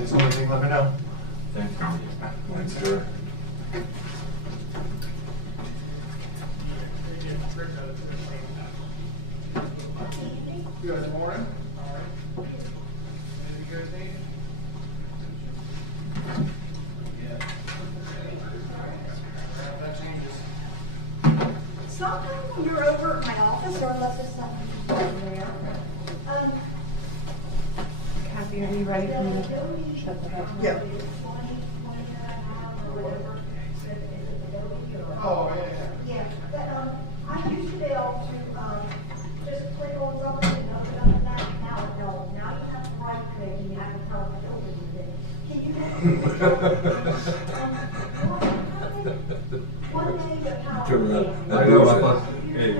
needs anything, let me know. Thank you. Thanks, sir. Good morning. All right. Anything you guys need? Yeah. That changes. Sometimes when you're over at my office, or unless there's something there, Kathy, are you ready for me to shut the up? Yeah. Oh, yeah. Yeah, but, I used to be able to, just click on something and open up and that, now it don't. Now you have to right click and you have to tell it to open it. Can you one day the power. Turn around. I know, I thought, hey,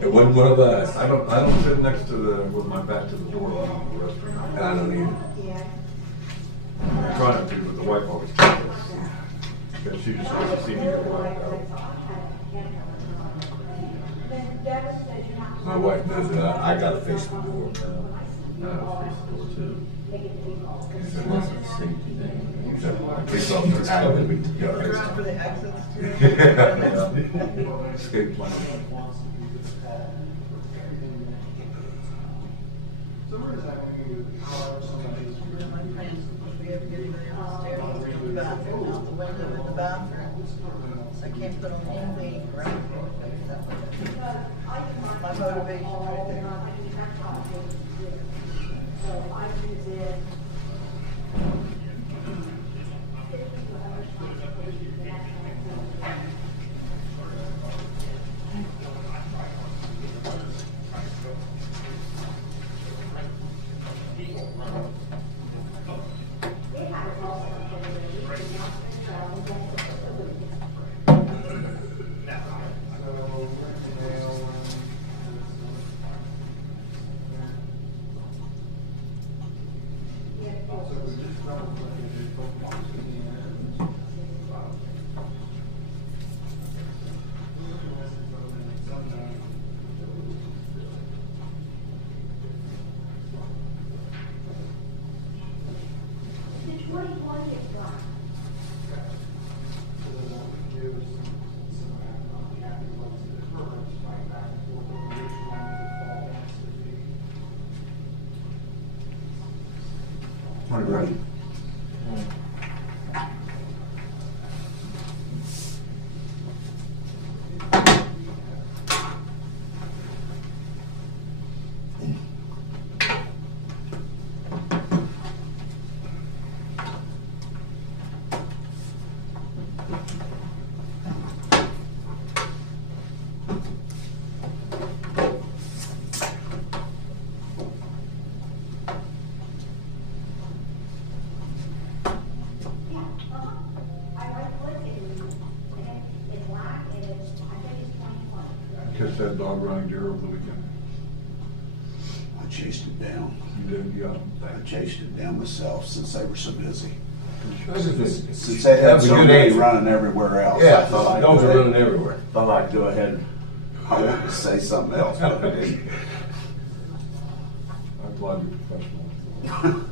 It wasn't one of us. I don't sit next to with my back to the door in the restaurant. I don't either. Yeah. I'm trying to, but the wife always tells us. Because she just wants to see me go out. My wife knows that I gotta face the door. Too. It's a safety thing. I kicked off the towel and we got Around for the exits. Yeah. Escape plan. So where is that when you, My friend's supposed to be able to get him downstairs to the bathroom, out the window in the bathroom. So I can't put on anything right there. My motivation right there. So I use it. The 21 is gone. Are you ready? Yeah, I right click it and it's black and it's, I think it's 2020. Kiss that dog running deer over the weekend. I chased it down. You did, yeah. I chased it down myself since they were so busy. Since That they had was a so good many answer. running everywhere else. Yeah, I thought I'd dogs go are ahead- running everywhere. Thought I'd go ahead. I wanted to say something else, but I didn't. I'm glad you're professional.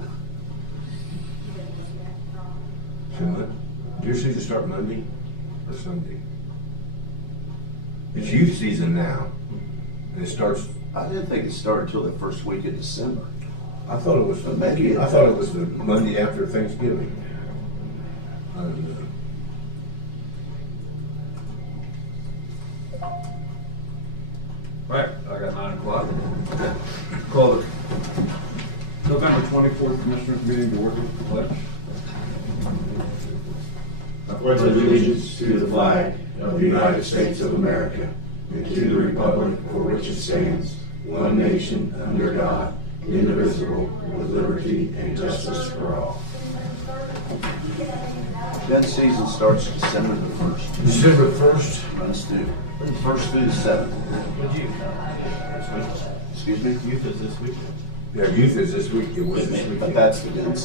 So, deer season start Monday or Sunday? It's youth season now, and it starts. I didn't think it started till the first week of December. I thought it was. Maybe it- I thought it was the Monday after Thanksgiving. I don't know. Right, I got 9 o'clock. Call the November 24th Commissioners meeting to order, pledge. I pledge allegiance to the flag of the United States of America and to the republic for which it stands, one nation, under God, indivisible, with liberty and justice for all. Gun season starts December the 1st. December 1st. Runs through, 1st through the 7th. Excuse me? Youth is this weekend. Yeah, youth is this week. It was this week. But that's the gun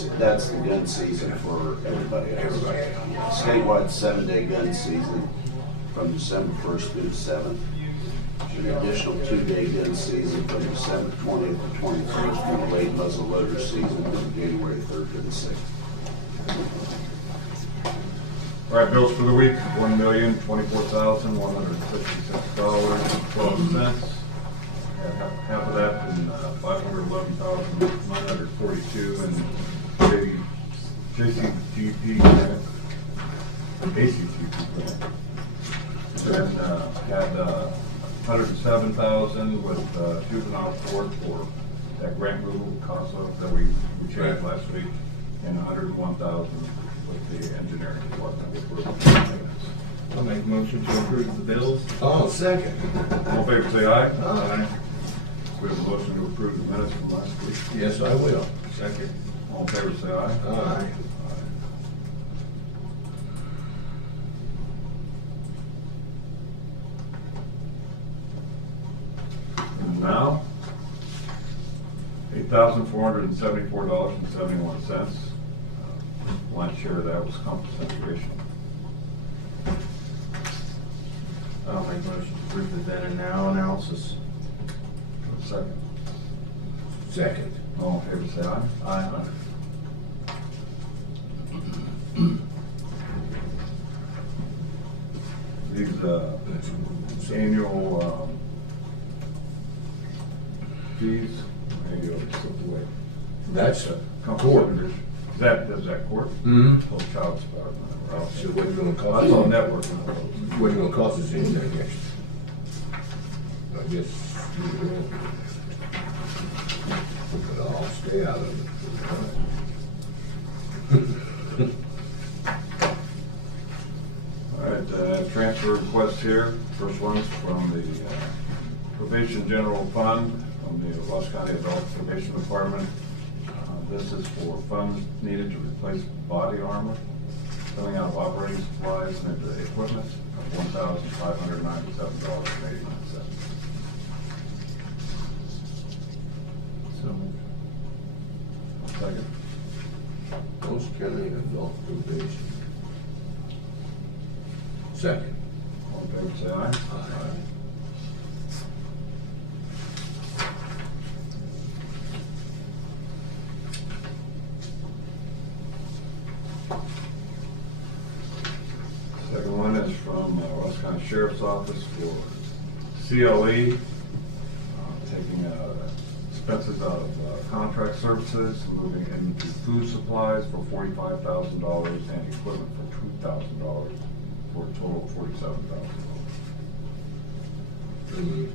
season for everybody else. Everybody. Statewide 7-day gun season from December 1st through the 7th. An additional 2-day gun season from December 20th to 21st, and a late muzzle loader season from January 3rd to the 6th. All right, bills for the week, $1,024,156.12. Half of that in $511,942 in JCGP grant, ACGP grant. Then had $107,000 with juvenile court for that grant removal CASA that we changed last week, and $101,000 with the engineering department with road maintenance. I'll make a motion to approve the bills. Oh, second. All in favor, say aye. Aye. We have a motion to approve the minutes from last week. Yes, I will. Second. All in favor, say aye. Aye. And now, $8,474.71. One share of that was compensation. I'll make a motion to approve the then and now analysis. Second. Second. All in favor, say aye. Aye. These annual fees, maybe it'll slip away. That's a court. Is that court? Mm-hmm. Oh, child support, whatever else. So what's gonna That's cost all us? networking. What's gonna cost us anything extra? I guess, it'll all stay out of it. All right, transfer request here. First one's from the Probation General Fund, from the Los County Adult Probation Department. This is for funds needed to replace body armor, filling out of operating supplies and equipment of $1,597.89. So moved. Second. Los County Adult Probation. Second. All in favor, say aye. Aye. Second one is from Ross County Sheriff's Office for CLE, taking expenses out of contract services, moving into food supplies for $45,000 and equipment for $2,000, for a total of $47,000.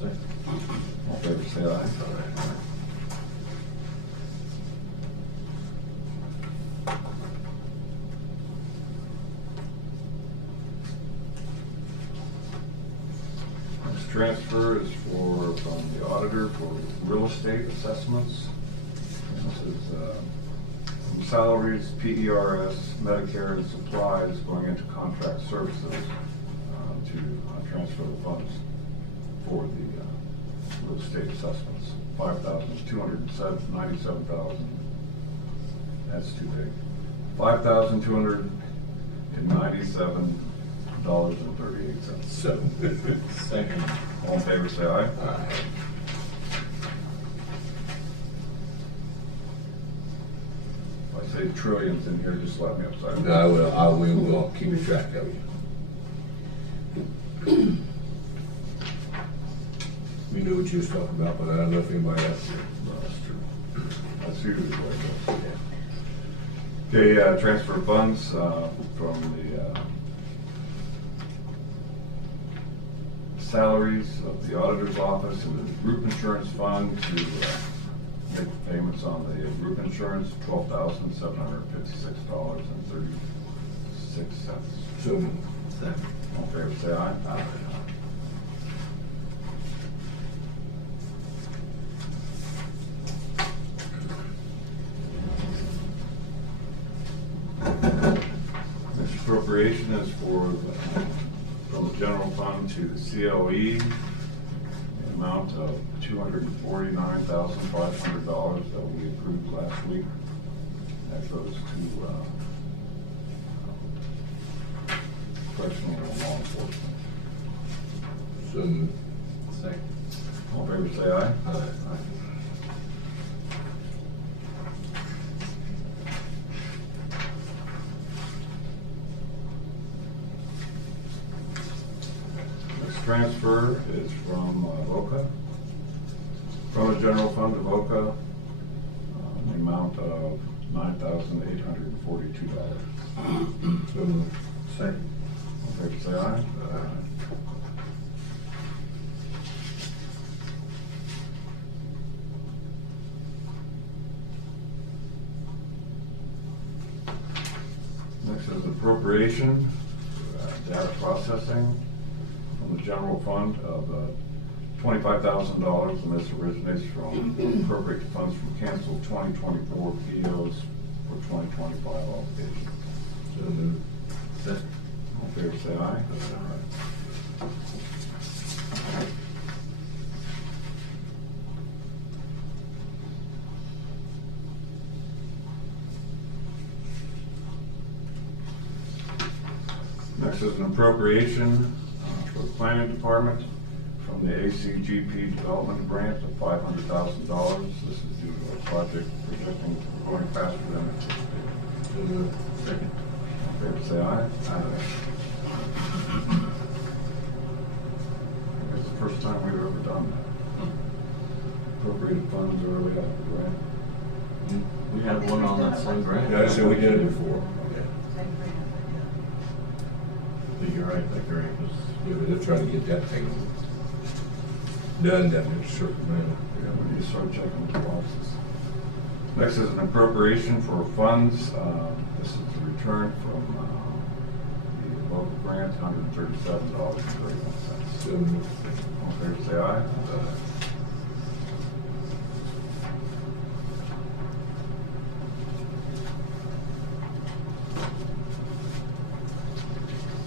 Second. All in favor, say aye. This transfer is from the auditor for real estate assessments. This is from salaries, PERS, Medicare, and supplies going into contract services to transfer the funds for the real estate assessments. $5,297,000. That's too big. $5,297.38. So. Second. All in favor, say aye. Aye. If I say trillions in here, just slap me upside the I will keep a track of you. We knew what you was talking about, but I don't know if anybody else did. No, that's true. That's usually the way it goes. Okay, transfer funds from the salaries of the auditor's office and the group insurance fund to make payments on the group insurance, $12,756.36. So, Second. All in favor, say aye. aye. This appropriation is from the general fund to the COE, the amount of $249,500 that we approved last week. That goes to correctional and law enforcement. So, Second. All in favor, say aye. aye. transfer is from VOCA, from the general fund to VOCA, in the amount of $9,842. So moved. Second. All in favor, say aye. Next is appropriation, data processing from the general fund of $25,000, and this originates from appropriate funds from canceled 2024 POs for 2025 obligations. So moved. Second. All in favor, say aye. Next is an appropriation for the planning department from the ACGP development grant of $500,000. This is due to a project projecting going faster than anticipated. So moved. Second. All in favor, say aye. It's the first time we've ever done that. Appropriated funds early out of the grant. We had one on that same grant. Yeah, I said we did it before. Same grant, But you're right, that grant was, Yeah, but they're trying to get that thing done down in a short amount. Yeah, we need to start checking the boxes. Next is an appropriation for funds. This is a return from the local grant, $137.31. So moved. All in favor, say aye.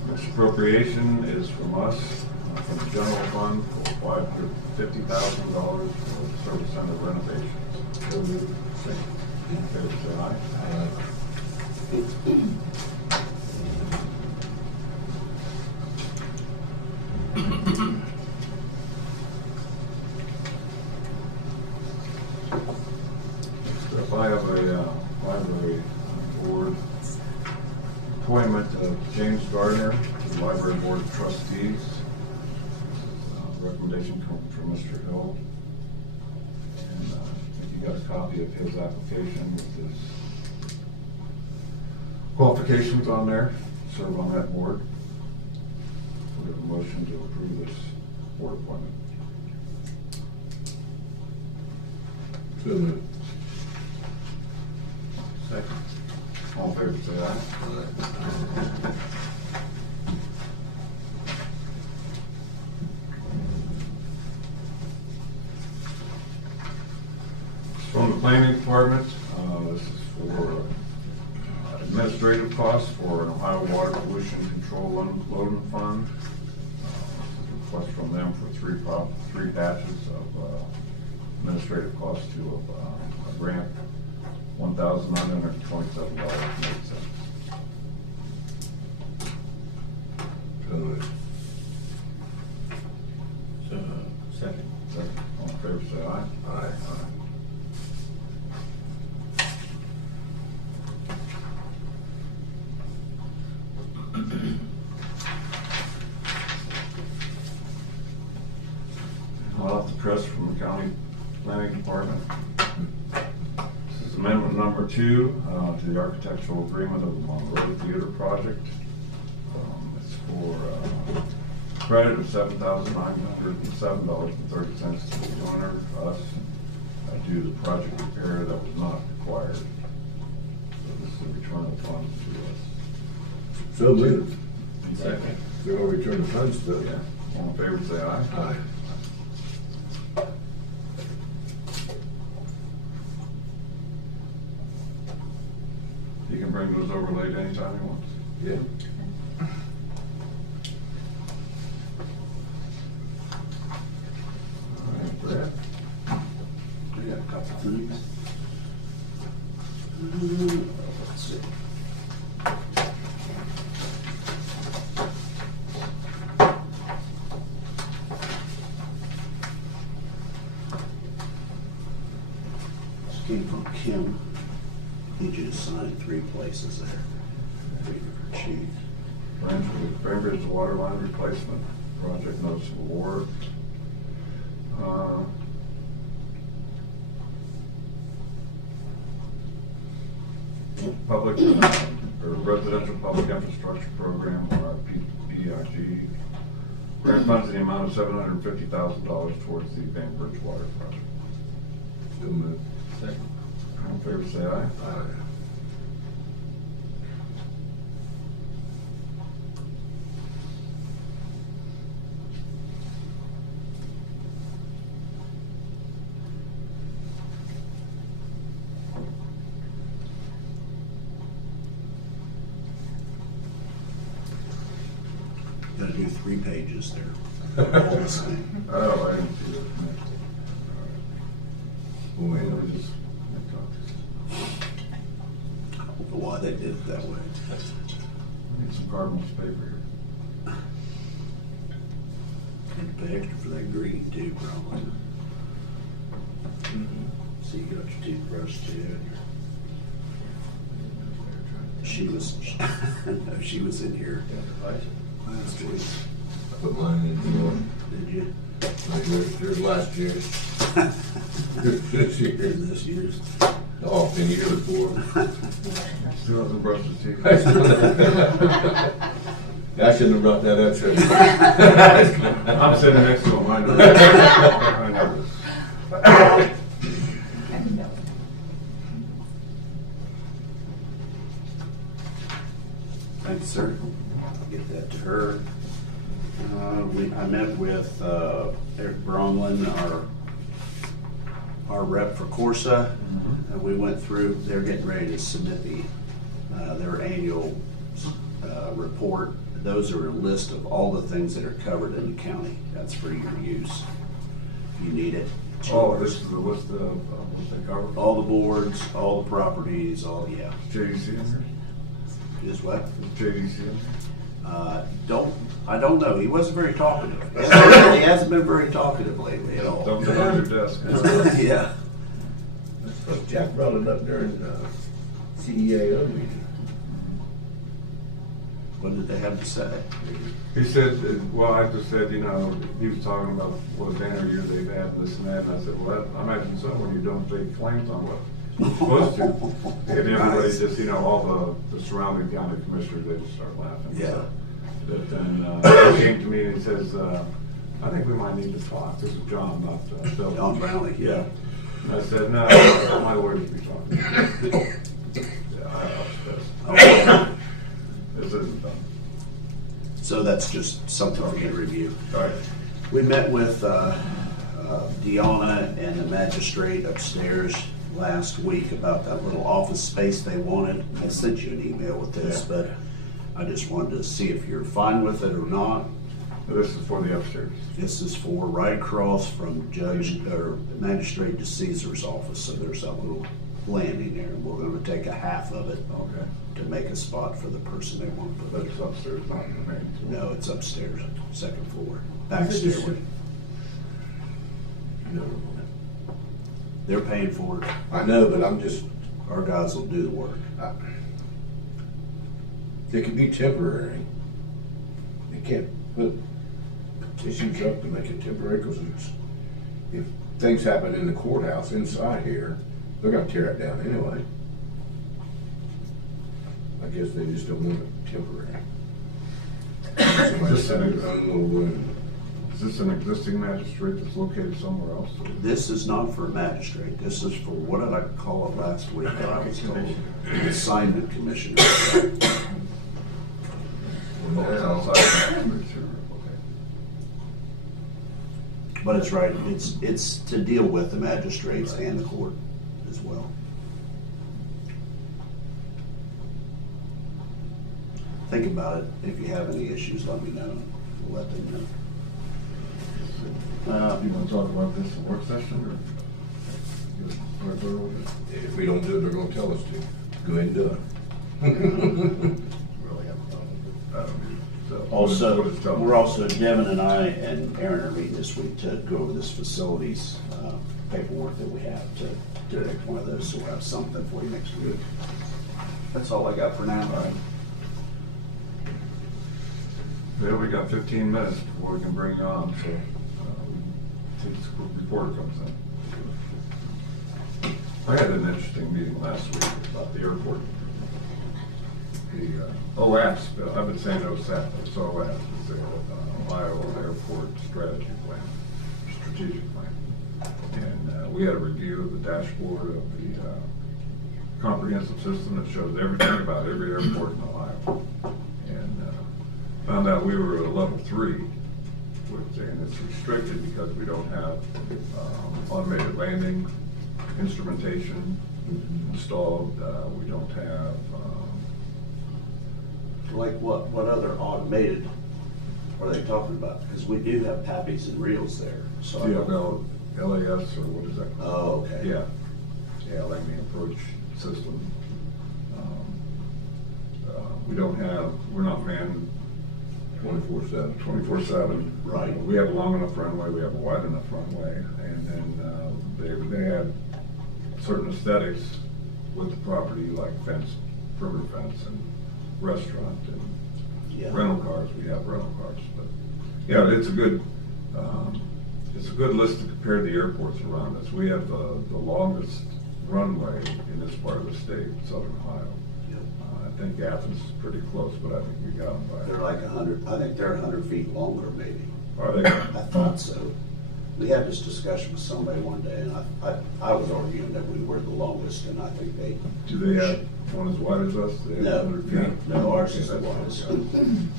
Next appropriation is from us, from the general fund for $550,000 for the service center renovations. So moved. Second. All in favor, say aye. Next up, I have a library board appointment of James Gardner to the library board of trustees. Recommendation comes from Mr. Hill. And I think you got a copy of his application with his qualifications on there, to serve on that board. We have a motion to approve this board appointment. So moved. Second. All in favor, say aye. From the planning department, this is for administrative costs for an Ohio Water Pollution Control Loan Fund. Request from them for three batches of administrative costs to a grant, $1,927.08. So moved. so, second. Second. All in favor, say aye. Aye. Hot off the press from the county planning department. This is amendment number 2 to the architectural agreement of the Monroe Theater project. It's for credit of $7,907.30 to the owner, us, due to the project repair that was not required. So this is a return of funds to So moved. us. Second. They're gonna return the funds to us. Yeah. All in favor, say aye. Aye. You can bring those over late anytime you want. Yeah. All right, Brad. We got a couple things. Let's see. This came from Kim. Need you to sign 3 places there. 3 different sheets. Branch Bridge water line replacement. project notice of award. Public, or residential public infrastructure program, or PIG. Grant funds in the amount of $750,000 towards the Van Bridgewater project. So moved. Second. All in favor, say aye. Aye. Gotta do 3 pages there. All the same. Oh, I didn't see it. Well, wait, let me just make copies. I don't know why they did it that way. I need some Cardinals paper here. And pay extra for that green too, probably. So you got your toothbrush too. And she was, no, she was in here last week. I put mine in the one. Did you? Like yours last year. This year. This year's? Oh, and the year before. Still hasn't brushed his teeth. I shouldn't have brought that up, should I? I'm sitting next to him, I know. I know this. Thanks, sir. I'll get that to her. I met with Eric Bronlin, our rep for Corsa. We went through, they're getting ready to submit their annual report. Those are a list of all the things that are covered in the county. That's for your use. If you need it. it's Oh, yours. this is the list of what they cover? All the boards, all the properties, all, yeah. JDC in here? Is what? Is JDC in here? I don't know. He wasn't very talkative. He hasn't been very talkative lately at all. Don't get on your desk. Yeah. Jack brought it up during CEAO meeting. What did they have to say? He said, well, I just said, you know, he was talking about what banner year they've had and this and that, and I said, well, I imagine so when you don't take claims on what you're supposed to. And everybody Nice. just, you know, all the surrounding county commissioners, they just start laughing. Yeah. So, but then he came to me and he says, I think we might need to talk. This is John, not Bill. John Brownlee, yeah. And I said, no, my lawyers will be talking. Yeah, I was pissed. Okay. This isn't done. So that's just something for you to review. All right. We met with Deanna and the magistrate upstairs last week about that little office space they wanted. I sent you an email with this, Yeah. but I just wanted to see if you're fine with it or not. This is for the upstairs. This is for right across from Judge, or Magistrate de Caesar's office, so there's that little landing there, and we're gonna take a half of it Okay. to make a spot for the person they want to But put it's it. upstairs, not in the main floor. No, it's upstairs, second floor, back Is it just- stairway. They're paying for it. I know, but I'm just, Our guys will do the work. it could be temporary. They can't put issues up to make it temporary, because if things happen in the courthouse inside here, they're gonna tear it down anyway. I guess they just don't want it temporary. Somebody's got their own little room. Is this an existing magistrate that's located somewhere else? This is not for a magistrate, this is for, what did I call it last week? I was told, assignment commissioner. Oh, it's outside the magistrate's here. Okay. But it's right, it's to deal with the magistrates and the court as well. Think about it, if you have any issues, let me know, we'll let them know. You want to talk about this in work session, or? Or go with it? If we don't do it, they're gonna tell us to. Go ahead and do it. Really have a problem with it. I don't need it. So, Also, what is done? we're also, Devin and I and Aaron are meeting this week to go over this facilities paperwork that we have to take one of those, so we'll have something for you next week. That's all I got for now. All right. Yeah, we got 15 minutes before we can bring you on, so since the reporter comes in. I had an interesting meeting last week about the airport. The OAS, I've been saying OSAP, but it's OAS, it's the Ohio Airport Strategy Plan, Strategic Plan. And we had a review of the dashboard of the comprehensive system that shows everything about every airport in Ohio. And found out we were at a level 3, and it's restricted because we don't have automated landing, instrumentation installed. We don't have, Like what other automated are they talking about? Because we do have pappies and reels there, so. I don't- LAS, or what is that? Oh, okay. Yeah, landing approach system. We don't have, we're not manned 24/7. Right. We have a long enough runway, we have a wide enough runway, and then they had certain aesthetics with the property, like fence, perimeter fence, and restaurant, and Yeah. rental cars. We have rental cars, but yeah, it's a good list to compare the airports around us. We have the longest runway in this part of the state, southern Ohio. I think Athens is pretty close, but I think we got them by. They're like 100, I think they're 100 feet longer maybe. Are they? I thought so. We had this discussion with somebody one day, and I was arguing that we were the longest, and I think they. Do they have one as wide as us? They have No, 100 feet? no, ours is the Okay, that's widest. fine.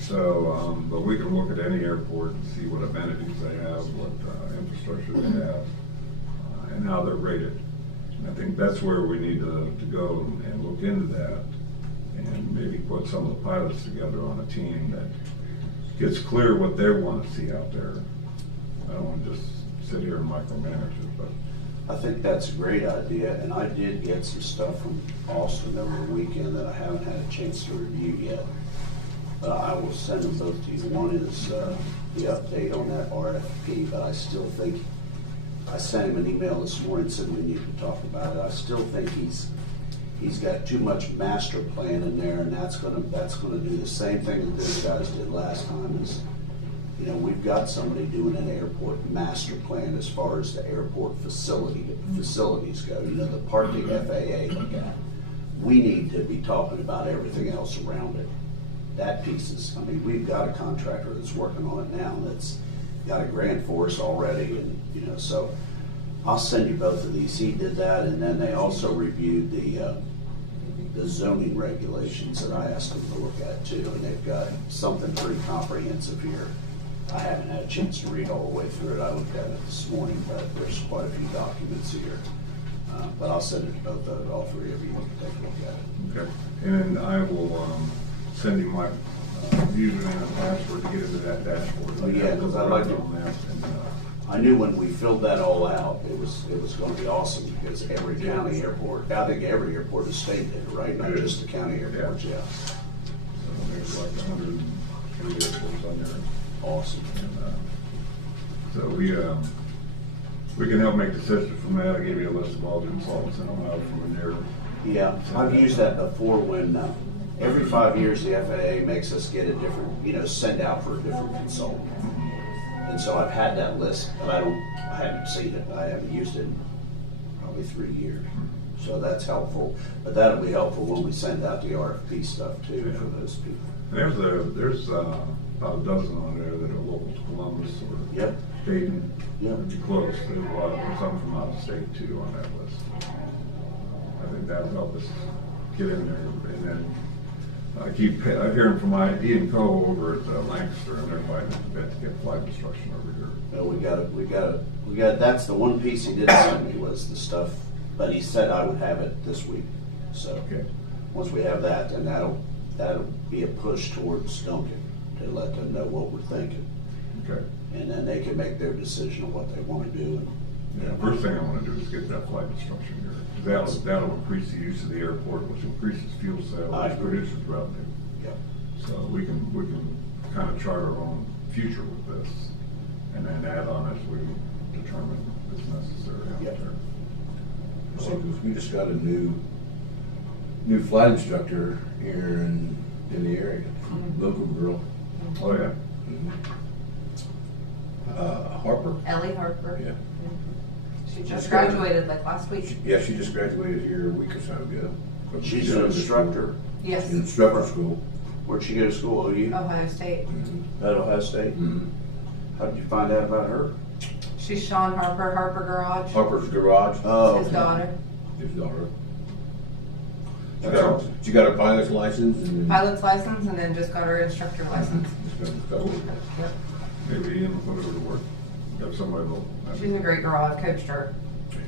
So, but we can look at any airport and see what amenities they have, what infrastructure they have, and how they're rated. And I think that's where we need to go and look into that, and maybe put some of the pilots together on a team that gets clear what they want to see out there. I don't want to just sit here and micromanage it, but. I think that's a great idea, and I did get some stuff from Austin over the weekend that I haven't had a chance to review yet. I will send them both to you. One is the update on that RFP, but I still think, I sent him an email this morning, said we need to talk about it. I still think he's got too much master plan in there, and that's gonna do the same thing that those guys did last time. Is, you know, we've got somebody doing an airport master plan as far as the airport facilities go. You know, the part the FAA look at. We need to be talking about everything else around it. That piece is, I mean, we've got a contractor that's working on it now that's got a grant for us already, and, you know, so I'll send you both of these. He did that, and then they also reviewed the zoning regulations that I asked them to look at too, and they've got something pretty comprehensive here. I haven't had a chance to read all the way through it. I looked at it this morning, but there's quite a few documents here. But I'll send it to both of all three of you to take a look at it. Okay, and I will send you my username and password to get into that dashboard. Oh, yeah, 'cause I'd like to- On that, and, I knew when we filled that all out, it was gonna be awesome, because every county airport, I think every airport in the state did, it, right? Not It is. just the county airports, yeah. so there's like 103 airports on there. Awesome. And, so we can help make decisions from that. I gave you a list of all the consultants in Ohio from there. Yeah, I've used that before when, every 5 years, the FAA makes us get a different, you know, send out for a different consultant. And so I've had that list, but I haven't seen it. I haven't used it in probably 3 years. So that's helpful, but that'll be helpful when we send out the RFP stuff too for those people. There's about a dozen on there that are local to Columbus or Yep. Dayton. Yep. Pretty close. There's a lot, there's some from out of state too on that list. I think that'll help us get in there, and then I'm hearing from Ian Co. over at Lancaster, and they're fighting at the bit to get flight instruction over here. Well, we got, that's the one piece he didn't send me was the stuff, but he said I would have it this week. So, Okay. once we have that, then that'll be a push towards Duncan to let them know what we're thinking. Okay. And then they can make their decision on what they want to do. Yeah, first thing I want to do is get that flight instruction here. That'll increase the use of the airport, which increases fuel sales, I which agree. reduces revenue. Yep. So we can kind of chart our own future with this, and then add on as we determine it's necessary out Yep. there. So we just got a new flight instructor here in the area, local girl. Oh, yeah. Harper. Ellie Harper. Yeah. She just Just graduated like last week. Yeah, she just graduated here a week or so ago. from She's an instructor. Yes, Instructor school. Where'd she go to school? OU? Ohio State. At Ohio State? Mhm. How did you find out about her? She's Sean Harper, Harper Garage. Harper's Garage, Oh, His okay. daughter. his daughter. She That's got, awesome. she got her pilot's license and then. Pilot's license and then just got her instructor license. Just got her started. Yep. Maybe Ian will put her to work. Got somebody will. She's a great girl. I've coached her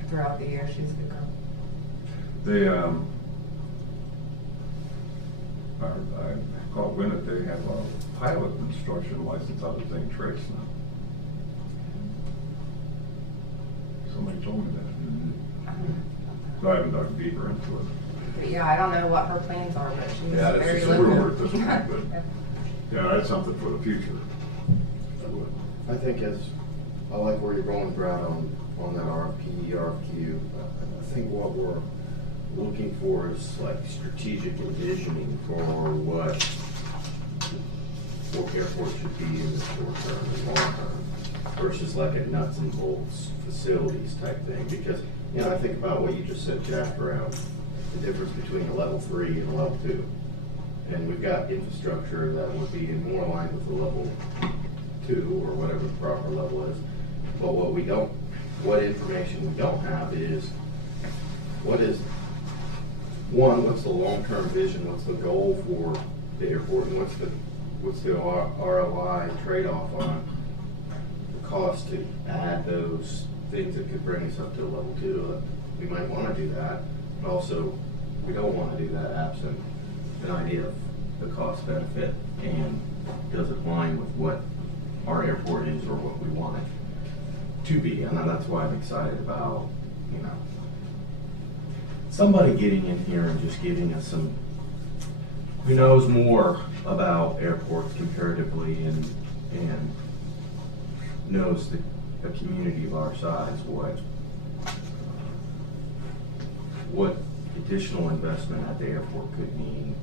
throughout the year. She's a good girl. I called Winnett, they have a pilot instruction license out of St. Trace now. Somebody told me that. So I haven't dug deeper into it. But yeah, I don't know what her plans are, but she's Yeah, that's very just We're local. over at this point, but yeah, that's something for the future. I think I like where you're going, Brad, on that RFP, RFQ. I think what we're looking for is like strategic envisioning for what airport should be in the short term and long term versus like a nuts and bolts facilities type thing. Because, you know, I think about what you just said, Jack, around the difference between a level 3 and a level 2. And we've got infrastructure that would be more aligned with the level 2 or whatever the proper level is. But what information we don't have is what's the long-term vision, what's the goal for the airport, and what's the ROI trade-off on the cost to add those things that could bring us up to a level 2. We might want to do that, but also we don't want to do that absent an idea of the cost benefit and does it align with what our airport is or what we want it to be. And that's why I'm excited about, you know, somebody getting in here and just giving us some, who knows more about airports comparatively and knows a community of our size what additional investment at the airport could mean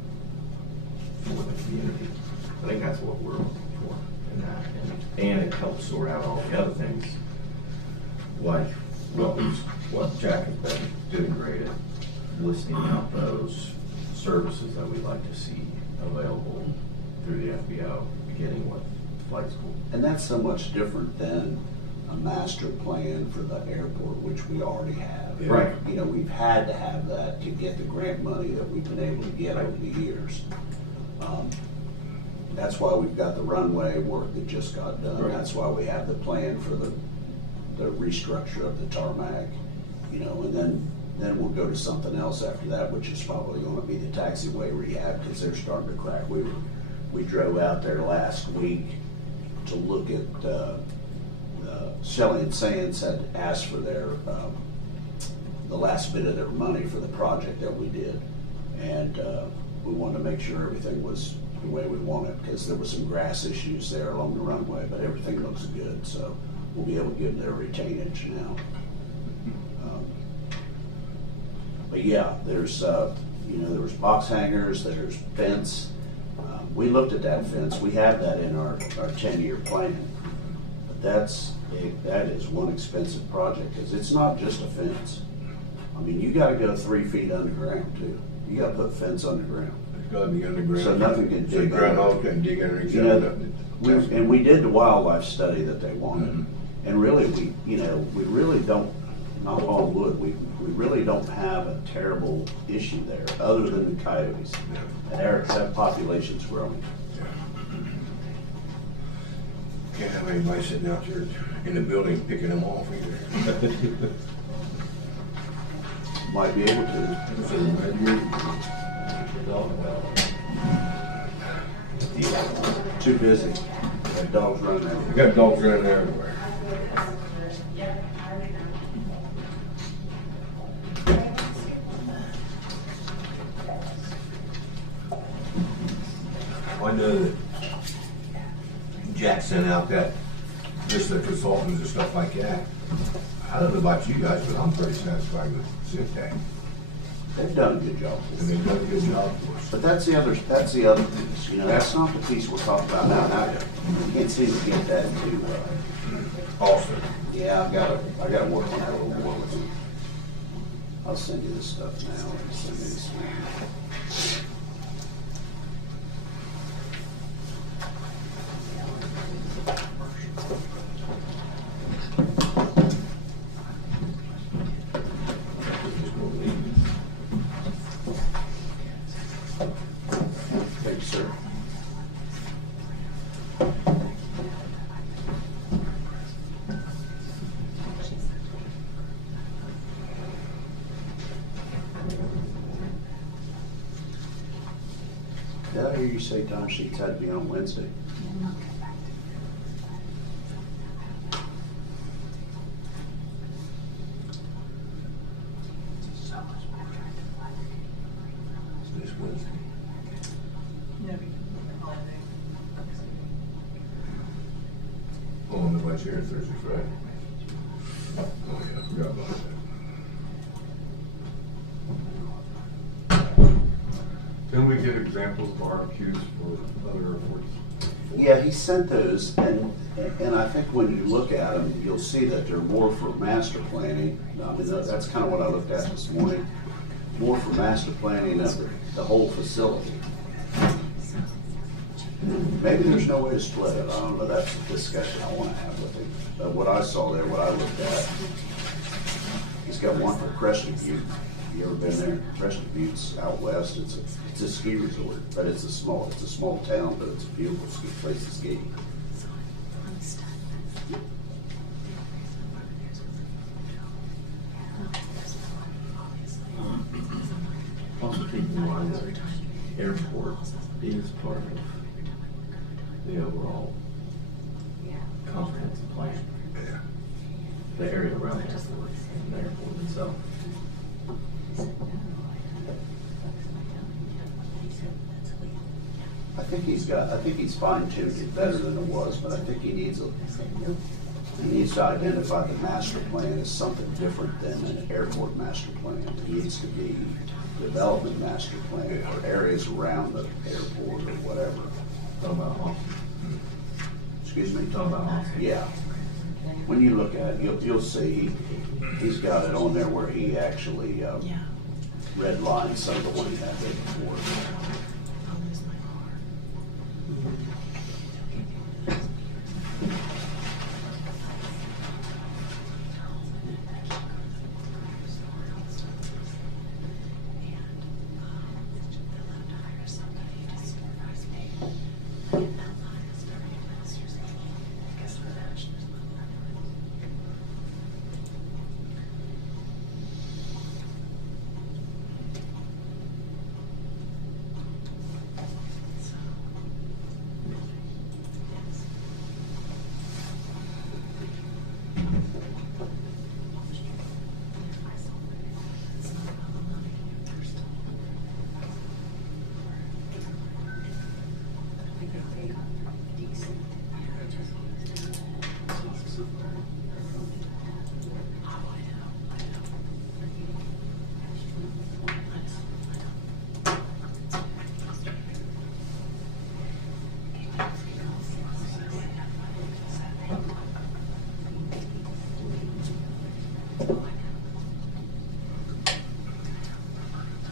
for the community. I think that's what we're looking for in that, and it helps sort out all the other things, like what Jack has been doing great at listing out those services that we'd like to see available through the FBO, beginning with flight school. And that's so much different than a master plan for the airport, which we already have. Yeah. Right. You know, we've had to have that to get the grant money that we've been able to get over the years. That's why we've got the runway work that just got done. Right. That's why we have the plan for the restructure of the tarmac, you know, and then we'll go to something else after that, which is probably gonna be the taxiway rehab, because they're starting to crack. We drove out there last week to look at, Shelley and Sands had asked for their, the last bit of their money for the project that we did. And we wanted to make sure everything was the way we wanted, because there was some grass issues there along the runway, but everything looks good, so we'll be able to give their retainage now. But yeah, there's, there was box hangers, there's fence. We looked at that fence, we have that in our 10-year plan. But that is one expensive project, because it's not just a fence. I mean, you gotta go 3 feet underground too. You gotta put fence underground. It's gotta be underground. So nothing can So dig groundhog under. couldn't dig underneath. You know, nothing. And we did the wildlife study that they wanted. Mhm. And really, we really don't, knock on wood, we really don't have a terrible issue there, other than the coyotes. Yeah. That population's growing. Can't have anybody sitting out there in the building picking them off either. Might be able to. Too busy. Got dogs running We everywhere. got dogs running everywhere. I know that Jack sent out that list of consultants and stuff like that. I don't know about you guys, but I'm pretty satisfied with Syntec. They've done a good job. And they've done a good job for us. But that's the other piece, you know, that's not the piece we're talking about now. Now, you can't seem to get that into, Also, yeah, I gotta work on that a little more with you. I'll send you this stuff now. Send me this now. Thank you, sir. Did I hear you say time sheets had to be on Wednesday? this Wednesday. No, holiday. Oh, on the Wednesday or Thursday, Friday. Oh, yeah, I forgot about that. Can we get examples of RFQs for other airports? Yeah, he sent those, and I think when you look at them, you'll see that they're more for master planning. I mean, that's kind of what I looked at this morning, more for master planning of the whole facility. Maybe there's no way to split it, I don't know, that's a discussion I want to have with him. But what I saw there, what I looked at, he's got one for Crested Butte. You ever been there? Crested Butte's out west. It's a ski resort, but it's a small town, but it's a beautiful ski place to ski. Also keep in mind that airport is part of the overall comprehensive plan. Yeah. The area around the airport and the airport itself. I think he's fine-tuned it better than it was, but I think he needs to identify the master plan as something different than an airport master plan. It needs to be development master plan for areas around the airport or whatever. Talking about Austin. Excuse me? Talking about Austin. Yeah. When you look at it, you'll see he's got it on there where he actually redlined some of the ones he had there before.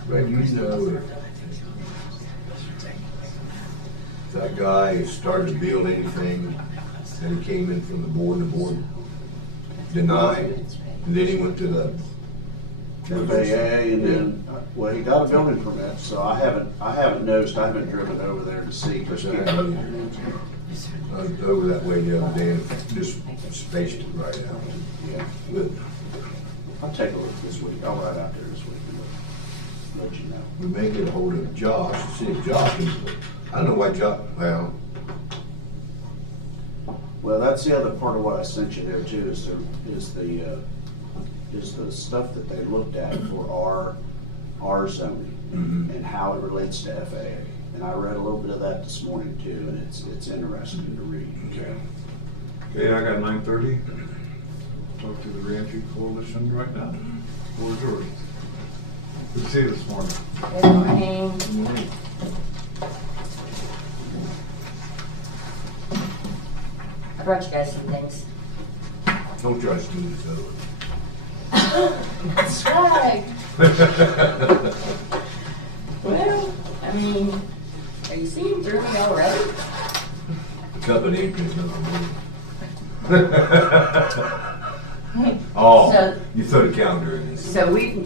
Ray, you know if that guy started to build anything and he came in from the board and the board denied, and then he went to the FAA, and then, well, he got a building permit, so I haven't noticed, I haven't driven over there to see. I was over that way the other day and just spaced it right out. Yeah, But I'll take a look this week, I'll ride out there this week and let you know. we may get a hold of Josh, see if Josh can, I don't know why Josh, Well, that's the other part of what I sent you there too, is the stuff that they looked at for our zoning and how it relates to FAA. And I read a little bit of that this morning too, and it's interesting to read. okay. Okay, I got 9:30. Talk to the Reentry Coalition right now. Floor is yours. Good to see you this morning. Good morning. I brought you guys some things. Don't try to smooth this over. That's right. Well, I mean, are you seeing through me already? The company ain't gonna move. So- Oh, you throw the calendar in this. So we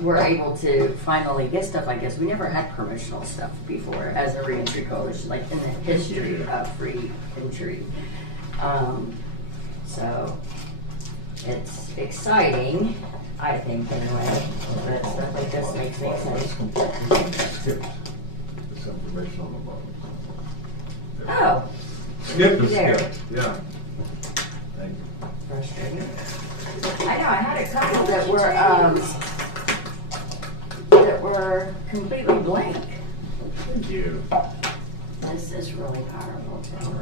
were able to finally get stuff like this. We never had promotional stuff before as a reentry coalition, like in the history of free entry. So it's exciting, I think, anyway. But stuff like this makes me excited. Skipped this information on the bottom. Oh, Skipped is there. skipped, yeah. Thank you. Frustrating. I know, I had a couple that were completely blank. Thank you. This is really powerful too.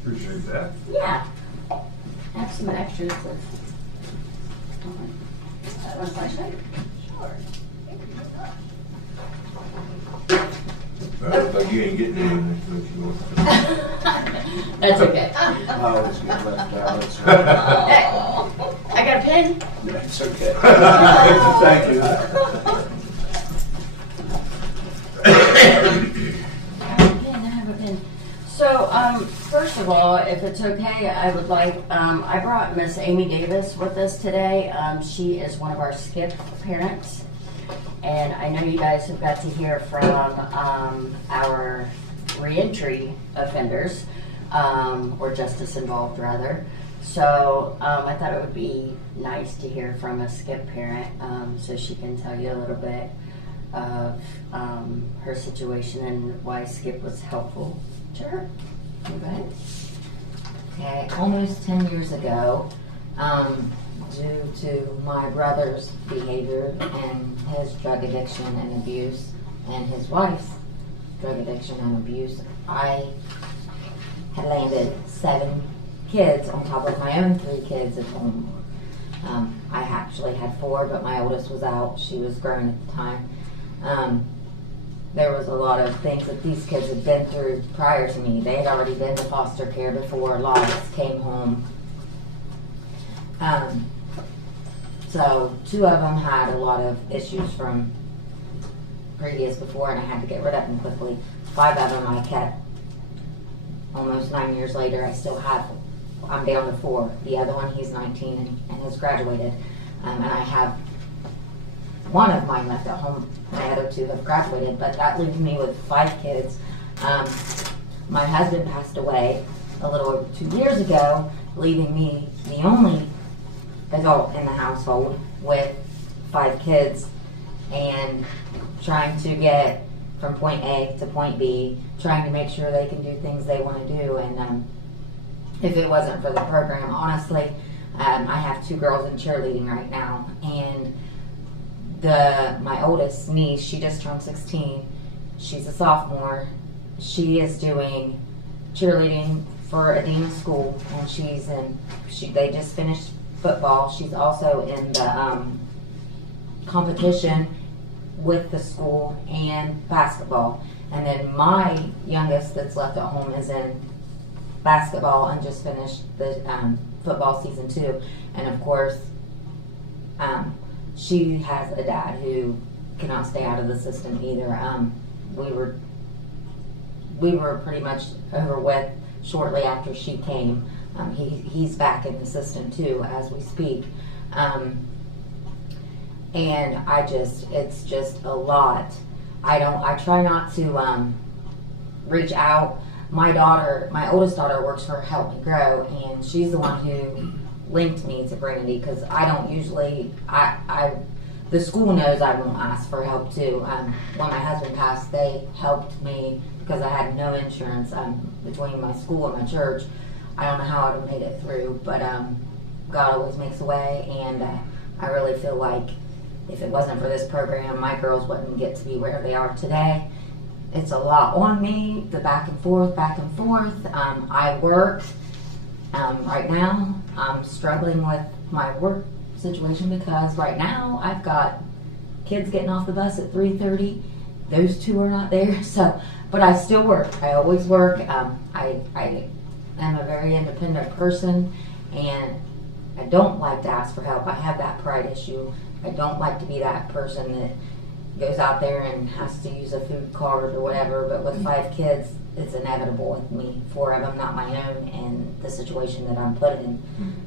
Appreciate that. Yeah. Have some extras of. That one's my shape. Sure. Like you ain't getting anything, don't you know? That's okay. I always get left out. It's Hey, I got a pen. It's okay. Thank you. I have a pen. So, first of all, if it's okay, I would like, I brought Miss Amy Davis with us today. She is one of our SCIP parents. And I know you guys have got to hear from our reentry offenders, or justice involved rather. So I thought it would be nice to hear from a SCIP parent, so she can tell you a little bit of her situation and why SCIP was helpful to her. Go ahead. Okay, almost 10 years ago, due to my brother's behavior and his drug addiction and abuse, and his wife's drug addiction and abuse, I had landed 7 kids on top of my own 3 kids at home. I actually had 4, but my oldest was out. She was grown at the time. There was a lot of things that these kids had been through prior to me. They had already been to foster care before Lois came home. So 2 of them had a lot of issues from previous before, and I had to get rid of them quickly. 5 of them I kept. Almost 9 years later, I still have. I'm down to 4. The other one, he's 19 and has graduated, and I have 1 of mine left at home. My other 2 have graduated, but that leaves me with 5 kids. My husband passed away a little over 2 years ago, leaving me the only adult in the household with 5 kids, and trying to get from point A to point B, trying to make sure they can do things they want to do. And if it wasn't for the program, honestly, I have 2 girls in cheerleading right now, and my oldest niece, she just turned 16. She's a sophomore. She is doing cheerleading for Adina School, and they just finished football. She's also in the competition with the school and basketball. And then my youngest that's left at home is in basketball and just finished the football season 2. And of course, she has a dad who cannot stay out of the system either. We were pretty much over with shortly after she came. He's back in the system too as we speak. And it's just a lot. I try not to reach out. My oldest daughter works for Help Me Grow, and she's the one who linked me to Brandy, because I don't usually, the school knows I won't ask for help too. When my husband passed, they helped me because I had no insurance between my school and my church. I don't know how I would have made it through, but God always makes a way, and I really feel like if it wasn't for this program, my girls wouldn't get to be where they are today. It's a lot on me, the back and forth. I work. Right now, I'm struggling with my work situation because right now I've got kids getting off the bus at 3:30. Those two are not there, so, but I still work. I always work. I am a very independent person, and I don't like to ask for help. I have that pride issue. I don't like to be that person that goes out there and has to use a food card or whatever, but with 5 kids, it's inevitable with me. 4 of them not my own, and the situation that I'm put in.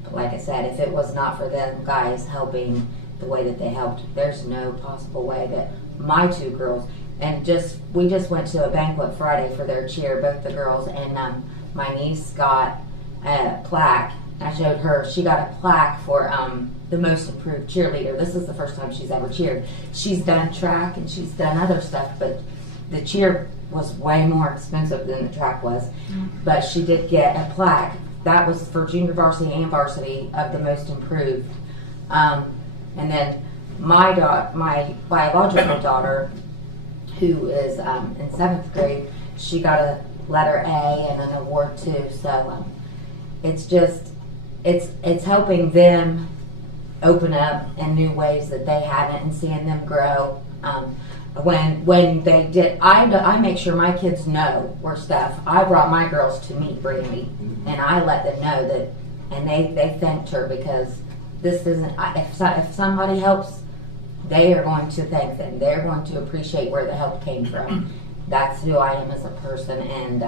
But like I said, if it was not for them guys helping the way that they helped, there's no possible way that my 2 girls, and we just went to a banquet Friday for their cheer, both the girls, and my niece got a plaque. I showed her, she got a plaque for the most improved cheerleader. This is the first time she's ever cheered. She's done track and she's done other stuff, but the cheer was way more expensive than the track was. But she did get a plaque. That was for junior varsity and varsity of the most improved. And then my biological daughter, who is in 7th grade, she got a letter A and an award too. So it's just, it's helping them open up in new ways that they haven't, and seeing them grow. When they did, I make sure my kids know where stuff. I brought my girls to meet Brandy, and I let them know that, and they thanked her because this isn't. If somebody helps, they are going to thank them. They're going to appreciate where the help came from. That's who I am as a person, and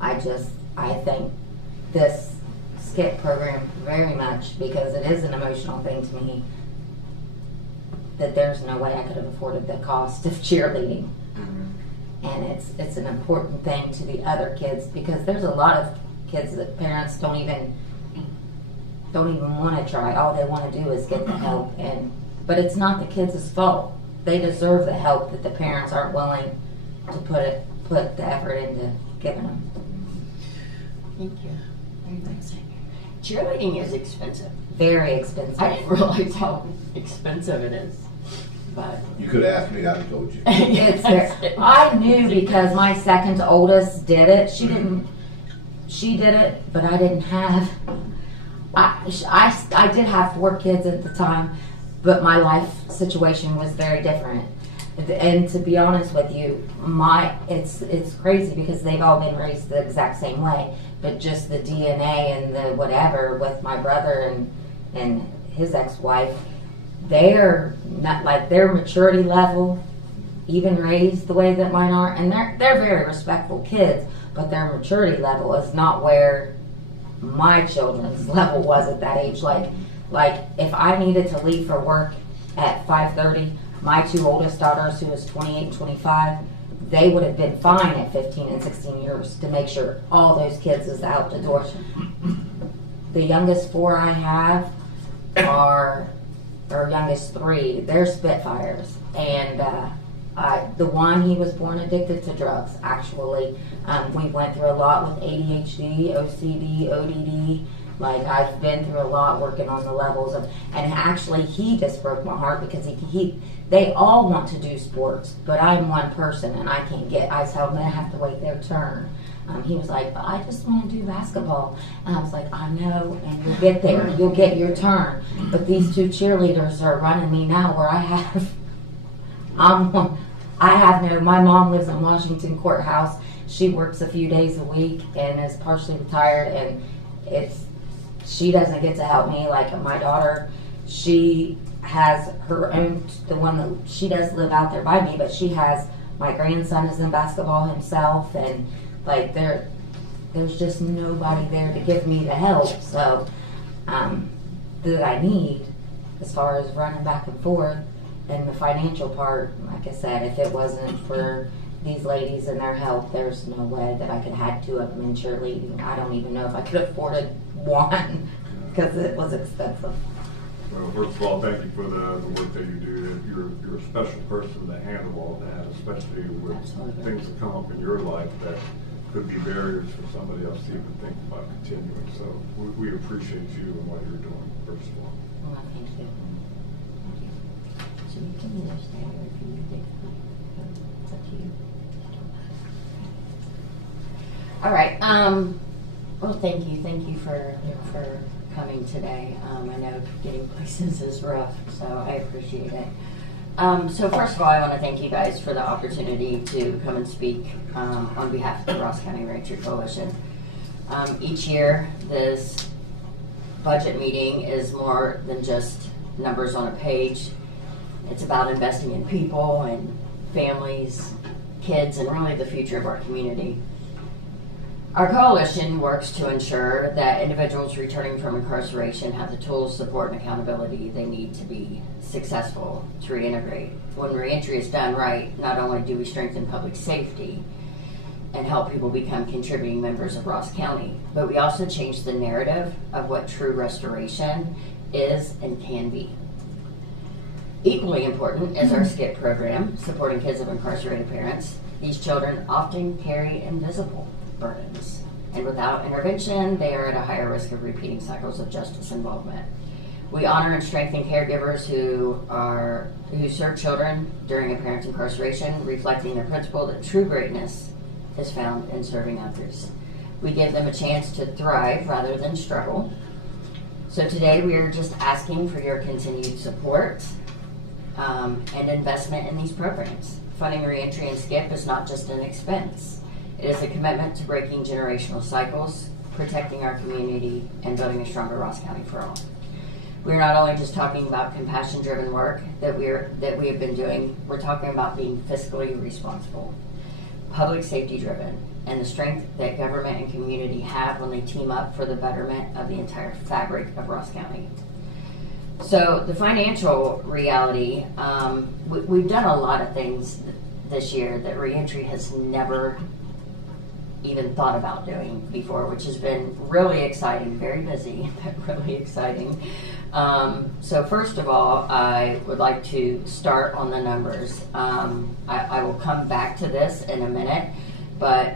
I thank this SKIP program very much because it is an emotional thing to me. That there's no way I could have afforded the cost of cheerleading. And it's an important thing to the other kids because there's a lot of kids that parents don't even want to try. All they want to do is get the help, but it's not the kids' fault. They deserve the help that the parents aren't willing to put the effort into giving them. Thank you. Cheerleading is expensive. Very expensive. I didn't realize how expensive it is. But You could have asked me, I'd have told you. I knew because my second oldest did it. She did it, but I didn't have. I did have 4 kids at the time, but my life situation was very different. And to be honest with you, it's crazy because they've all been raised the exact same way, but just the DNA and the whatever with my brother and his ex-wife, they're not like their maturity level, even raised the way that mine are, and they're very respectful kids, but their maturity level is not where my children's level was at that age. Like if I needed to leave for work at 5:30, my 2 oldest daughters, who was 28 and 25, they would have been fine at 15 and 16 years to make sure all those kids is out the door. The youngest 4 I have are, or youngest 3, they're Spitfires. And the one, he was born addicted to drugs, actually. We went through a lot with ADHD, OCD, ODD. Like, I've been through a lot working on the levels of, and actually he just broke my heart because they all want to do sports, but I'm one person and I tell them they have to wait their turn. He was like, but I just want to do basketball. And I was like, I know, and you'll get there, you'll get your turn. But these 2 cheerleaders are running me now where my mom lives in Washington Courthouse. She works a few days a week and is partially retired, and she doesn't get to help me. Like my daughter, she has her own, the one that she does live out there by me, but she has, my grandson is in basketball himself, and like there's just nobody there to give me the help. So that I need as far as running back and forth. And the financial part, like I said, if it wasn't for these ladies and their help, there's no way that I could have had 2 of them in cheerleading. I don't even know if I could have afforded 1 because it was expensive. Well, first of all, thank you for the work that you do. You're a special person to handle all that, especially with things that come up in your life that could be barriers for somebody else to even think about continuing. So we appreciate you and what you're doing, first of all. Well, thank you. So you can either stay or if you need to. It's up to you. All right. Well, thank you for coming. coming today. I know getting places is rough, so I appreciate it. So first of all, I want to thank you guys for the opportunity to come and speak on behalf of the Ross County Reentry Coalition. Each year, this budget meeting is more than just numbers on a page. It's about investing in people and families, kids, and really the future of our community. Our coalition works to ensure that individuals returning from incarceration have the tools, support, and accountability they need to be successful to reintegrate. When reentry is done right, not only do we strengthen public safety and help people become contributing members of Ross County, but we also change the narrative of what true restoration is and can be. Equally important is our SKIP program, supporting kids of incarcerated parents. These children often carry invisible burdens, and without intervention, they are at a higher risk of repeating cycles of justice involvement. We honor and strengthen caregivers who serve children during a parent's incarceration, reflecting the principle that true greatness is found in serving others. We give them a chance to thrive rather than struggle. So today we are just asking for your continued support and investment in these programs. Funding reentry and SKIP is not just an expense. It is a commitment to breaking generational cycles, protecting our community, and building a stronger Ross County for all. We're not only just talking about compassion-driven work that we have been doing, we're talking about being fiscally responsible, public safety-driven, and the strength that government and community have when they team up for the betterment of the entire fabric of Ross County. So the financial reality, we've done a lot of things this year that reentry has never even thought about doing before, which has been really exciting, very busy, but really exciting. So first of all, I would like to start on the numbers. I will come back to this in a minute, but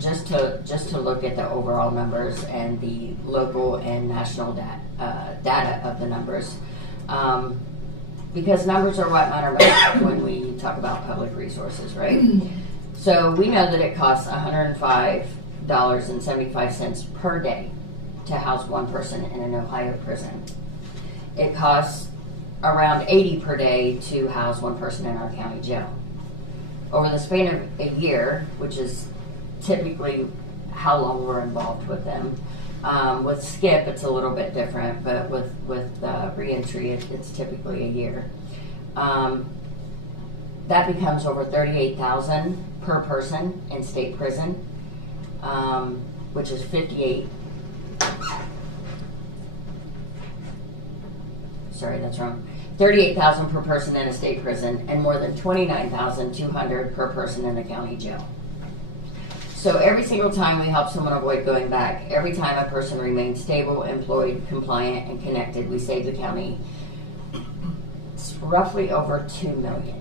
just to look at the overall numbers and the local and national data of the numbers, because numbers are what matter most when we talk about public resources, right? So we know that it costs $105.75 per day to house one person in an Ohio prison. It costs around $80 per day to house one person in our county jail. Over the span of a year, which is typically how long we're involved with them, with SKIP it's a little bit different, but with reentry it's typically a year. That becomes over $38,000 per person in state prison, which is $38,000 per person in a state prison, and more than $29,200 per person in a county jail. So every single time we help someone avoid going back, every time a person remains stable, employed, compliant, and connected, we save the county roughly over $2 million.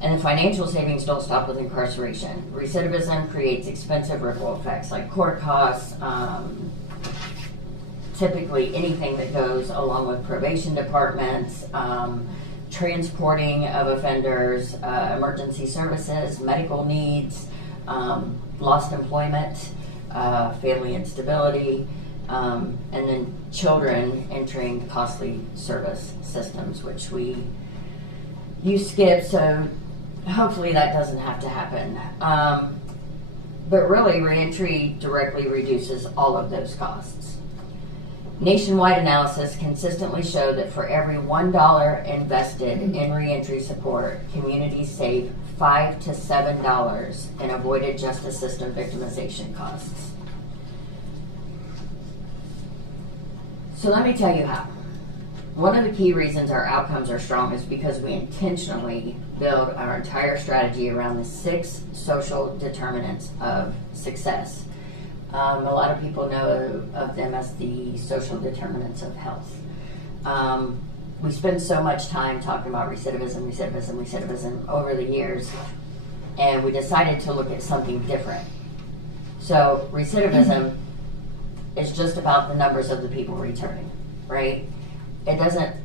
And the financial savings don't stop with incarceration. Recidivism creates expensive ripple effects like court costs, typically anything that goes along with probation departments, transporting of offenders, emergency services, medical needs, lost employment, family instability, and then children entering costly service systems, which we use SKIP, so hopefully that doesn't have to happen. But really, reentry directly reduces all of those costs. Nationwide analysis consistently show that for every $1 invested in reentry support, communities save $5 to $7 in avoided justice system victimization costs. So let me tell you how. One of the key reasons our outcomes are strong is because we intentionally build our entire strategy around the 6 social determinants of success. A lot of people know of them as the social determinants of health. We spend so much time talking about recidivism over the years, and we decided to look at something different. So recidivism is just about the numbers of the people returning, right? It doesn't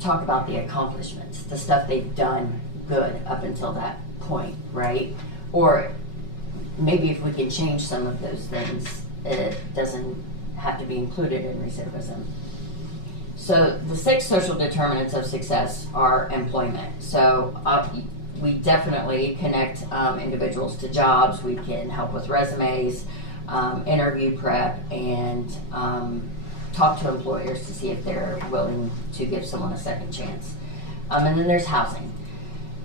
talk about the accomplishments, the stuff they've done good up until that point, right? Or maybe if we can change some of those things, it doesn't have to be included in recidivism. So the 6 social determinants of success are employment. So we definitely connect individuals to jobs. We can help with resumes, interview prep, and talk to employers to see if they're willing to give someone a second chance. And then there's housing.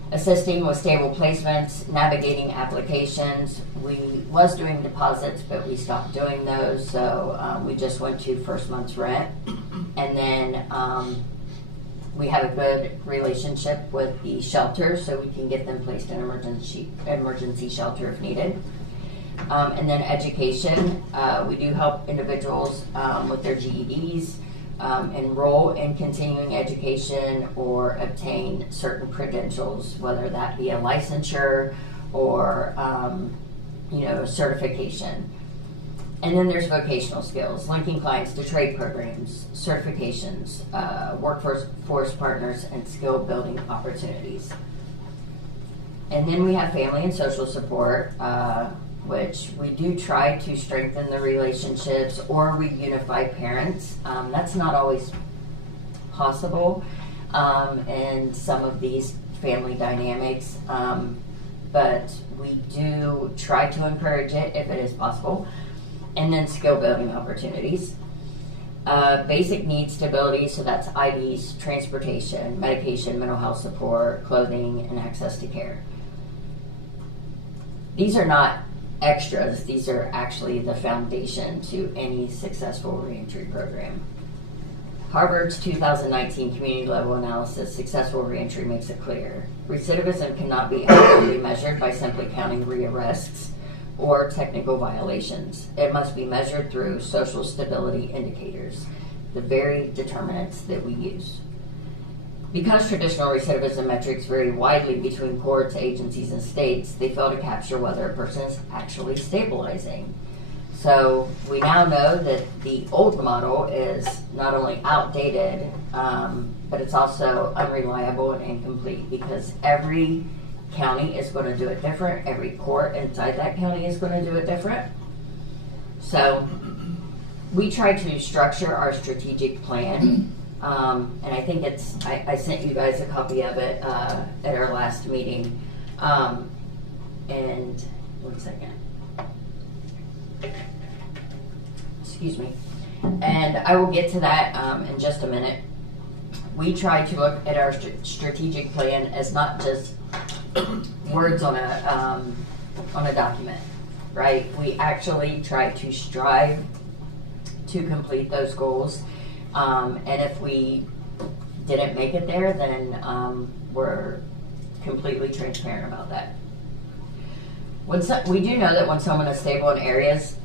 Assisting with stable placements, navigating applications. We was doing deposits, but we stopped doing those, so we just went to first month's rent. And then we have a good relationship with the shelter, so we can get them placed in emergency shelter if needed. And then education. We do help individuals with their GEDs, enroll in continuing education or obtain certain credentials, whether that be a licensure or certification. And then there's vocational skills, linking clients to trade programs, certifications, workforce partners, and skill building opportunities. And then we have family and social support, which we do try to strengthen the relationships, or we unify parents. That's not always possible in some of these family dynamics, but we do try to encourage it if it is possible. And then skill building opportunities. Basic needs stability, so that's IVs, transportation, medication, mental health support, clothing, and access to care. These are not extras, these are actually the foundation to any successful reentry program. Harvard's 2019 community level analysis, Successful Reentry, makes it clear. Recidivism cannot be accurately measured by simply counting rearrests or technical violations. It must be measured through social stability indicators, the very determinants that we use. Because traditional recidivism metrics vary widely between courts, agencies, and states, they fail to capture whether a person is actually stabilizing. So we now know that the old model is not only outdated, but it's also unreliable and incomplete, because every county is going to do it different. Every court inside that county is going to do it different. So we try to structure our strategic plan, and I think I sent you guys a copy of it at our last meeting. And 1 second. Excuse me. And I will get to that in just a minute. We try to look at our strategic plan as not just words on a document, right? We actually try to strive to complete those goals, and if we didn't make it there, then we're completely transparent about that. We do know that when someone is stable in areas,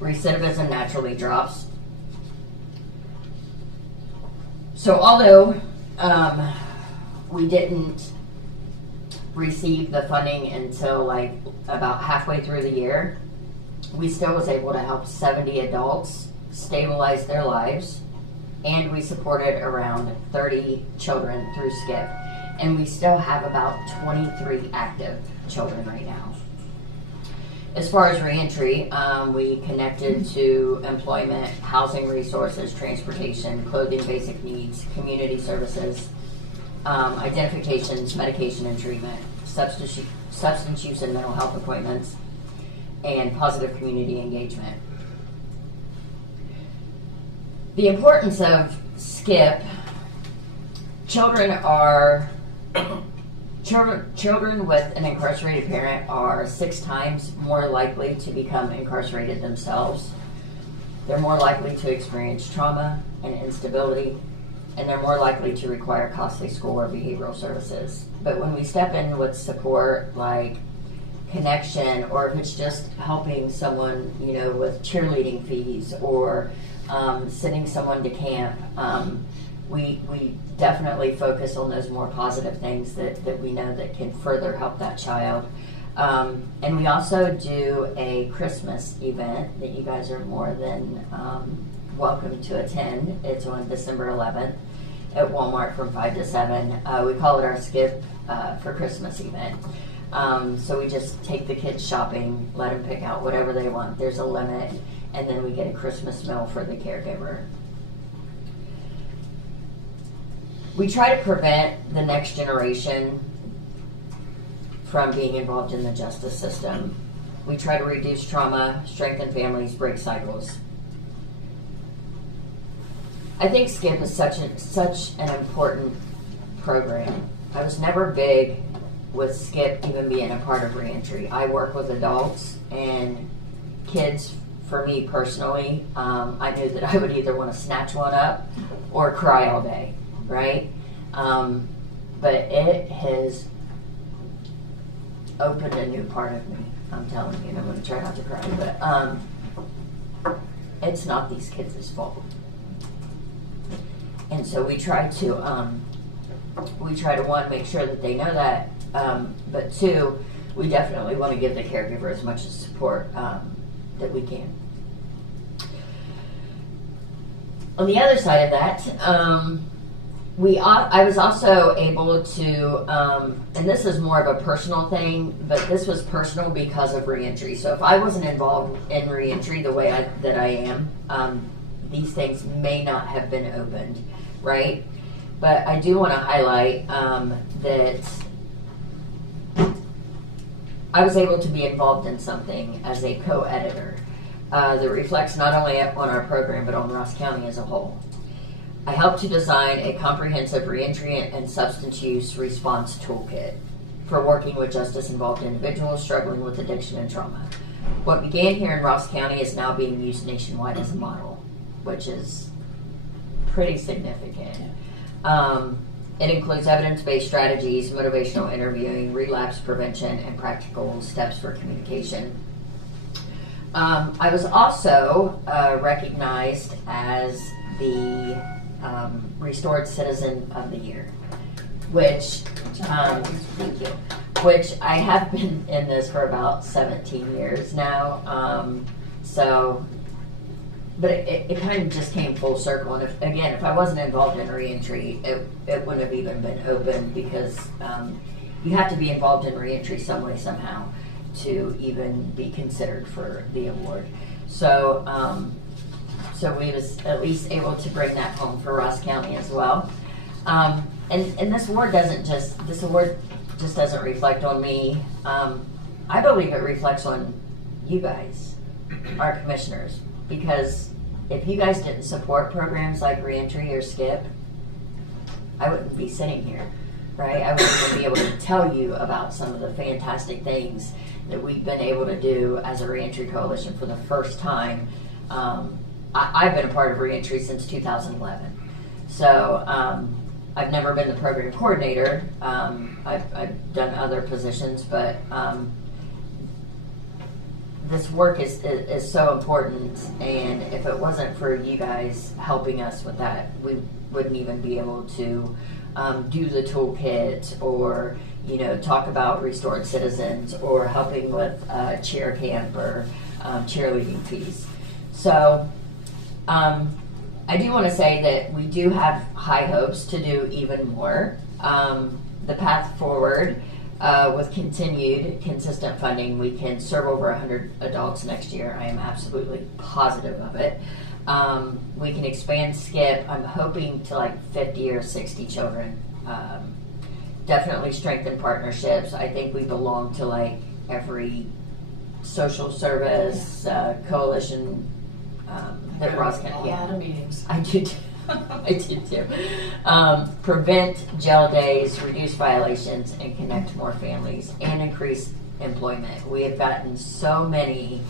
recidivism naturally drops. So although we didn't receive the funding until like about halfway through the year, we still was able to help 70 adults stabilize their lives, and we supported around 30 children through SCIP, and we still have about 23 active children right now. As far as reentry, we connected to employment, housing resources, transportation, clothing, basic needs, community services, identifications, medication and treatment, substance use and mental health appointments, and positive community engagement. The importance of SCIP: children with an incarcerated parent are 6 times more likely to become incarcerated themselves. They're more likely to experience trauma and instability, and they're more likely to require costly school or behavioral services. But when we step in with support like connection, or if it's just helping someone, with cheerleading fees or sending someone to camp, we definitely focus on those more positive things that we know that can further help that child. And we also do a Christmas event that you guys are more than welcome to attend. It's on December 11th at Walmart from 5 to 7. We call it our SCIP for Christmas event. So we just take the kids shopping, let them pick out whatever they want. There's a limit, and then we get a Christmas meal for the caregiver. We try to prevent the next generation from being involved in the justice system. We try to reduce trauma, strengthen families, break cycles. I think SKIP is such an important program. I was never big with SKIP even being a part of reentry. I work with adults and kids. For me personally, I knew that I would either want to snatch one up or cry all day, right? But it has opened a new part of me. I'm telling you, and I'm going to try not to cry, but it's not these kids' fault. And so we try to one, make sure that they know that, but two, we definitely want to give the caregiver as much support that we can. On the other side of that, I was also able to, and this is more of a personal thing, but this was personal because of reentry. So if I wasn't involved in reentry the way that I am, these things may not have been opened, right? But I do want to highlight that I was able to be involved in something as a co-editor that reflects not only on our program, but on Ross County as a whole. I helped to design a comprehensive reentry and substance use response toolkit for working with justice-involved individuals struggling with addiction and trauma. What began here in Ross County is now being used nationwide as a model, which is pretty significant. It includes evidence-based strategies, motivational interviewing, relapse prevention, and practical steps for communication. I was also recognized as the Restored Citizen of the Year, which, thank you, which I have been in this for about 17 years now. But it kind of just came full circle. And if I wasn't involved in reentry, it wouldn't have even been open, because you have to be involved in reentry some way, somehow, to even be considered for the award. So we was at least able to bring that home for Ross County as well. And this award just doesn't reflect on me. I believe it reflects on you guys, our commissioners, because if you guys didn't support programs like reentry or SKIP, I wouldn't be sitting here, right? I wouldn't even be able to tell you about some of the fantastic things that we've been able to do as a reentry coalition for the first time. I've been a part of reentry since 2011. So I've never been the program coordinator. I've done other positions, but this work is so important, and if it wasn't for you guys helping us with that, we wouldn't even be able to do the toolkit, or talk about Restored Citizens, or helping with cheer camp or cheerleading fees. So I do want to say that we do have high hopes to do even more. The path forward, with continued consistent funding, we can serve over 100 adults next year. I am absolutely positive of it. We can expand SKIP. I'm hoping to like 50 or 60 children. Definitely strengthen partnerships. I think we belong to like every social service coalition that Ross County. A lot of meetings. I do too. I did too. Prevent jail days, reduce violations, and connect more families, and increase employment. We have gotten so many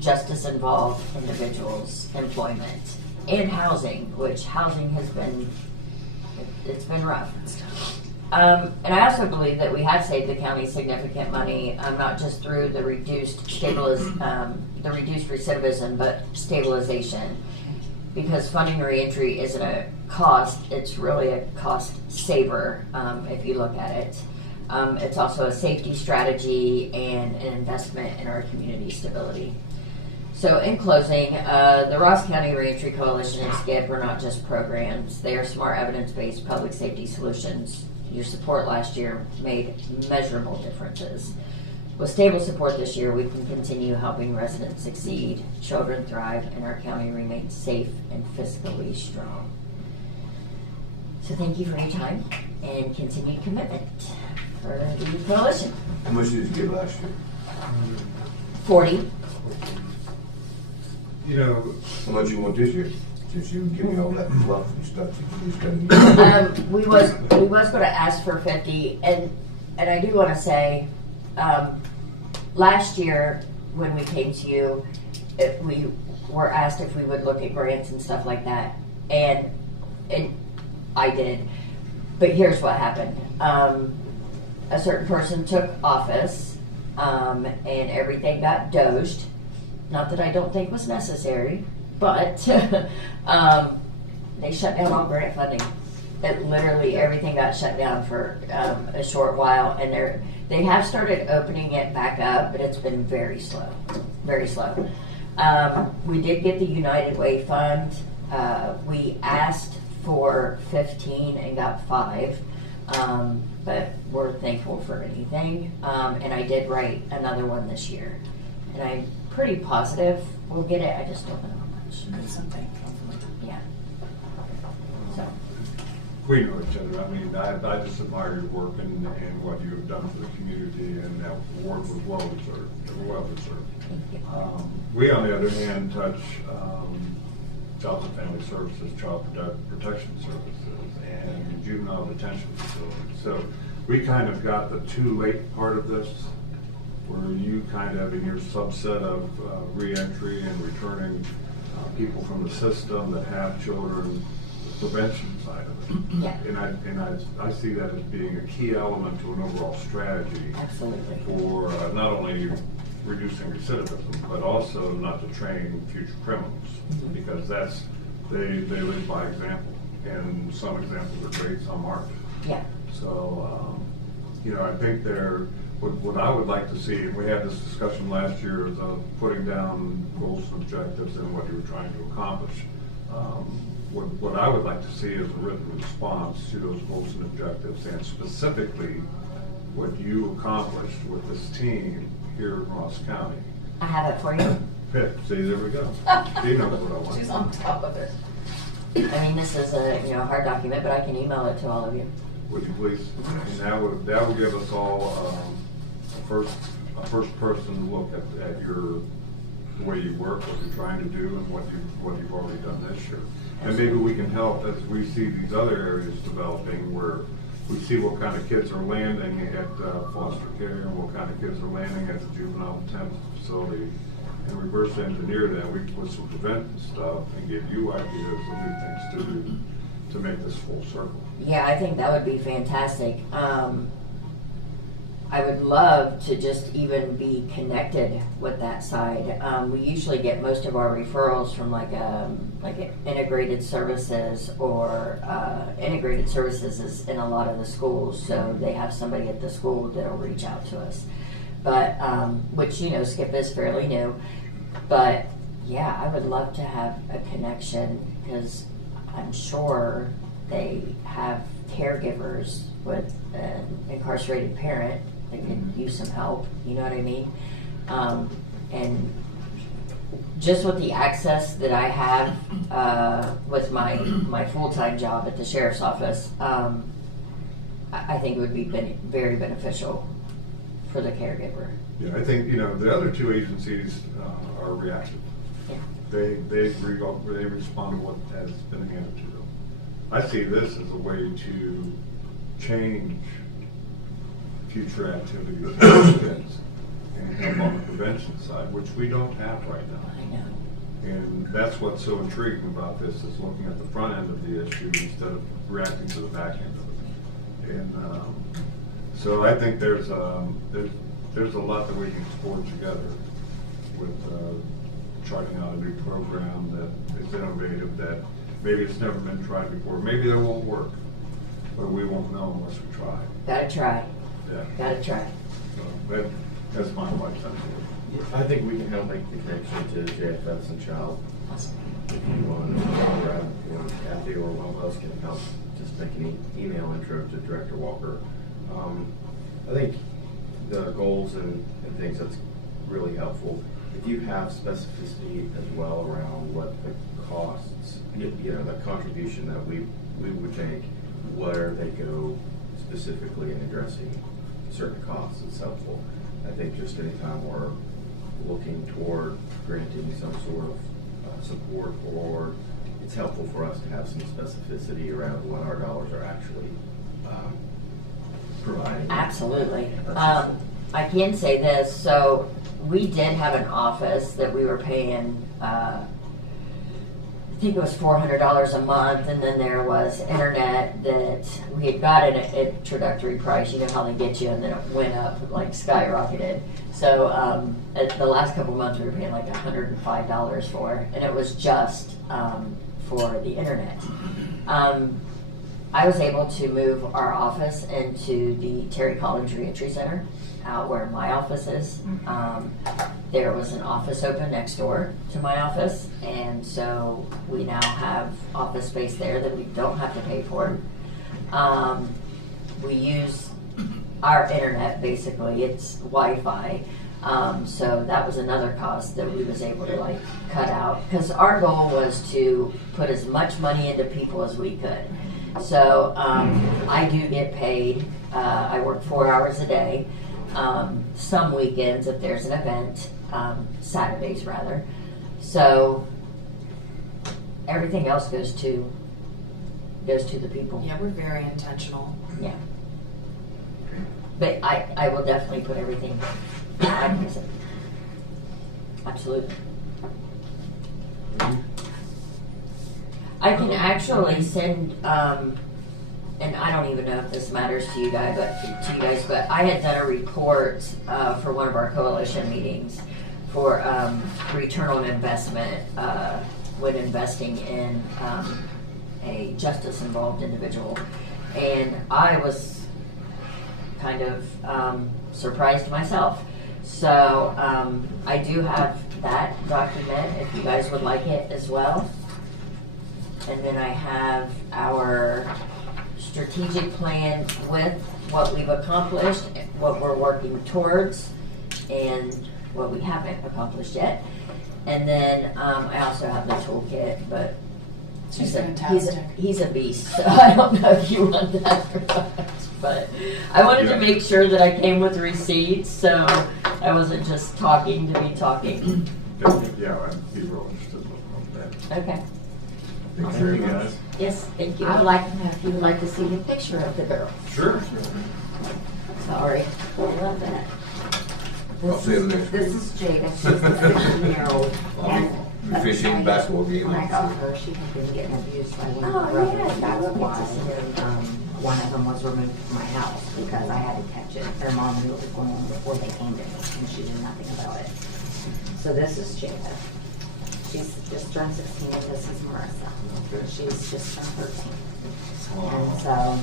justice-involved individuals employment, and housing, which housing has been, it's been rough. And I also believe that we have saved the county significant money, not just through the reduced recidivism, but stabilization. Because funding reentry isn't a cost, it's really a cost saver if you look at it. It's also a safety strategy and an investment in our community stability. So in closing, the Ross County Reentry Coalition and SKIP are not just programs, they are smart evidence-based public safety solutions. Your support last year made measurable differences. With stable support this year, we can continue helping residents succeed, children thrive, and our county remains safe and fiscally strong. So thank you for your time and continued commitment for the coalition. How much did you give last year? 40. You know, How much you want this year? Since you give me all that fluff and stuff that you just gotta We was going to ask for 50, and I do want to say, last year when we came to you, we were asked if we would look at grants and stuff like that, and I did. But here's what happened: a certain person took office, and everything got doged. Not that I don't think was necessary, but they shut down all grant funding. That literally everything got shut down for a short while, and they have started opening it back up, but it's been very slow, very slow. We did get the United Way fund. We asked for 15 and got 5, but we're thankful for anything. And I did write another one this year, and I'm pretty positive we'll get it. I just don't know how much. Something. Yeah. So. we know each other. I mean, I just admire your work and what you have done for the community, and that award was well deserved. Well deserved. We, on the other hand, touch Child and Family Services, Child Protection Services, and juvenile detention facilities. So we kind of got the too late part of this, where you kind of in your subset of reentry and returning people from the system that have children, the prevention side of it. Yeah. And I see that as being a key element to an overall strategy. Absolutely. For not only reducing recidivism, but also not to train future criminals, because they live by example, and some examples are great, some aren't. Yeah. So, I think what I would like to see, and we had this discussion last year, is putting down goals and objectives and what you were trying to accomplish. What I would like to see is a written response to those goals and objectives, and specifically what you accomplished with this team here in Ross County. I have it for you. Good. See, there we go. She knows what I want. She's on top of it. I mean, this is a hard document, but I can email it to all of you. Would you please? And that would give us all a first person look at the way you work, what you're trying to do, and what you've already done this year. And maybe we can help as we see these other areas developing, where we see what kind of kids are landing at foster care and what kind of kids are landing at the juvenile detention facility, and reverse engineer that. We can put some preventive stuff and give you ideas of new things to do to make this full circle. Yeah, I think that would be fantastic. I would love to just even be connected with that side. We usually get most of our referrals from like integrated services, or integrated services is in a lot of the schools, so they have somebody at the school that'll reach out to us. But which Skip is fairly new, but yeah, I would love to have a connection, because I'm sure they have caregivers with an incarcerated parent that could use some help, you know what I mean? And just with the access that I have with my full-time job at the sheriff's office, I think it would be very beneficial for the caregiver. Yeah, I think, the other two agencies are reactive. Yeah. They respond to what has been handed to them. I see this as a way to change future activities of kids and help on the prevention side, which we don't have right now. I know. And that's what's so intriguing about this, is looking at the front end of the issue instead of reacting to the back end of it. And so I think there's a lot that we can explore together with charting out a new program that is innovative, that maybe it's never been tried before. Maybe it won't work, but we won't know unless we try. Gotta try. Yeah. Gotta try. So that's my life sense. I think we can help make the connection to JFS and Child. Awesome. If you want, or Kathy or one of us can help just make an email intro to Director Walker. I think the goals and things, that's really helpful. If you have specificity as well around what the costs, you know, the contribution that we would make, where they go specifically in addressing certain costs, it's helpful. I think just anytime we're looking toward granting some sort of support, or it's helpful for us to have some specificity around what our dollars are actually providing. Absolutely. I can say this, so we did have an office that we were paying, I think it was $400 a month, and then there was internet that we had got an introductory price. You know how they get you, and then it went up, like skyrocketed. So at the last couple months we were paying like $105 for, and it was just for the internet. I was able to move our office into the Terry Collins Reentry Center, out where my office is. There was an office open next door to my office, and so we now have office space there that we don't have to pay for. We use our internet, basically, it's Wi-Fi. So that was another cost that we was able to like cut out, because our goal was to put as much money into people as we could. So I do get paid. I work 4 hours a day. Some weekends if there's an event, Saturdays rather. So everything else goes to the people. Yeah, we're very intentional. Yeah. But I will definitely put everything. I miss it. Absolutely. I can actually send, and I don't even know if this matters to you guys, but I had done a report for one of our coalition meetings for return on investment when investing in a justice-involved individual, and I was kind of surprised myself. So I do have that document if you guys would like it as well. And then I have our strategic plan with what we've accomplished, what we're working towards, and what we haven't accomplished yet. And then I also have the toolkit, but She's fantastic. He's a beast, so I don't know if you want that or not. But I wanted to make sure that I came with receipts, so I wasn't just talking to be talking. Yeah, I'd be real interested in looking at that. Okay. Thank you guys. Yes, thank you. I would like to know if you would like to see a picture of the girl. Sure. Sorry. I love that. I'll see you next This is Jada, she's the 16-year-old. And Fishing, basketball game. when I got her, she had been getting abused by one of Oh, my brothers. yeah, That's I why love one of them was removed from my house because I had to catch it. Their mom knew what was going on before they came to me, and she knew nothing about it. So this is Jada. She's just turned 16, and this is Marissa. She's just turned 13. And so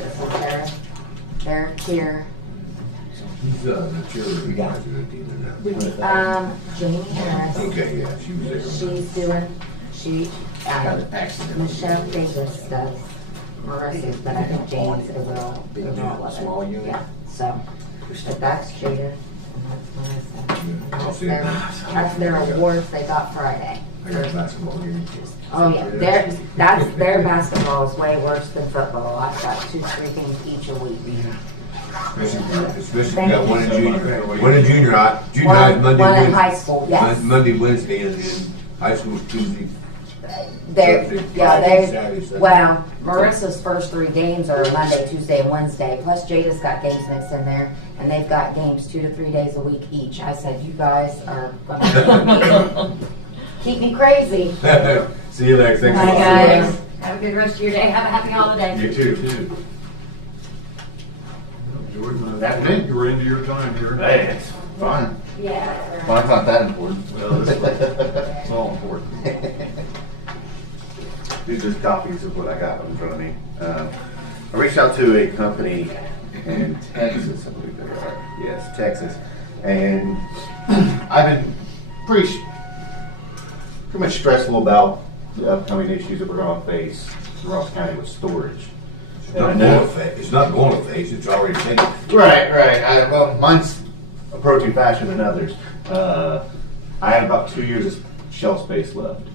this is their cheer. Who's the cheerleader you guys are the team now? Jamie Harris. Okay, yeah, she was there. She's doing, Michelle Davis does Marissa's, but I think James is a girl with Small it. unit. Yeah, so, but that's Jada, and I'll that's see Marissa. it. That's their awards they got Friday. I got a basketball game. Oh, yeah, their basketball is way worse than football. I've got 2-3 games each a week. Especially got one in junior. One in junior high. Junior high is Monday, One in Wednesday. high school, yes. Monday, Wednesday, and then high school's Tuesday. Well, Marissa's first 3 games are Monday, Tuesday, and Wednesday. Plus Jada's got games mixed in there, and they've got games 2 to 3 days a week each. I said, you guys are gonna keep me crazy. See you next. Thanks. Bye, guys. Have a good rest of your day. Have a happy holiday. You too. Jordan, you're into your time here. Hey, it's fine. Yeah. Well, it's not that important. Well, it's all important. These are copies of what I got in front of me. I reached out to a company in Texas, I believe they are. Yes, Texas. And I've been pretty much stressful about the upcoming issues that we're going to face in Ross County with storage. It's not going to phase, it's already taken. Right. Well, mine's approaching faster than others. I have about 2 years of shelf space left.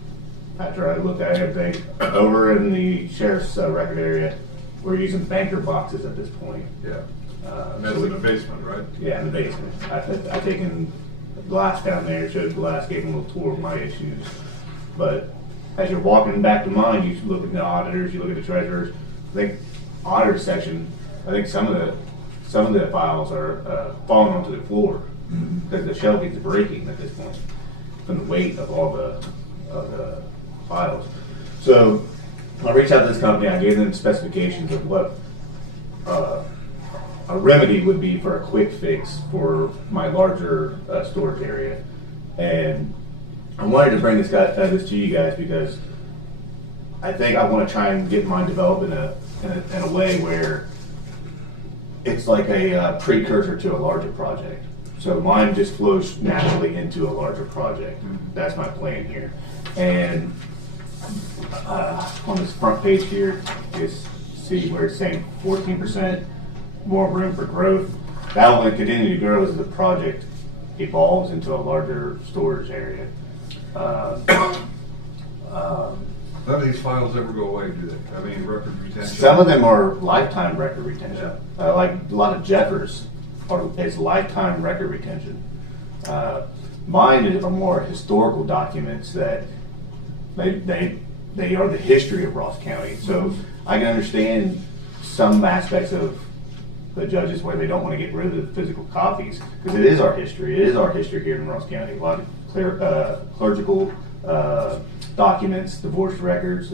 After I looked at everything over in the sheriff's record area, we're using banker boxes at this point. Yeah. And that's in the basement, right? Yeah, in the basement. I've taken glass down there, showed glass, gave them a little tour of my issues. But as you're walking back to mine, you look at the auditors, you look at the treasurers. I think auditor section, I think some of the files are falling onto the floor because the shelving's breaking at this point from the weight of all the files. So I reached out to this company. I gave them specifications of what a remedy would be for a quick fix for my larger storage area. And I wanted to bring this to you guys because I think I want to try and get mine developed in a way where it's like a precursor to a larger project. So mine just flows naturally into a larger project. That's my plan here. And on this front page here, just see where it's saying 14% more room for growth. That will continue to grow as the project evolves into a larger storage area. None of these files ever go away, do they? I mean, record retention? Some of them are lifetime record retention. Like a lot of Jeffers is lifetime record retention. Mine are more historical documents that they are the history of Ross County. So I can understand some aspects of the judges where they don't want to get rid of the physical copies because it is our history. It is our history here in Ross County. A lot of clerical documents, divorce records,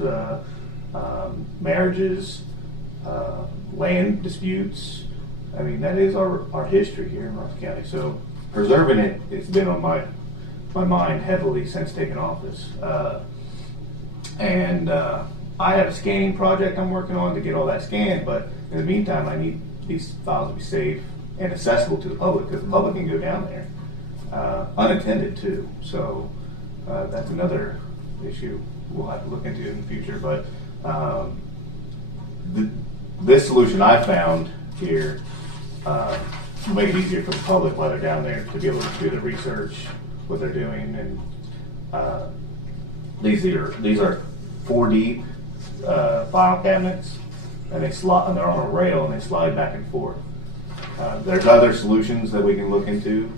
marriages, land disputes. I mean, that is our history here in Ross County. So preserving it's been on my mind heavily since taking office. And I have a scanning project I'm working on to get all that scanned, but in the meantime, I need these files to be safe and accessible to the public because the public can go down there unattended too. So that's another issue we'll have to look into in the future. But this solution I found here will make it easier for the public while they're down there to be able to do the research, what they're doing, and these are 4 deep file cabinets, and they're on a rail and they slide back and forth. There's other solutions that we can look into.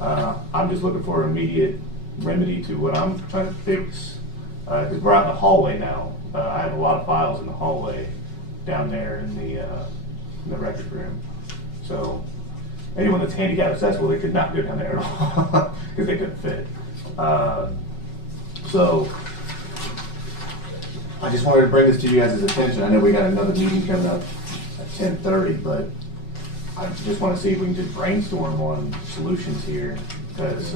I'm just looking for an immediate remedy to what I'm trying to fix. Because we're out in the hallway now. I have a lot of files in the hallway down there in the record room. So anyone that's handicap accessible, they could not go down there at all because they couldn't fit. So I just wanted to bring this to you guys' attention. I know we got another meeting coming up at 10:30, but I just want to see if we can just brainstorm on solutions here because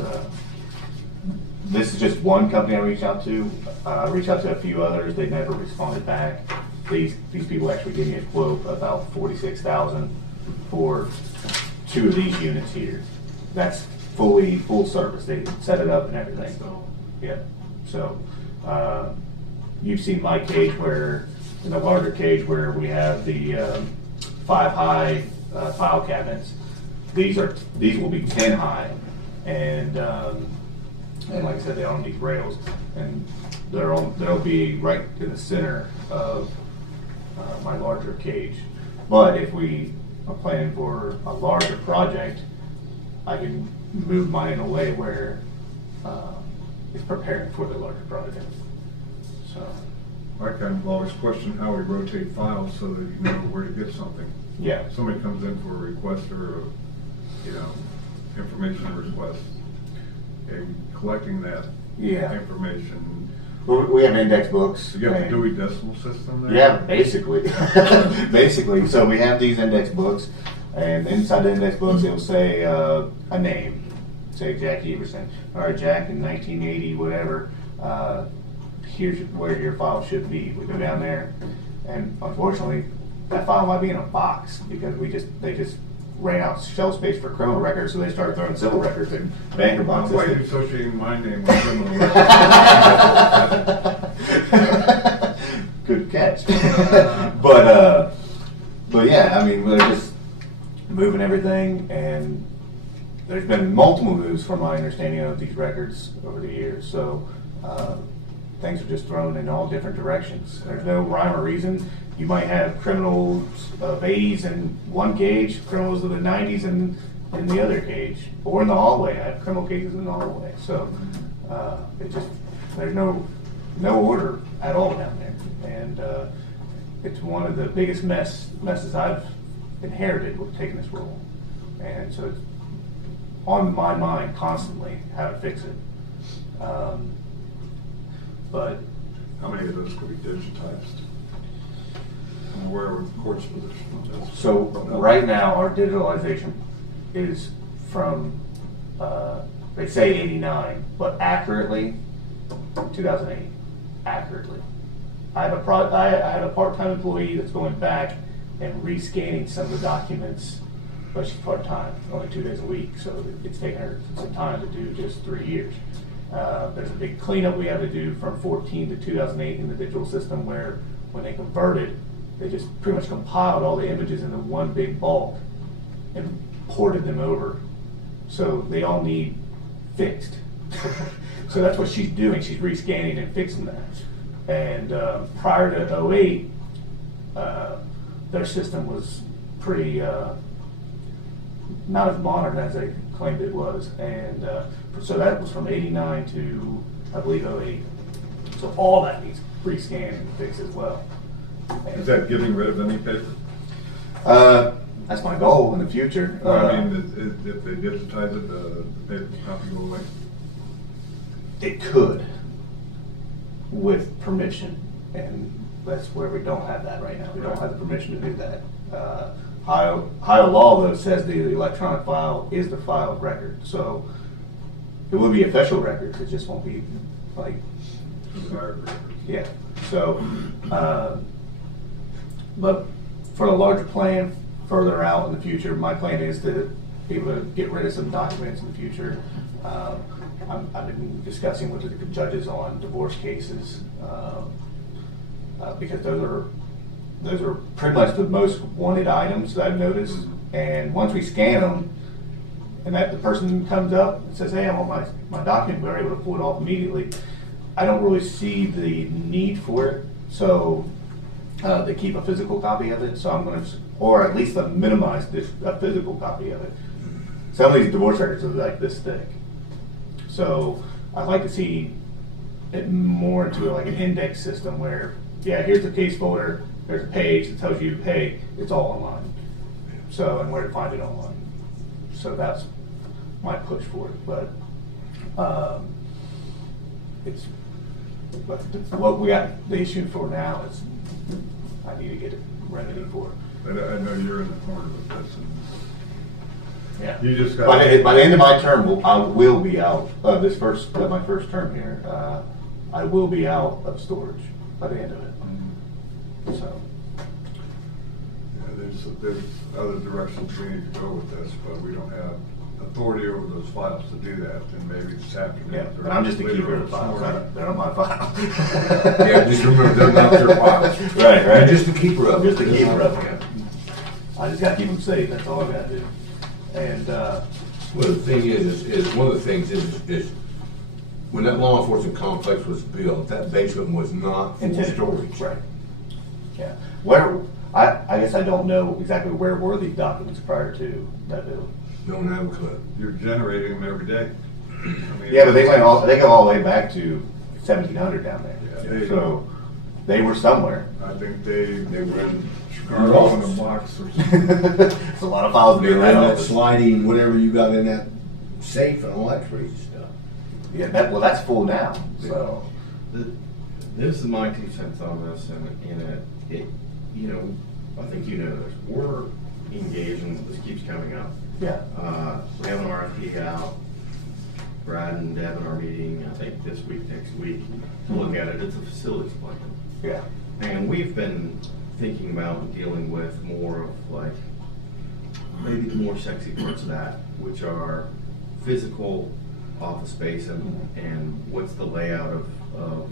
this is just one company I reached out to. I reached out to a few others. They never responded back. These people actually gave me a quote about $46,000 for 2 of these units here. That's full service. They set it up and everything. Yeah. So you've seen my cage where in the larger cage where we have the 5 high file cabinets. These will be 10 high, and like I said, they're on these rails, and they'll be right in the center of my larger cage. But if we are planning for a larger project, I can move mine in a way where it's preparing for the larger project. So I kind of always question how we rotate files so that you know where to get something. yeah, If somebody comes in for a request or information request, and collecting that yeah. information. We have index books. Do you have a and- Dewey Decimal System there? Yeah, basically. Basically. So we have these index books, and inside the index books it will say a name. Say Jack Everson. All right, Jack, in 1980, whatever, here's where your file should be. We go down there, and unfortunately, that file might be in a box because they just ran out shelf space for criminal records, so they started throwing civil records in banker boxes. Why are you associating my name with criminal records? Good catch. But But yeah, I mean, we're just moving everything, and there's been multiple moves from my understanding of these records over the years. So things are just thrown in all different directions. There's no rhyme or reason. You might have criminals of 80s in one cage, criminals of the 90s in the other cage, or in the hallway. I have criminal cases in the hallway. So it just, there's no order at all down there, and it's one of the biggest messes I've inherited with taking this role, and so it's on my mind constantly how to fix it. But how many of those could be digitized? And where would the court's position on this? So right now, our digitalization is from, they say 89, but accurately, 2008, accurately. I have a part-time employee that's going back and rescanning some of the documents, but she's part-time, only 2 days a week, so it's taken her some time to do just 3 years. There's a big cleanup we have to do from 14 to 2008 in the digital system, where when they converted, they just pretty much compiled all the images into one big bulk and ported them over. So they all need fixed. So that's what she's doing. She's rescanning and fixing that. And prior to 08, their system was pretty, not as modern as they claimed it was. And so that was from 89 to, I believe, 08. So all that needs rescanning and fixed as well. Is that getting rid of any paper? That's my goal in the future. I mean, if they digitize it, the paper copy go away? It could, with permission, and that's where we don't have that right now. We don't have the permission to do that. Ohio law, though, says the electronic file is the file of record, so it will be official records. It just won't be like desired records. Yeah. So, but for the larger plan, further out in the future, my plan is to be able to get rid of some documents in the future. I've been discussing with the judges on divorce cases because those are pretty much the most wanted items that I've noticed. And once we scan them, and that the person comes up and says, "Hey, I want my document," we're able to pull it off immediately. I don't really see the need for it, so they keep a physical copy of it. So I'm going to, or at least minimize a physical copy of it. Some of these divorce records are like this thick. So I'd like to see it more into like an index system where, yeah, here's the case folder, there's a page that tells you, hey, it's all online. So, and where to find it online. So that's my push for it. But what we got the issue for now is I need to get a remedy for it. But I know you're in the corner with this. Yeah. You just got by the end of my term, I will be out. My first term here, I will be out of storage by the end of it. So. Yeah, there's other directions we need to go with this, but we don't have authority over those files to do that. And maybe this afternoon. Yeah, but I'm just a keeper of the files. They're not my files. Yeah, just remember they're not your files. Right. You're just a keeper of them. Just a keeper of them. I just got to keep them safe. That's all I got to do. And well, the thing is one of the things is when that law enforcement complex was built, that basement was not for storage. Right. Yeah. Where I guess I don't know exactly where were these documents prior to that build. Don't have a clue. You're generating them every day. I mean, Yeah, but they go all the way back to 1700 down there. Yeah, so they were somewhere. I think they were in Chicago in a box or something. It's a lot of files to be in that that office. sliding, whatever you got in that safe and all that crazy stuff. Yeah, that's full now. So This is my 2 cents on this, and it you know, I think you know this. We're engaged, and this keeps coming up. yeah. We have an RFP out. Brad and Deb in our meeting, I think this week, next week, to look at it. It's a facilities plan. Yeah. And we've been thinking about dealing with more of like, maybe the more sexy parts of that, which are physical office space and what's the layout of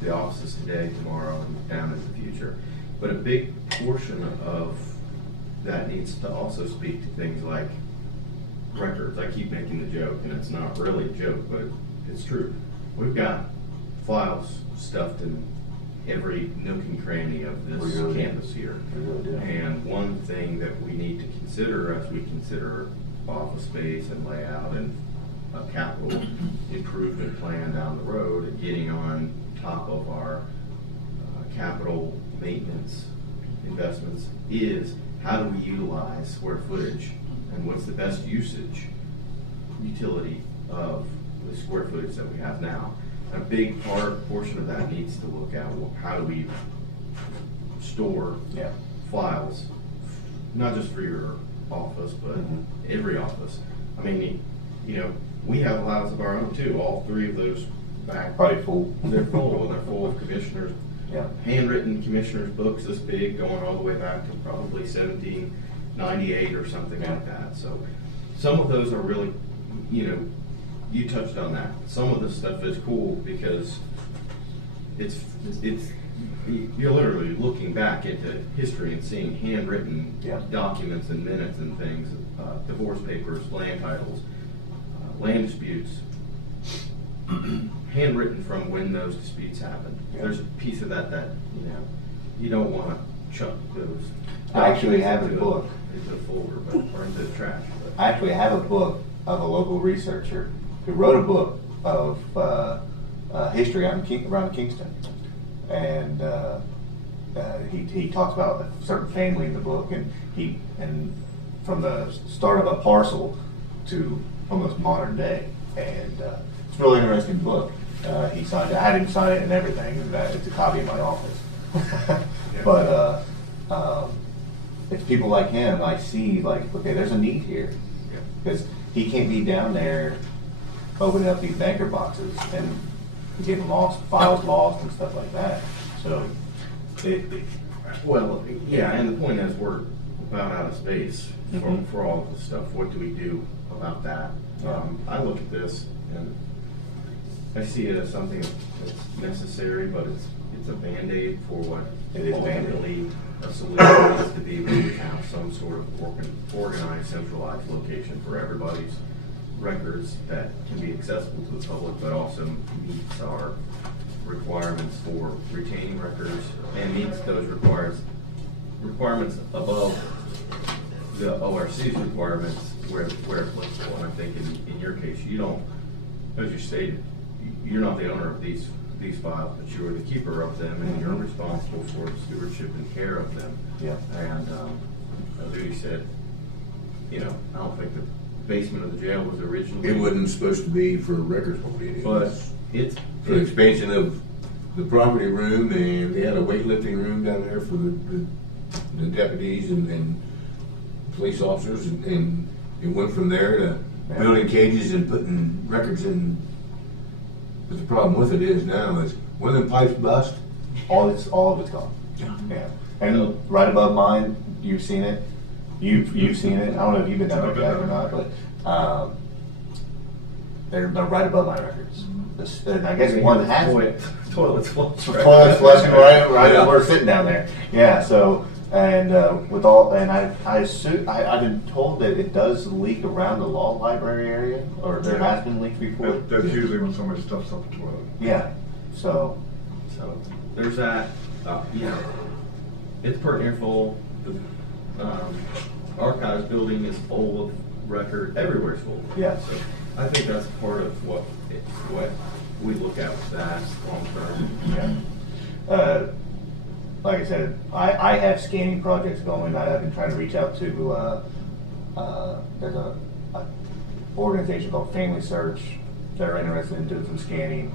the offices today, tomorrow, and down in the future. But a big portion of that needs to also speak to things like records. I keep making the joke, and it's not really a joke, but it's true. We've got files stuffed in every nook and cranny of this campus here. And one thing that we need to consider as we consider office space and layout and a capital improvement plan down the road and getting on top of our capital maintenance investments is how do we utilize square footage and what's the best utility of the square footage that we have now. A big portion of that needs to look at how do we store files, not just for your office, but every office. I mean, you know, we have files of our own too. All three of those back, Probably full. They're full, and they're full of commissioners, handwritten commissioners' books this big, going all the way back to probably 1798 or something like that. So some of those are really, you know, you touched on that. Some of this stuff is cool because it's you're literally looking back into history and seeing handwritten documents and minutes and things, divorce papers, land titles, land disputes, handwritten from when those disputes happened. There's a piece of that you know you don't want to chuck those. I actually have a book into a folder, or into the trash. But. I actually have a book of a local researcher who wrote a book of history around Kingston, and he talks about a certain family in the book, and from the start of a parcel to almost modern day, and it's a really interesting book. He signed it. I had him sign it and everything. And it's a copy in my office. But it's people like him. I see, like, okay, there's a need here, because he can't be down there opening up these banker boxes and getting lost, files lost, and stuff like that. So, well, yeah, and the point is we're about out of space for all of this stuff. What do we do about that? I look at this and I see it as something that's necessary, but it's a Band-Aid for what ultimately a solution needs to be when we have some sort of organized, centralized location for everybody's records that can be accessible to the public, but also meets our requirements for retaining records and meets those requirements above the ORC's requirements where applicable. And I think in your case, you don't, as you stated, you're not the owner of these files, but you are the keeper of them, and you're responsible for the stewardship and care of them. And as Udi said, you know, I don't think the basement of the jail was originally. It wasn't supposed to be for records holding. But it's for the expansion of the property room, and they had a weightlifting room down there for the deputies and police officers, and it went from there to building cages and putting records in. But the problem with it is now is when the pipes bust, all of it's gone. Yeah. And right above mine, you've seen it. You've seen it. I don't know if you've been down there or not, but they're right above my records. And I guess one has toilets flushing right where we're sitting down there. Yeah. So with all, and I've been told that it does leak around the law library area, or there has been leaks before. That's usually when somebody stuffs up a toilet. Yeah. So there's that. You know, it's pretty near full. The archives building is full of record. Everywhere's full. Yeah. So I think that's part of what we look at with that long term. Yeah. Like I said, I have scanning projects going. I've been trying to reach out to, there's a organization called Family Search. They're interested in doing some scanning.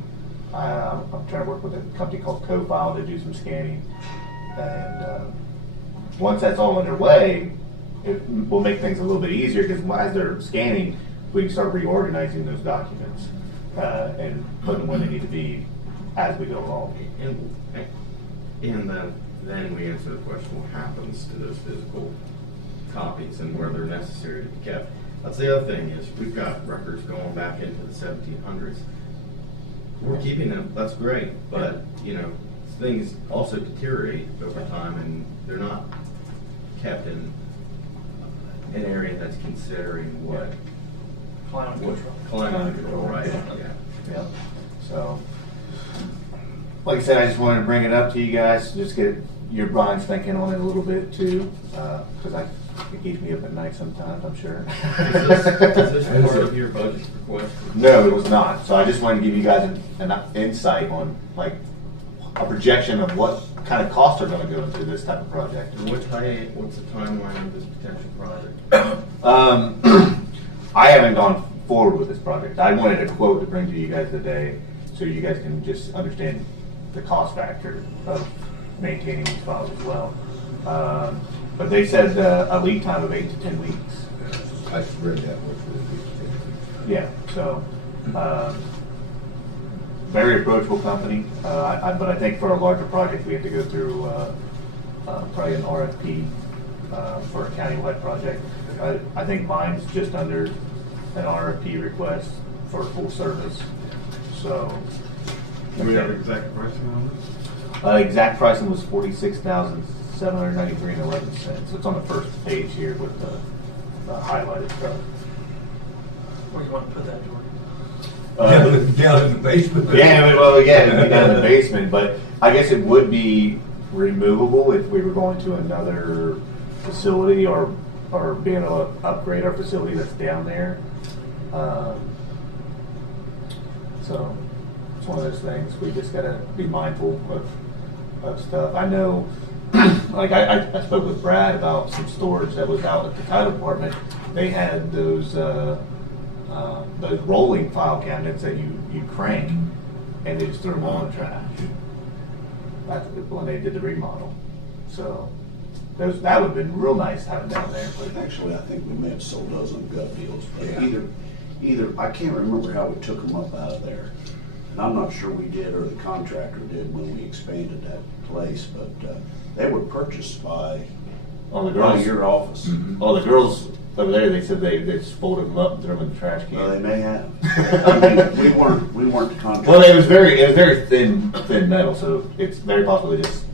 I'm trying to work with a company called CoFile to do some scanning. And once that's all underway, it will make things a little bit easier, because as they're scanning, we can start reorganizing those documents and putting them where they need to be as we go along. And then we answer the question, what happens to those physical copies and where they're necessary to be kept. That's the other thing is we've got records going back into the 1700s. We're keeping them, that's great, but you know, things also deteriorate over time, and they're not kept in an area that's considering what Climate control. climate control, right? Yeah. Yeah, so, like I said, I just wanted to bring it up to you guys, just get your minds thinking on it a little bit too, because it keeps me up at night sometimes, I'm sure. Is this part of your budget request? No, it was not, so I just wanted to give you guys an insight on, like, a projection of what kind of costs are gonna go into this type of project. And what's the timeline of this potential project? I haven't gone forward with this project. I wanted a quote to bring to you guys today, so you guys can just understand the cost factor of maintaining these files as well. But they said a lead time of 8 to 10 weeks. I read that one. Yeah, so, very approachable company, but I think for a larger project, we have to go through, probably an RFP, for a countywide project. I think mine's just under an RFP request for full service, so. Do we have exact pricing on this? Exact pricing was $46,793.11. It's on the first page here with the highlighted stuff. Where do you want to put that, Jordan? Down in the basement. Yeah, well, yeah, it'd be down in the basement, but I guess it would be removable if we were going to another facility or being able to upgrade our facility that's down there. So it's one of those things. We just gotta be mindful of stuff. I know, like I spoke with Brad about some storage that was out at the title department. They had those rolling file cabinets that you crank, and they just threw them all in the trash. That's when they did the remodel. So that would have been real nice to have them down there. But Actually, I think we may have sold those on gut deals, but Yeah. either, I can't remember how we took them up out of there. And I'm not sure we did or the contractor did when we expanded that place, but they were purchased by all the girls, your office. all the girls over there, they said they just folded them up and threw them in the trash can. Well, they may have. I mean, we weren't the contractor. Well, it was very thin metal, so it's very possible they just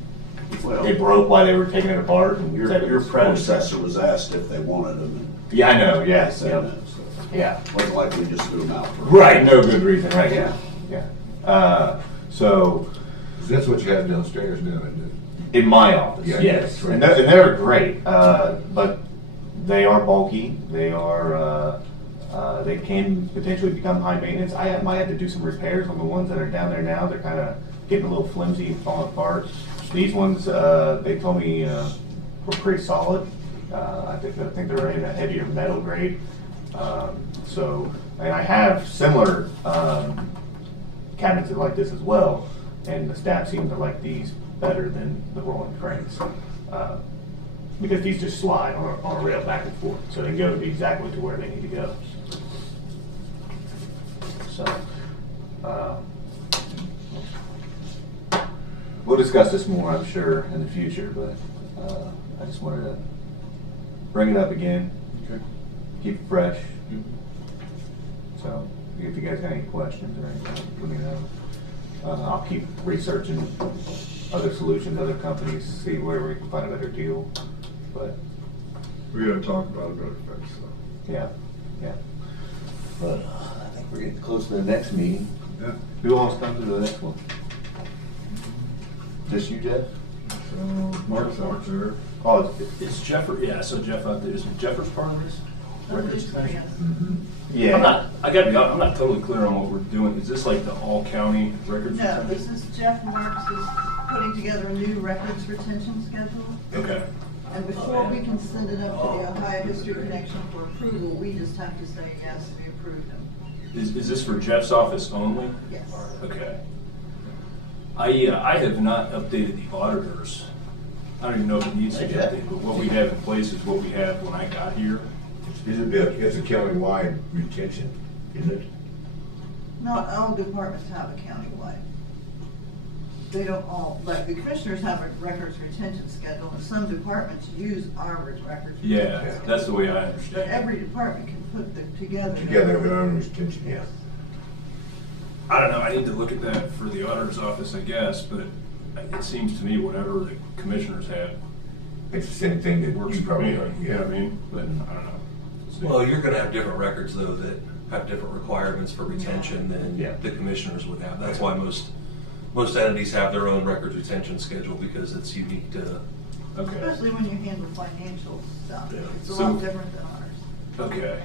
it broke while they were taking it apart. And said it Your was predecessor was asked if they wanted them, and Yeah, I know. they Yes. said Yeah. no. So Yeah. wasn't like we just threw them out. Right. No good reason. Right. Yeah. Yeah. So That's what you have downstairs now, isn't it? in my office, Yeah, yes, that's right. and they're great, but they are bulky. They are. They can potentially become high maintenance. I might have to do some repairs on the ones that are down there now. They're kind of getting a little flimsy and falling apart. These ones, they told me were pretty solid. I think they're in a heavier metal grade. And I have similar cabinets like this as well, and the staff seem to like these better than the rolling cranes. Because these just slide on a rail back and forth, so they go exactly to where they need to go. So, we'll discuss this more, I'm sure, in the future, but I just wanted to bring it up again, Okay. keep it fresh. So, if you guys got any questions or anything, let me know. I'll keep researching other solutions, other companies, see where we can find a better deal. But We gotta talk about a better fix, so. yeah. But I think we're getting close to the next meeting. Yeah. Who wants to come to the next one? Just you, Jeff? So, Mark's out there. Oh, Is Jeff, so Jeff out there, is Jeffers part of this? Records extension? yeah. I'm not totally clear on what we're doing. Is this like the all county records No, retention? this is Jeff Marks is putting together a new records retention schedule. Okay. And before we can send it up to the Ohio History Connection for approval, we just have to say, yes, we approve them. Is this for Jeff's office only? Yes. Okay. I have not updated the auditors. I don't even know if it needs to be updated, but what we have in place is what we have when I got here. It's a countywide retention, isn't it? Not all departments have a countywide. They don't all, like the commissioners have a records retention schedule, and some departments use our records. Yeah, retention schedule. that's the way I But understand it. every department can put them together. Together with our own retention, yeah. I don't know, I need to look at that for the auditor's office, I guess, but it seems to me whatever the commissioners have It's the same thing that works you for probably, me, you know what I mean? But I don't know. See. Well, you're gonna have different records though that have different requirements for retention Yeah. than the commissioners would have. That's why most entities have their own records retention schedule because it's unique to. Okay. Especially when you handle financial stuff. Yeah. It's a So- lot different than ours. Okay.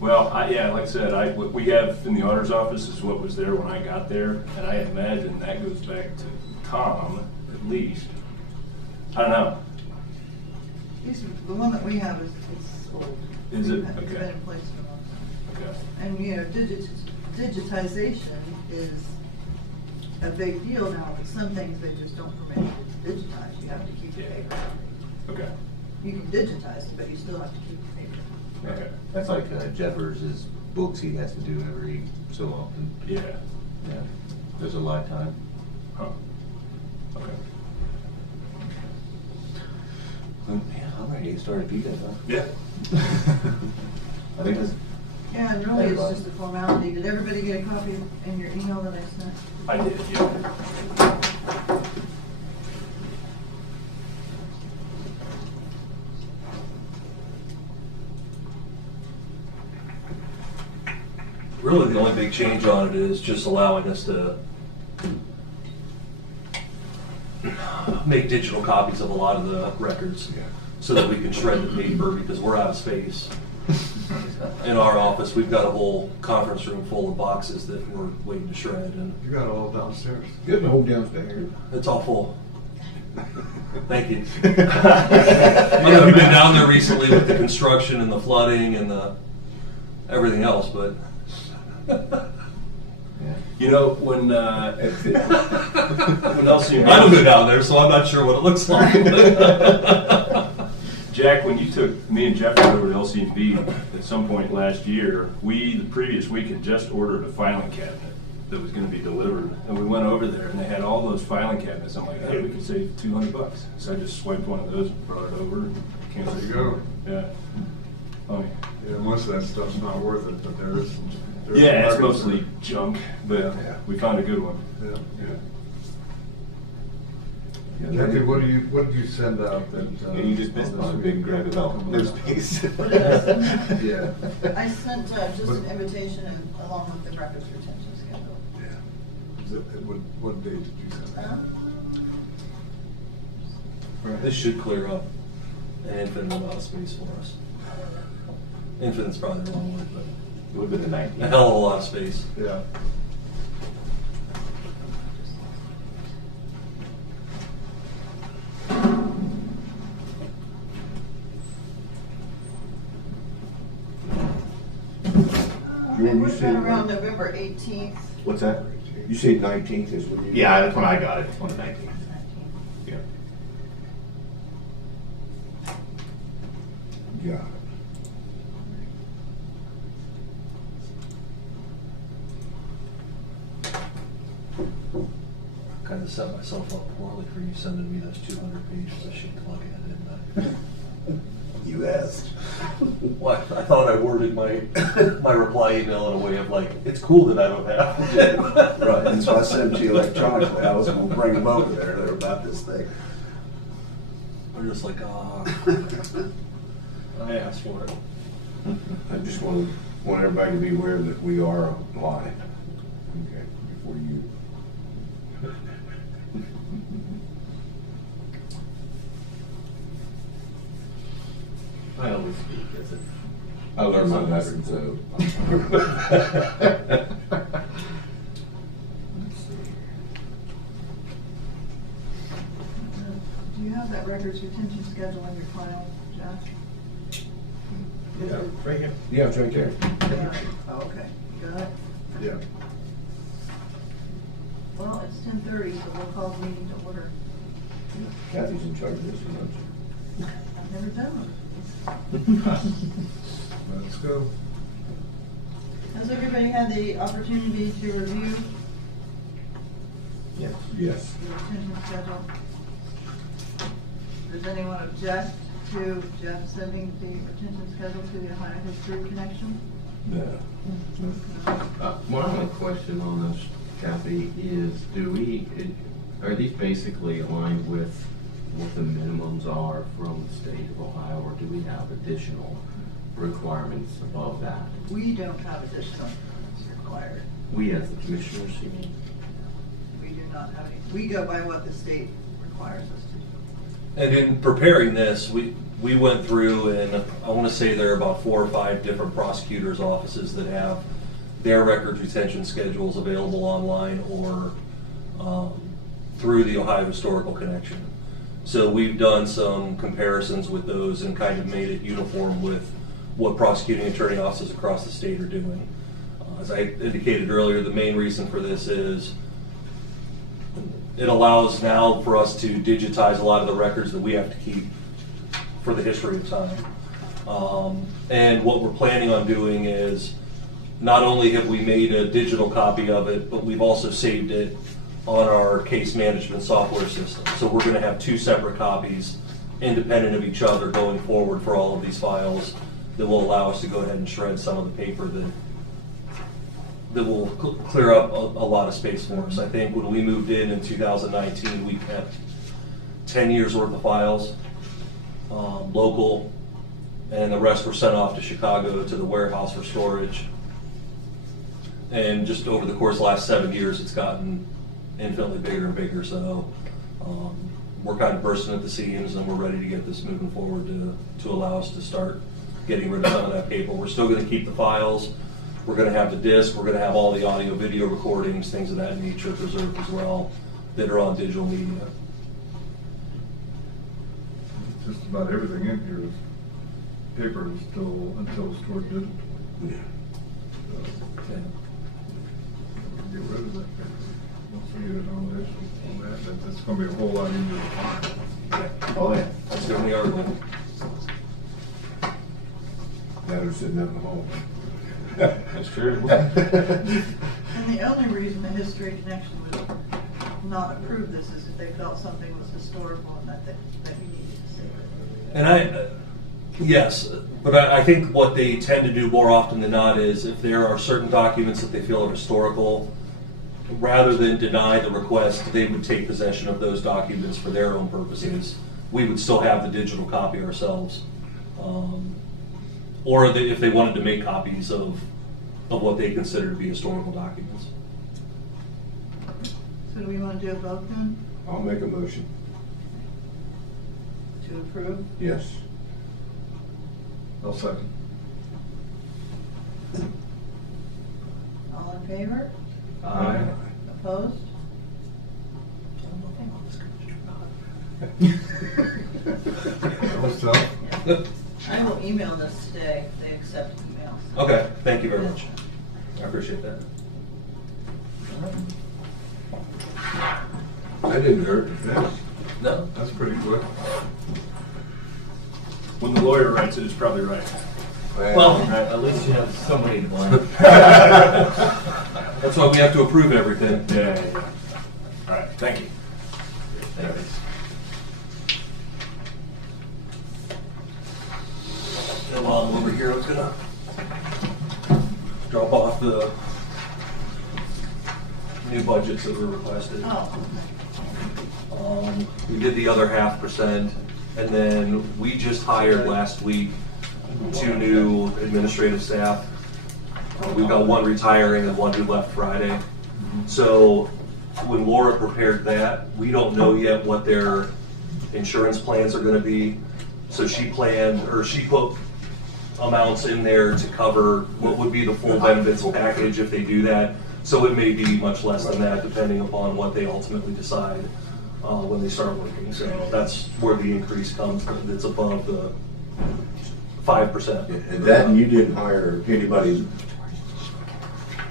Well, yeah, like I said, what we have in the auditor's office is what was there when I got there, and I imagine that goes back to Tom, at least. I don't know. The one that we have is old. Is it? It's been Okay. in place for a long time. Okay. And, you know, digitization is a big deal now, but some things they just don't permit you to digitize. You have to keep the paper. Okay. You can digitize it, but you still have to keep the paper. Okay. That's like Jeffers' books he has to do every so often. Yeah. Yeah, there's a lifetime. Huh. Okay. Man, I'm ready to start a PDA, huh? Yeah. I think that's, Yeah, and really, it's Everybody. just a formality. Did everybody get a copy in your email that I sent? I did, yeah. Really, the only big change on it is just allowing us to make digital copies of a lot of the records so that we can shred the paper because we're out of space. In our office, we've got a whole conference room full of boxes that we're waiting to shred, and You got it all downstairs. get the whole downstairs. it's all full. Thank you. I know you've been down there recently with the construction and the flooding and the everything else, but You know, when LCMP. I don't go down there, so I'm not sure what it looks like. Jack, when you took me and Jeff over to LCMB at some point last year, the previous week had just ordered a filing cabinet that was gonna be delivered. And we went over there and they had all those filing cabinets. I'm like, hey, we can save $200. So I just swiped one of those and brought it over and canceled. There you go. Yeah. Funny. Yeah, most of that stuff's not worth it, but there is some. there's Yeah, it's some markets mostly junk, but Yeah. we found a good one. there. Yeah. Kathy, what did you send out that? and you just missed on a big grad development news piece. Yeah. I sent just an invitation and along with the records retention schedule. Yeah. Is it, what date did you send that? This should clear up an infinite amount of space for us. Infinite's probably the wrong word, but It would have been the 19th. a hell of a lot of space. Yeah. It would have been around November 18th. What's that? You say 19th is when you. Yeah, that's when I got it, on the 19th. Yeah. Got it. Kind of set myself up poorly for you sending me those 200 pages I should look at, didn't I? You asked. Well, I thought I worded my reply email in a way of like, it's cool that I don't have to. Right, and so I sent them to you electronically. I was gonna bring them over there. They're about this thing. I'm just like, I asked for it. I just want everybody to be aware that we are live. Okay, before you. I always speak as if. I learned my lesson, so. Do you have that records retention schedule in your file, Josh? Yeah. Right here. Yeah, it's right there. Yeah. Oh, okay, you got it? Yeah. Well, it's 10:30, so we'll call the meeting to order. Kathy's in charge of this one, aren't I've never done Let's go. it. Has everybody had the opportunity to review you? Yes. the retention schedule? Does anyone object to Jeff sending the retention schedule to the Ohio History Connection? No. My only question on this, Kathy, is Are these basically aligned with what the minimums are from the state of Ohio, or do we have additional requirements above that? We don't have additional required. We as the commissioners, you mean? We do not have any. We go by what the state requires us to do. And in preparing this, we went through, and I want to say there are about 4 or 5 different prosecutors' offices that have their records retention schedules available online or through the Ohio Historical Connection. So we've done some comparisons with those and kind of made it uniform with what prosecuting attorney offices across the state are doing. As I indicated earlier, the main reason for this is it allows now for us to digitize a lot of the records that we have to keep for the history of time. And what we're planning on doing is not only have we made a digital copy of it, but we've also saved it on our case management software system. So we're going to have 2 separate copies independent of each other going forward for all of these files that will allow us to go ahead and shred some of the paper that will clear up a lot of space for us. I think when we moved in 2019, we kept 10 years worth of files, local, and the rest were sent off to Chicago to the warehouse for storage. And just over the course of the last 7 years, it's gotten infinitely bigger and bigger. So we're kind of bursting at the seams, and we're ready to get this moving forward to allow us to start getting rid of some of that paper. We're still going to keep the files. We're going to have the disc. We're going to have all the audio, video recordings, things of that nature preserved as well that are on digital media. Just about everything in here is paper is still until stored digitally. Yeah. Okay. Get rid of that paper. Once we get it on this, on that's going to be a whole lot easier to find. Yeah. Oh, yeah. That's certainly our goal. Now they're sitting out in the hall. That's true. And the only reason the History Connection would not approve this is if they felt something was historical and that you needed to see it. And yes, but I think what they tend to do more often than not is if there are certain documents that they feel are historical, rather than deny the request, they would take possession of those documents for their own purposes. We would still have the digital copy ourselves. Or if they wanted to make copies of what they consider to be historical documents. So do we want to do a vote then I'll make a motion. to approve? Yes. I'll second. All in favor? Aye. Opposed? That was tough. I will email this today if they accept emails. Okay, thank you very much. I appreciate that. That didn't hurt. No. That's pretty quick. When the lawyer writes it, it's probably right. Well, At least you have somebody to blame. that's why we have to approve everything. Yeah. All right, thank you. And while I'm over here, I was gonna drop off the new budgets that were requested. Oh, We did the other 0.5%, and then we just hired last week 2 new administrative staff. We've got 1 retiring and 1 who left Friday. So when Laura prepared that, we don't know yet what their insurance plans are gonna be. So she put amounts in there to cover what would be the full benefits package if they do that. So it may be much less than that, depending upon what they ultimately decide when they start working. So that's where the increase comes from. It's above the 5%. And that, you didn't hire anybody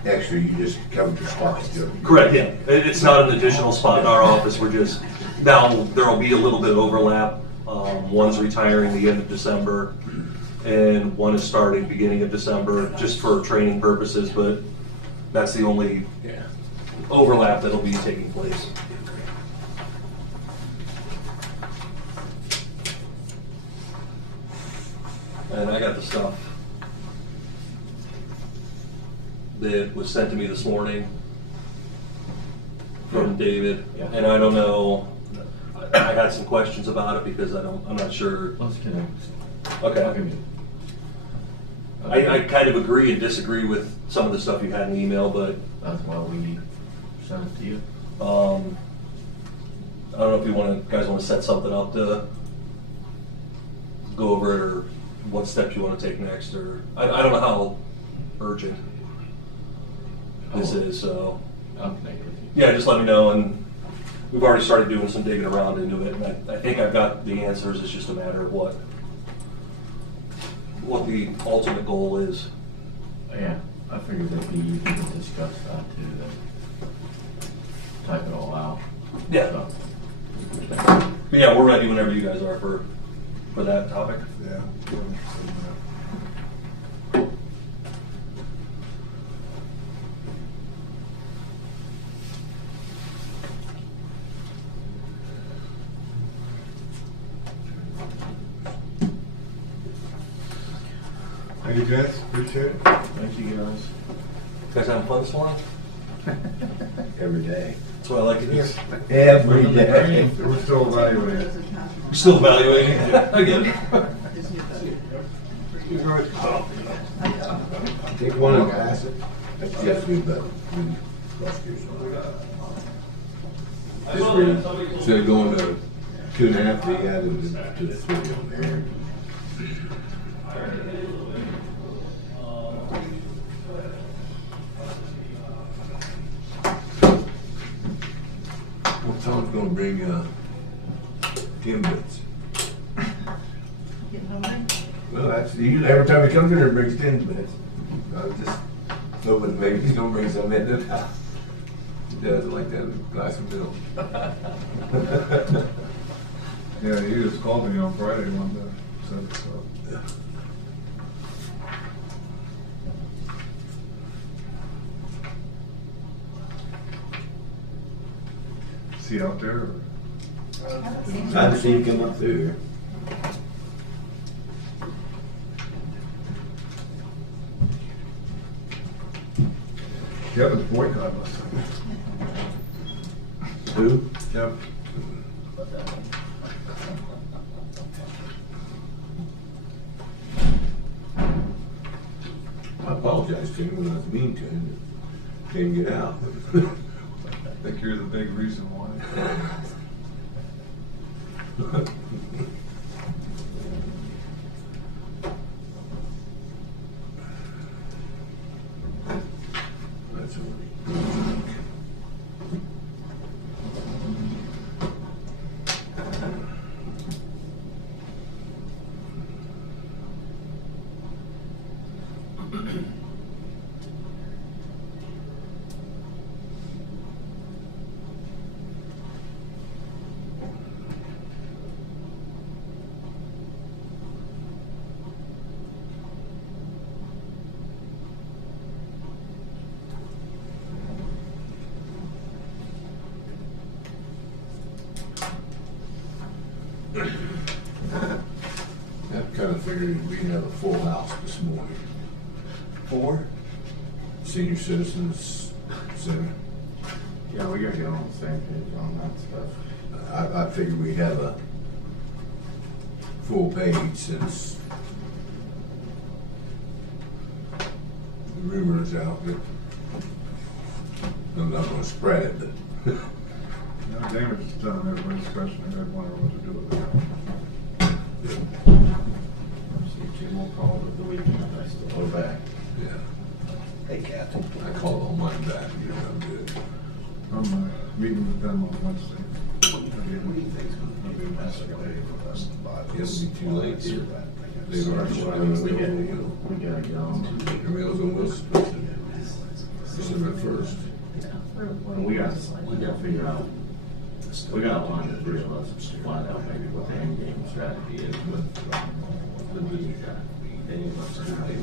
extra, you just covered your spots. Correct, yeah. It's not an additional spot in our office. We're just, now there'll be a little bit of overlap. One's retiring the end of December, and 1 is starting beginning of December, just for training purposes, but that's the only overlap that'll be taking place. And I got the stuff that was sent to me this morning from David, Yeah. and I don't know, I had some questions about it because I'm not sure. Let's connect. Okay. I kind of agree and disagree with some of the stuff you had in the email, but That's why we sent it to you. I don't know if you guys want to set something up to go over it, or what steps you want to take next, or I don't know how urgent this is, so. I'll connect with you. Yeah, just let me know, and we've already started doing some digging around into it, and I think I've got the answers. It's just a matter of what the ultimate goal is. Yeah, I figured that'd be easy to discuss that too, then type it all out. Yeah. So, But yeah, we're ready whenever you guys are for that topic. Yeah. Thank you, guys. Appreciate it. Thank you guys. You guys having fun this morning? Every day. That's what I like to hear. Every day. We're still evaluating. We're still evaluating. I get it. Take one and pass it. That's just me, but prosecution. Instead of going to 2.5, they added to the 3 on there. Well, Tom's gonna bring, Timbits. Getting hungry? Well, that's, usually every time he comes in here, he brings Timbits. I was just hoping maybe he's gonna bring some in the house. He does like that glass of milk. Yeah, he just called me on Friday one day, said so. Yeah. Is he out there or? I haven't seen him come up through here. Kevin's boycott us. Who? Yep. I apologize to him when I was mean to him. Didn't get out. I think you're the big reason why. That's all right. I kind of figured we'd have a full house this morning. Four? Senior Citizens Center. Yeah, we gotta get on the same page on that stuff. I figured we'd have a full page since the rumor is out that I'm not gonna spread it, but No, David's telling everybody's question, I had wonder what to do with it. See, two more calls at the weekend, I still go back. yeah, Hey, Kathy. I called all mine back, you know, I'm good. I'm meeting with them on Wednesday. What do you think's gonna be necessary for us to buy this? It'll be too late here. They've already shut down the We gotta, mill. we gotta get on to The mill's almost December 1st. And we gotta figure out, we gotta line the three of us, find out maybe what the end game strategy is with the meeting that any of us can do.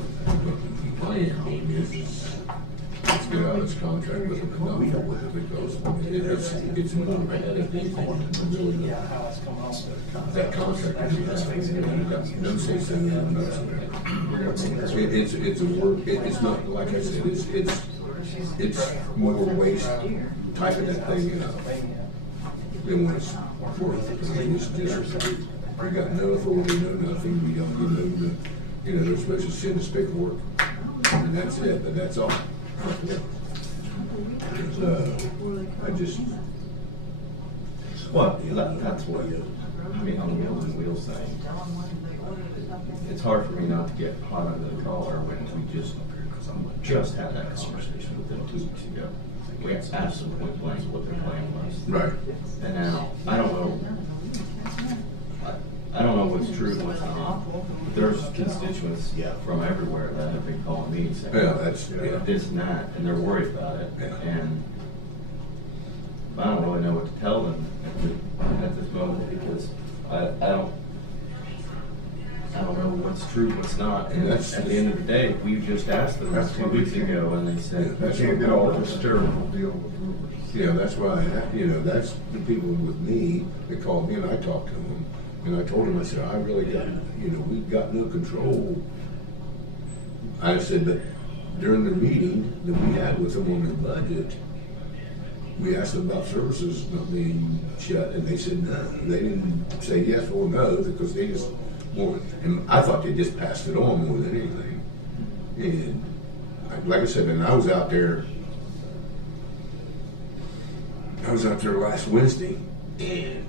My end game is, let's get out of this contract with them and not deal with it because it's more ahead of anything than really that contract is. No say so, no say. It's a work, it's not, like I said, it's it's more waste type of that thing, you know, than what it's worth. I mean, it's just, we got no authority, no nothing, we don't give them the, you know, they're supposed to send us paperwork, and that's it, but that's all. I just, Well, that's what, I mean, on the Meals and Wheels thing, it's hard for me not to get hot under the collar when we just had that conversation with them 2 weeks ago. We asked them point blank what their plan was. right. And now, I don't know what's true and what's not. But there's constituents from everywhere that have been calling me and saying, Yeah, that's, this and that, and they're worried about it. Yeah. And I don't really know what to tell them at this moment, because I don't know what's true, what's not. And That's- at the end of the day, we just asked them That's 2 what we weeks can't- ago, and they said. I can't get all hysterical deal with rumors. yeah, that's why, you know, that's the people with me, they called me and I talked to them. And I told them, I said, I really got, you know, we've got no control. I said, but during the meeting that we had with them on the budget, we asked them about services not being shut, and they said no. They didn't say yes or no, because they just, more, and I thought they just passed it on more than anything. And like I said, and I was out there last Wednesday and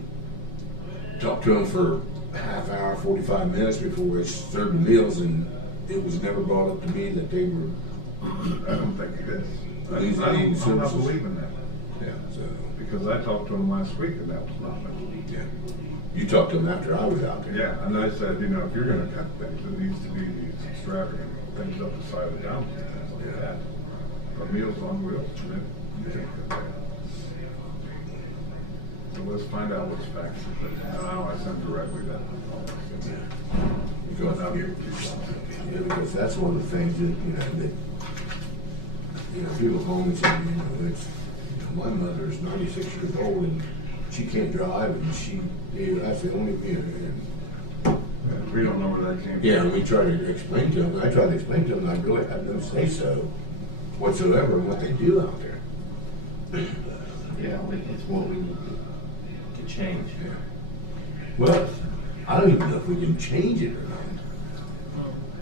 talked to them for a half hour, 45 minutes before we served the meals, and it was never brought up to me that they were I don't think it is. losing I'm any not services. believing that, Yeah, so, because I talked to them last week and that was not mentioned. yeah. You talked to them after I was out there. Yeah, and I said, you know, if you're gonna cut things, it needs to be these extravagant things up the side of the dump, things like that. But Meals on Wheels, you can't cut that. So let's find out what's facts, but now I send directly that. Because that's one of the things that, you know, that, you know, people call me and say, you know, it's, you know, my mother is 96 years old and she can't drive, and she, you know, that's the only, you know, and we don't know where that came from. yeah, and we try to explain to them, I try to explain to them, I really have no say-so whatsoever in what they do out there. Yeah, it's what we need to change. Yeah. Well, I don't even know if we can change it or not.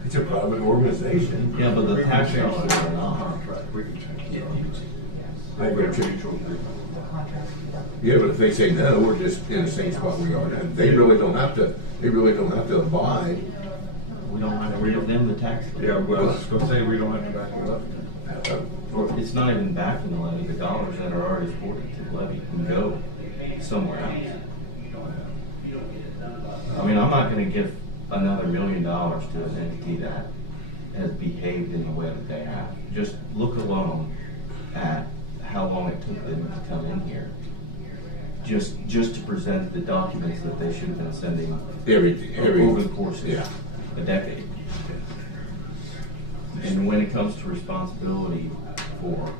It's a private organization. Yeah, but the We can tax change dollars the are not. contract, we can change Yeah, it. They We're can change. mutual agreement. Yeah, but if they say no, we're just in the same spot we are now. They really don't have to abide. We don't have to give them the tax. Yeah, well, I was just gonna say, we don't have to back it up. Or it's not even backing the levy, the dollars that are already supported to the levy can go somewhere else. I mean, I'm not gonna give another $1 million to an entity that has behaved in the way that they have. Just look alone at how long it took them to come in here. Just to present the documents that they should have been sending over the course of a decade. And when it comes to responsibility for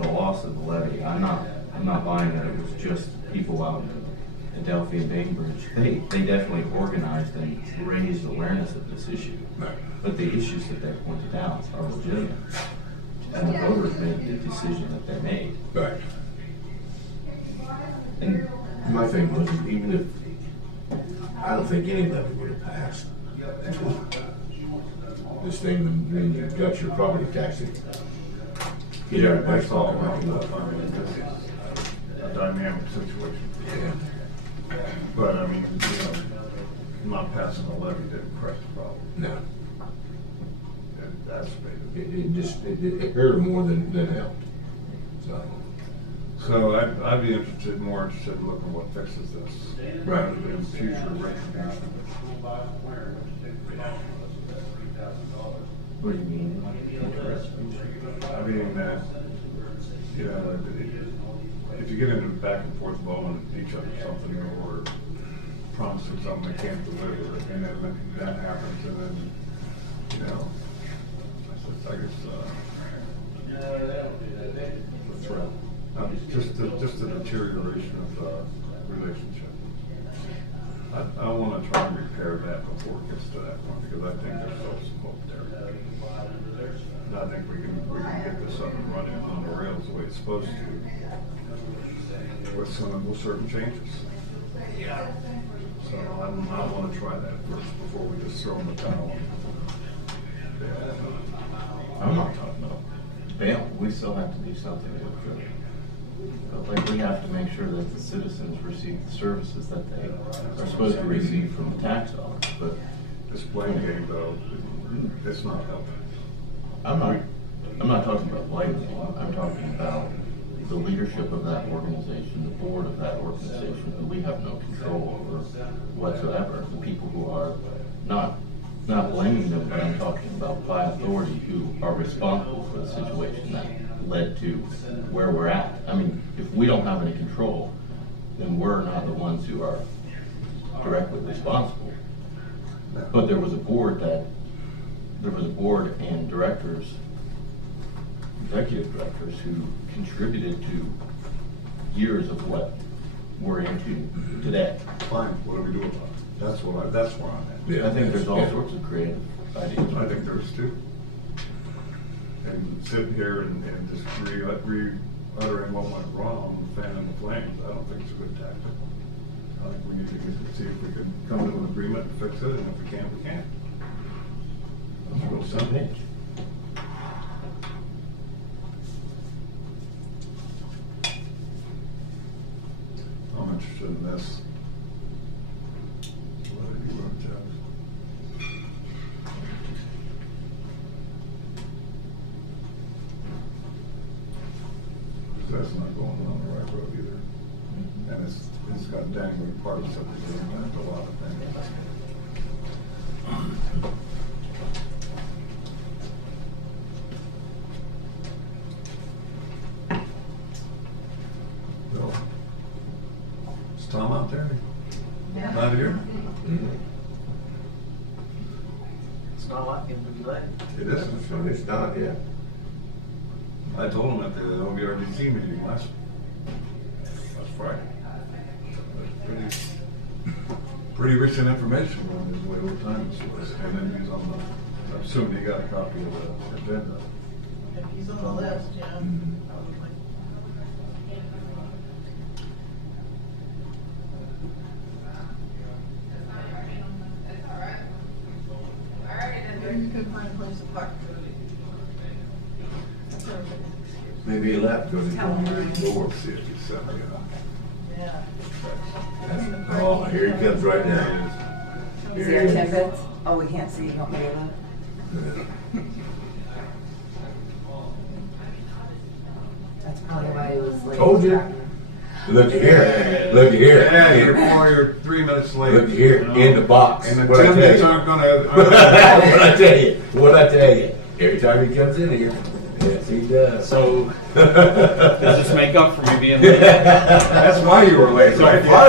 the loss of the levy, I'm not buying that it was just people out in Adelphia and Bainbridge. They definitely organized and raised awareness of this issue. Right. But the issues that they pointed out are legitimate. And the voters made the decision that they made. Right. And My thing was, even if, I don't think any levy would have passed. This thing, when you got your property tax, it get everybody's That's all talking about about I mean, this is a dynamic situation. Yeah. But I mean, you know, not passing a levy didn't correct the problem. No. That's It hurt more than helped. So I'd be more interested in looking what fixes this. Right. Rather than future retribution. what do you mean? I mean, you know, if you get into back and forth blowing each other something or promising something they can't deliver, and then that happens, and then, you know, I guess, the threat. Just the deterioration of the relationship. I want to try and repair that before it gets to that point, because I think there's still some hope there. And I think we can get this up and running. it's supposed to, with certain changes. Yeah. So I want to try that first before we just throw in the towel. I'm not talking about bail, we still have to do something to it. But like, we have to make sure that the citizens receive the services that they are supposed to receive from the tax dollars, but. This blame game though, it's not helping. I'm not talking about blaming, I'm talking about the leadership of that organization, the board of that organization, who we have no control over whatsoever. The people who are not blaming them, but I'm talking about by authority who are responsible for the situation that led to where we're at. I mean, if we don't have any control, then we're not the ones who are directly responsible. But there was a board and directors, executive directors, who contributed to years of what we're into today. Fine, what do we do about it? That's where I'm at. I think there's all sorts of creative ideas. I think there's too. And sitting here and just re-uttering what went wrong, fanning the flames, I don't think it's a good tactic. I think we need to see if we can come to an agreement and fix it, and if we can't, we can't. That's real simple. I'm interested in this. What do you want, Jeff? That's not going on the right road either. And it's got dangling parts of it, and a lot of things. Bill, is Tom out there? Yeah. Not here? It's not like him to be late. It isn't. It's not, yeah. I told him at the OVRDC meeting last Friday. Pretty rich in information on his way what time it was, and then he's on the, I assume he got a copy of the agenda. If he's on the list, yeah, probably. You could find a place to park. That's everything. Maybe he left because he Tell him. opened the door. Yeah. Oh, here he comes right now. See Here our he is. tidbits? Oh, we can't see, you want me to look? That's probably why he was late. Told you. Look here, look here. Yeah, you're 3 minutes late. Look here, in the box. And the What'd I 10 tell minutes you? aren't gonna. What'd I tell you? Every time he comes in here, yes, he does. So, does this make up for me being late? That's why you were late, right? Well,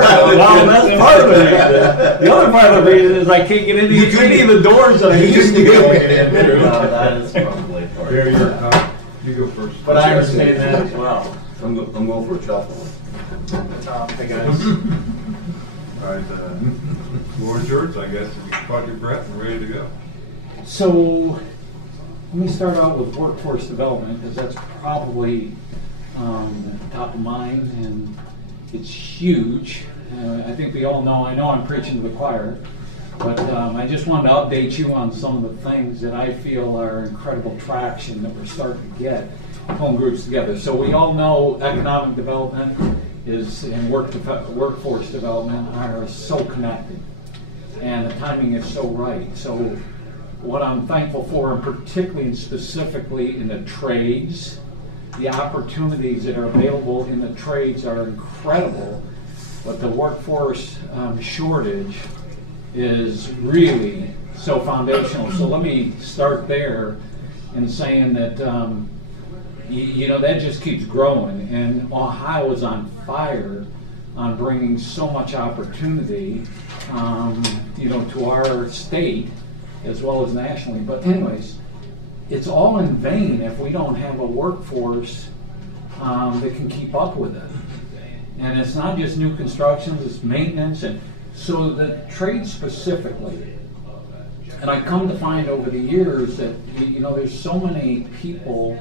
that's part of it. The other part of the reason is I can't get into any of the doors that I used to go in. No, that is probably part of There it. you go. You go first. But I understand that as well. I'm going for a chocolate one. Hey guys. All right, floor's yours, I guess, if you caught your breath and ready to go. So, let me start out with workforce development, because that's probably top of mind, and it's huge. I think we all know, I know I'm preaching to the choir, but I just wanted to update you on some of the things that I feel are incredible traction that we're starting to get home groups together. So we all know economic development and workforce development are so connected, and the timing is so right. So what I'm thankful for, and particularly and specifically in the trades, the opportunities that are available in the trades are incredible, but the workforce shortage is really so foundational. So let me start there in saying that you know, that just keeps growing, and Ohio is on fire on bringing so much opportunity you know, to our state as well as nationally. But anyways, it's all in vain if we don't have a workforce that can keep up with it. And it's not just new constructions, it's maintenance. And so the trade specifically, and I come to find over the years that, you know, there's so many people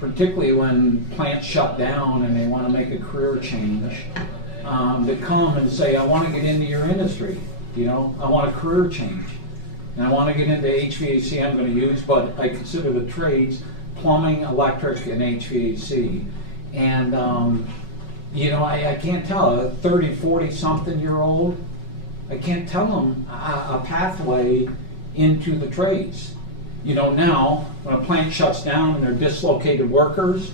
particularly when plants shut down and they want to make a career change, that come and say, I want to get into your industry, you know, I want a career change. And I want to get into HVAC I'm going to use, but I consider the trades plumbing, electric, and HVAC. And, you know, I can't tell a 30, 40 something year old, I can't tell them a pathway into the trades. You know, now, when a plant shuts down and they're dislocated workers,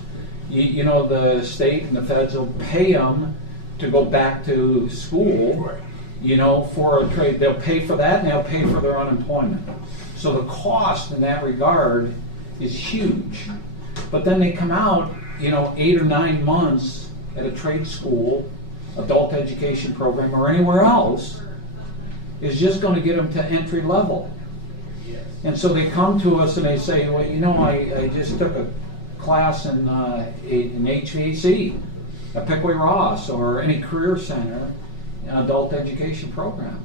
you know, the state and the feds will pay them to go back to school, you know, for a trade. They'll pay for that and they'll pay for their unemployment. So the cost in that regard is huge. But then they come out, you know, 8 or 9 months at a trade school, adult education program, or anywhere else, is just going to get them to entry level. And so they come to us and they say, well, you know, I just took a class in HVAC at Pickaway Ross or any career center, adult education program.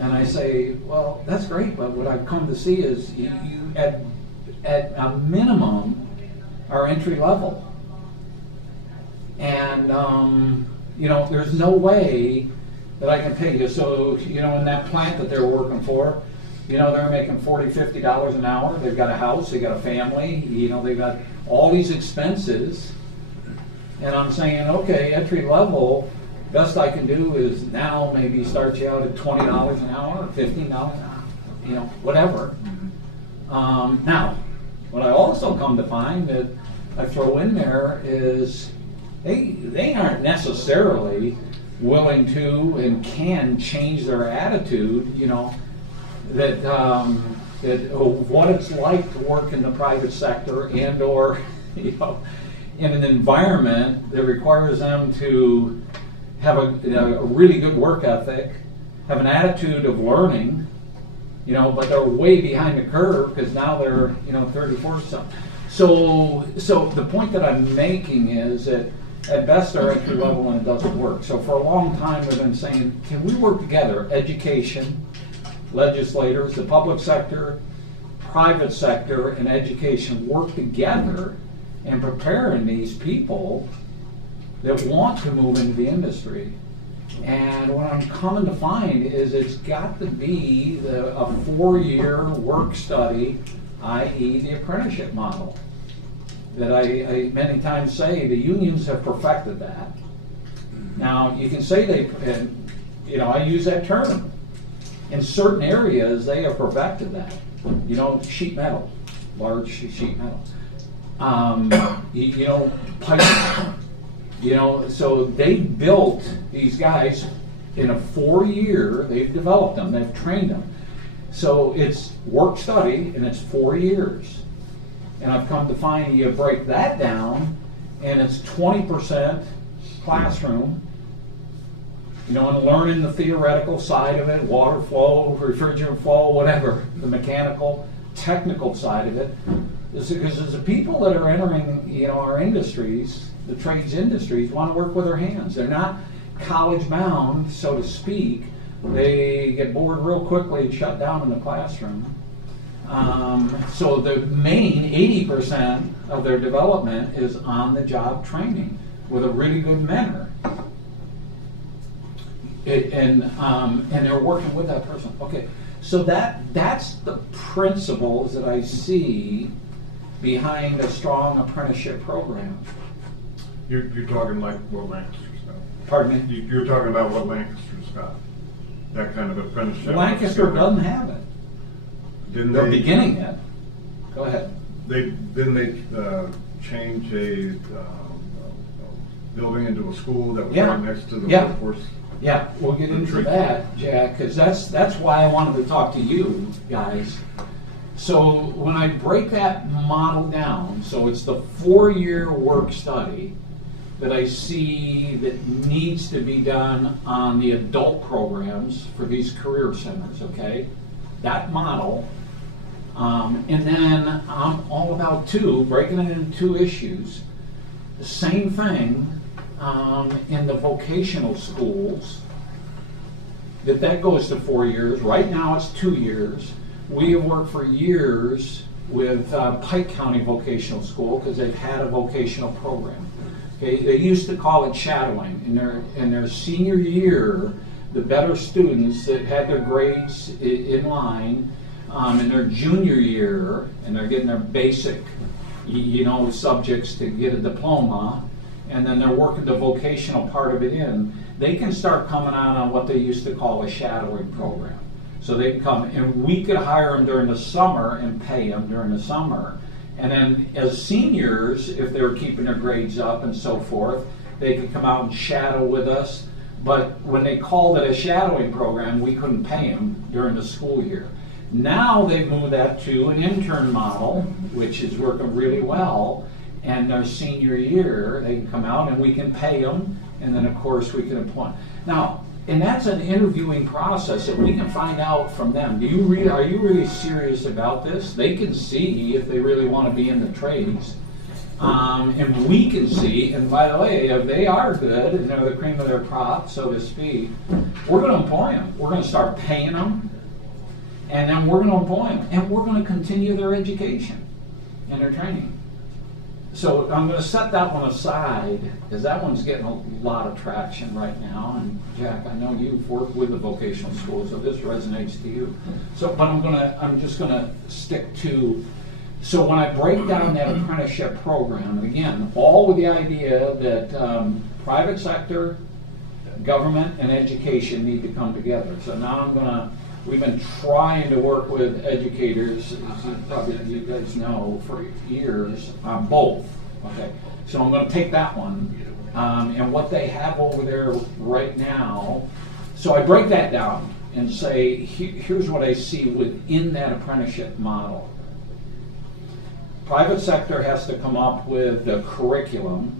And I say, well, that's great, but what I've come to see is you at a minimum are entry level. And, you know, there's no way that I can pay you. So, you know, in that plant that they're working for, you know, they're making $40, $50 an hour. They've got a house, they've got a family, you know, they've got all these expenses. And I'm saying, okay, entry level, best I can do is now maybe start you out at $20 an hour, or $15 an hour, you know, whatever. Now, what I also come to find that I throw in there is they aren't necessarily willing to and can change their attitude, you know, that what it's like to work in the private sector and or, you know, in an environment that requires them to have a really good work ethic, have an attitude of learning, you know, but they're way behind the curve because now they're, you know, 34 or something. So the point that I'm making is that at best they're entry level and it doesn't work. So for a long time we've been saying, can we work together, education, legislators, the public sector, private sector, and education work together in preparing these people that want to move into the industry. And what I'm coming to find is it's got to be a 4-year work study, i.e. the apprenticeship model. That I many times say the unions have perfected that. Now you can say and, you know, I use that term. In certain areas they have perfected that. You know, sheet metal, large sheet metal. You know, pipe. You know, so they built these guys in a 4-year, they've developed them, they've trained them. So it's work study and it's 4 years. And I've come to find you break that down and it's 20% classroom, you know, and learning the theoretical side of it, water flow, refrigerant flow, whatever, the mechanical, technical side of it. Because the people that are entering, you know, our industries, the trades industries, want to work with their hands. They're not college bound, so to speak. They get bored real quickly and shut down in the classroom. So the main 80% of their development is on the job training with a really good mentor. And they're working with that person. Okay, so that's the principles that I see behind a strong apprenticeship program. You're talking like what Lancaster's got. Pardon me? You're talking about what Lancaster's got. That kind of apprenticeship. Lancaster doesn't have it. Didn't They're they? beginning it. Go ahead. Didn't they change a building into a school that was right next to the workforce? Yeah, we'll get into that, Jack, because that's why I wanted to talk to you guys. So when I break that model down, so it's the 4-year work study that I see that needs to be done on the adult programs for these career centers, okay? That model. And then I'm all about breaking it into 2 issues. The same thing in the vocational schools, that goes to 4 years. Right now it's 2 years. We have worked for years with Pike County Vocational School because they've had a vocational program. Okay, they used to call it shadowing. In their senior year, the better students that had their grades in line, in their junior year, and they're getting their basic, subjects to get a diploma, and then they're working the vocational part of it in, they can start coming out on what they used to call a shadowing program. So they come, and we could hire them during the summer and pay them during the summer. And then as seniors, if they were keeping their grades up and so forth, they could come out and shadow with us. But when they called it a shadowing program, we couldn't pay them during the school year. Now they've moved that to an intern model, which is working really well. And their senior year, they can come out and we can pay them, and then of course we can employ. Now, and that's an interviewing process that we can find out from them. Are you really serious about this? They can see if they really want to be in the trades. And we can see, and by the way, if they are good and they're the cream of their crop, so to speak, we're going to employ them. We're going to start paying them, and then we're going to employ them. And we're going to continue their education and their training. So I'm going to set that one aside, because that one's getting a lot of traction right now. And Jack, I know you've worked with the vocational school, so this resonates to you. So, but I'm just going to stick to. So when I break down that apprenticeship program, and again, all with the idea that private sector, government, and education need to come together. So now we've been trying to work with educators, as you guys know, for years on both. Okay, so I'm going to take that one and what they have over there right now. So I break that down and say, here's what I see within that apprenticeship model. Private sector has to come up with the curriculum,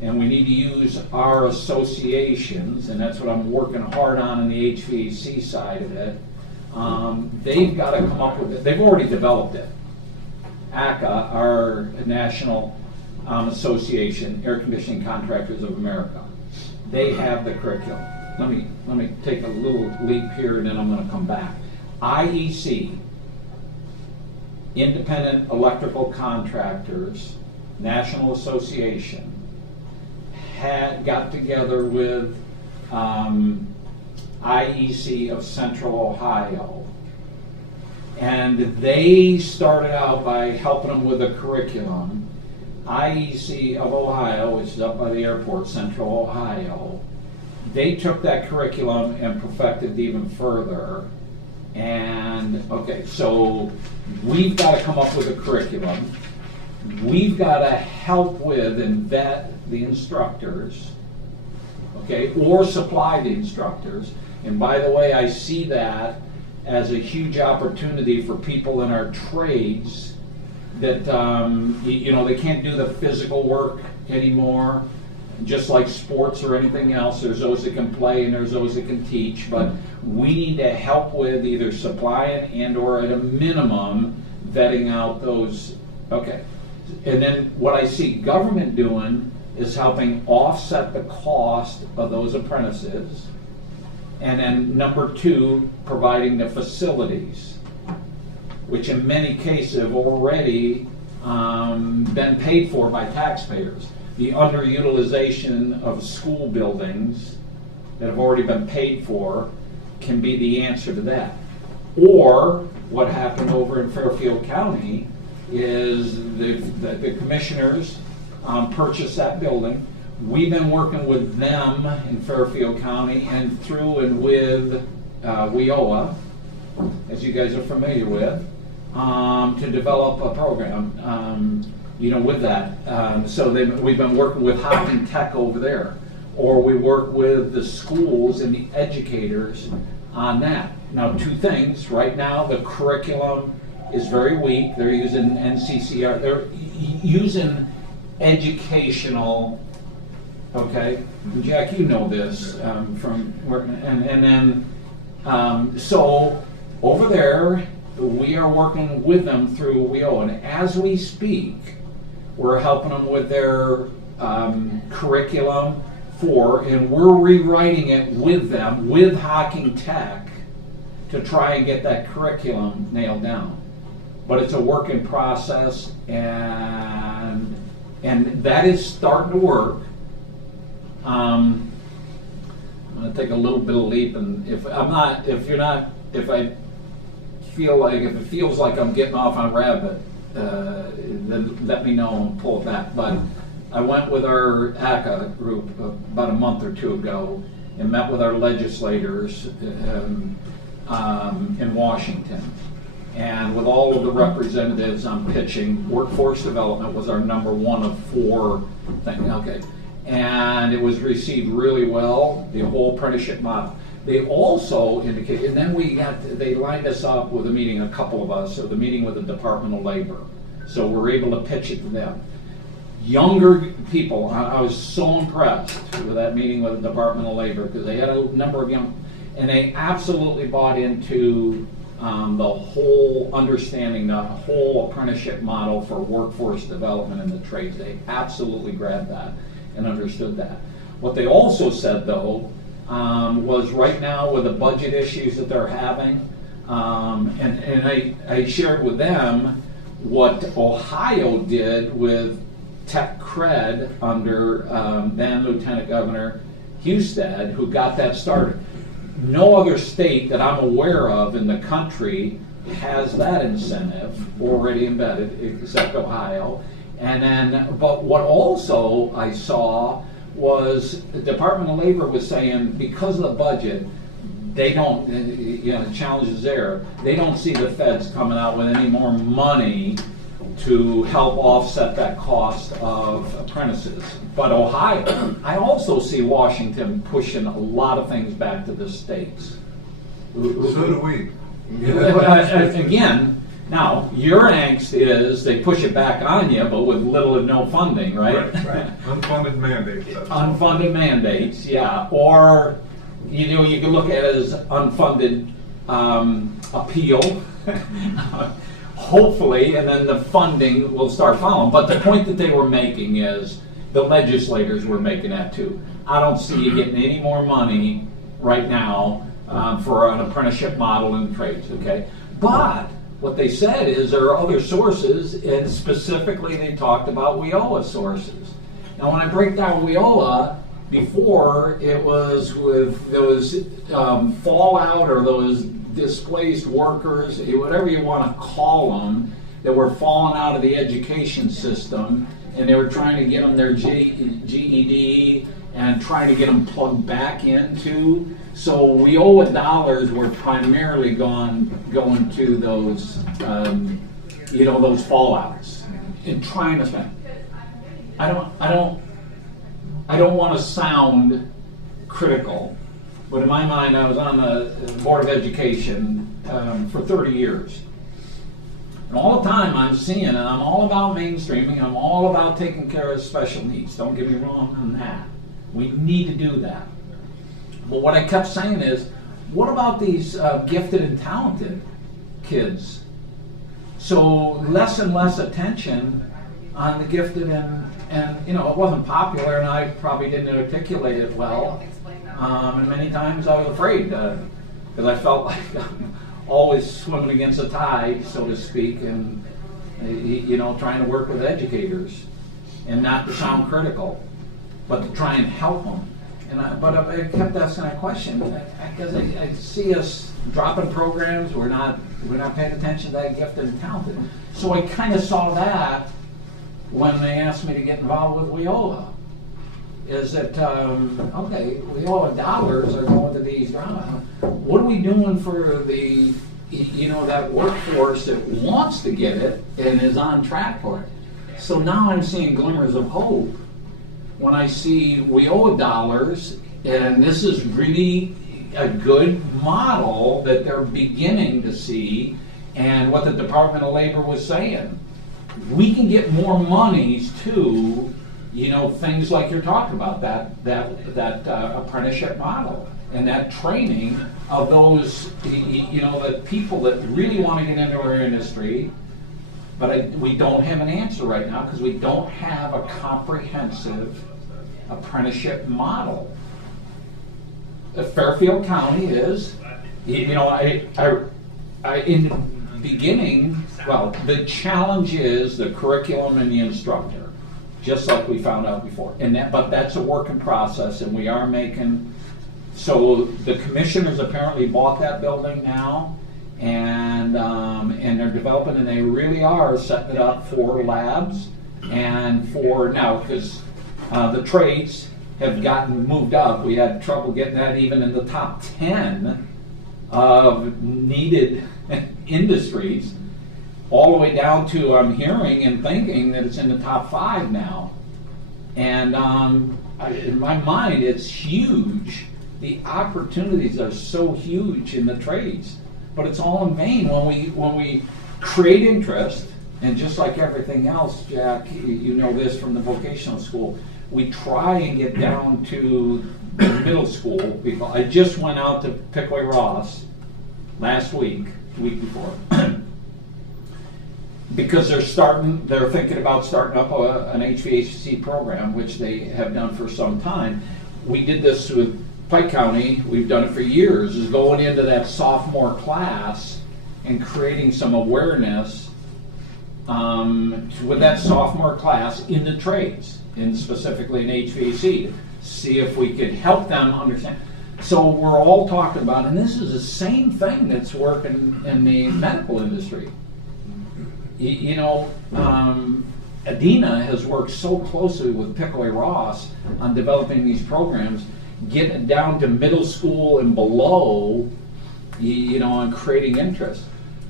and we need to use our associations, and that's what I'm working hard on in the HVAC side of it. They've got to come up with it. They've already developed it. ACA, our National Association, Air Conditioning Contractors of America, they have the curriculum. Let me take a little leap here, and then I'm going to come back. IEC, Independent Electrical Contractors, National Association, got together with IEC of Central Ohio, and they started out by helping them with the curriculum. IEC of Ohio, which is up by the airport, Central Ohio, they took that curriculum and perfected it even further. And okay, so we've got to come up with a curriculum. We've got to help with and vet the instructors, okay, or supply the instructors. And by the way, I see that as a huge opportunity for people in our trades that, they can't do the physical work anymore. Just like sports or anything else, there's those that can play and there's those that can teach, but we need to help with either supplying and or at a minimum vetting out those, okay. And then what I see government doing is helping offset the cost of those apprentices. And then number two, providing the facilities, which in many cases have already been paid for by taxpayers. The underutilization of school buildings that have already been paid for can be the answer to that. Or what happened over in Fairfield County is the commissioners purchased that building. We've been working with them in Fairfield County and through and with WIOA, as you guys are familiar with, to develop a program. With that. So we've been working with Hocking Tech over there, or we work with the schools and the educators on that. Now, two things. Right now, the curriculum is very weak. They're using NCCR. They're using educational, okay? And Jack, you know this from working. And then, so over there, we are working with them through WIO. And as we speak, we're helping them with their curriculum and we're rewriting it with them, with Hocking Tech, to try and get that curriculum nailed down. but it's a work in process, and that is starting to work. I'm gonna take a little bit of leap, and if it feels like I'm getting off on a rabbit, then let me know and pull it back. But I went with our ACA group about a month or two ago and met with our legislators in Washington. And with all of the representatives, I'm pitching workforce development was our number one of 4 things. Okay. And it was received really well, the whole apprenticeship model. They also indicated, and then they lined us up with a meeting, a couple of us, so the meeting with the Department of Labor. So we're able to pitch it to them. Younger people, I was so impressed with that meeting with the Department of Labor, because they had a number of young, and they absolutely bought into the whole understanding, the whole apprenticeship model for workforce development in the trades. They absolutely grabbed that and understood that. What they also said, though, was right now with the budget issues that they're having, and I shared with them what Ohio did with Tech Cred under then Lieutenant Governor Husted, who got that started. No other state that I'm aware of in the country has that incentive already embedded, except Ohio. And then, but what also I saw was the Department of Labor was saying because of the budget, they don't, the challenge is there, they don't see the feds coming out with any more money to help offset that cost of apprentices. But Ohio, I also see Washington pushing a lot of things back to the states. So do we. Again, now, your angst is they push it back on you, but with little or no funding, right? Right. Unfunded mandates. Unfunded mandates, yeah. Or, you can look at it as unfunded appeal, hopefully, and then the funding will start following. But the point that they were making is the legislators were making that too. I don't see you getting any more money right now for an apprenticeship model in trades, okay? But what they said is there are other sources, and specifically they talked about WIOA sources. Now when I break down WIOA, before it was with those fallout or those displaced workers, whatever you want to call them, that were falling out of the education system, and they were trying to get them their GED and trying to get them plugged back into. So WIOA dollars were primarily going to those, those fallouts, and trying to spend. I don't want to sound critical, but in my mind, I was on the Board of Education for 30 years. And all the time I'm seeing, and I'm all about mainstreaming, I'm all about taking care of special needs. Don't get me wrong on that. We need to do that. But what I kept saying is, what about these gifted and talented kids? So less and less attention on the gifted and it wasn't popular, and I probably didn't articulate it well. And many times I was afraid because I felt like I'm always swimming against the tide, so to speak, and trying to work with educators and not to sound critical, but to try and help them. But I kept asking that question because I see us dropping programs. We're not paying attention to that gifted and talented. So I kind of saw that when they asked me to get involved with WIOA. Is that okay? WIOA dollars are going to these drama. What are we doing for the that workforce that wants to get it and is on track for it? So now I'm seeing glimmers of hope when I see WIOA dollars, and this is really a good model that they're beginning to see, and what the Department of Labor was saying. We can get more monies to, things like you're talking about, that apprenticeship model and that training of those, the people that really want to get into our industry. But we don't have an answer right now because we don't have a comprehensive apprenticeship model. Fairfield County is, in the beginning, Well, the challenge is the curriculum and the instructor, just like we found out before. But that's a work in process, and we are making, so the commissioners apparently bought that building now, and they're developing, and they really are setting it up for labs and for now, because the trades have gotten moved up. We had trouble getting that even in the top 10 of needed industries, all the way down to, I'm hearing and thinking that it's in the top 5 now. And in my mind, it's huge. The opportunities are so huge in the trades, but it's all in vain when we create interest. And just like everything else, Jack, you know this from the vocational school, we try and get down to the middle school people. I just went out to Pickaway Ross last week, the week before, because they're thinking about starting up an HVAC program, which they have done for some time. We did this with Pike County, we've done it for years, is going into that sophomore class and creating some awareness with that sophomore class in the trades, and specifically in HVAC, see if we could help them understand. So we're all talking about, and this is the same thing that's working in the medical industry. You know, Adina has worked so closely with Pickaway Ross on developing these programs, getting it down to middle school and below, you know, and creating interest.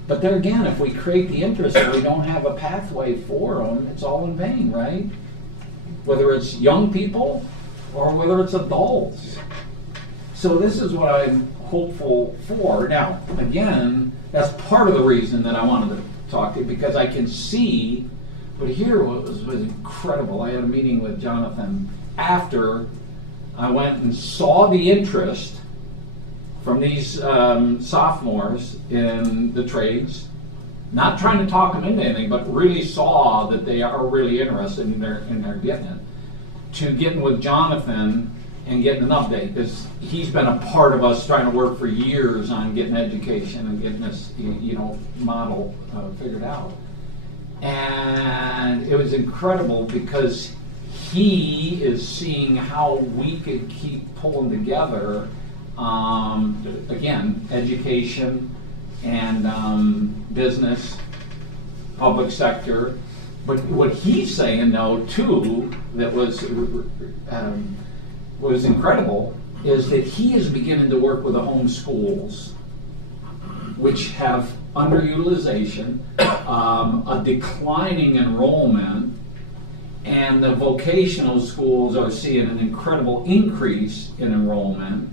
But there again, if we create the interest and we don't have a pathway for them, it's all in vain, right? Whether it's young people or whether it's adults. So this is what I'm hopeful for. Now, again, that's part of the reason that I wanted to talk to you, because I can see, but here was incredible. I had a meeting with Jonathan after I went and saw the interest from these sophomores in the trades, not trying to talk them into anything, but really saw that they are really interested in their getting it, to getting with Jonathan and getting an update, because he's been a part of us trying to work for years on getting education and getting this, you know, model figured out. And it was incredible because he is seeing how we could keep pulling together, again, education and business, public sector. But what he's saying, though, too, that was incredible, is that he is beginning to work with the home schools, which have underutilization, a declining enrollment, and the vocational schools are seeing an incredible increase in enrollment.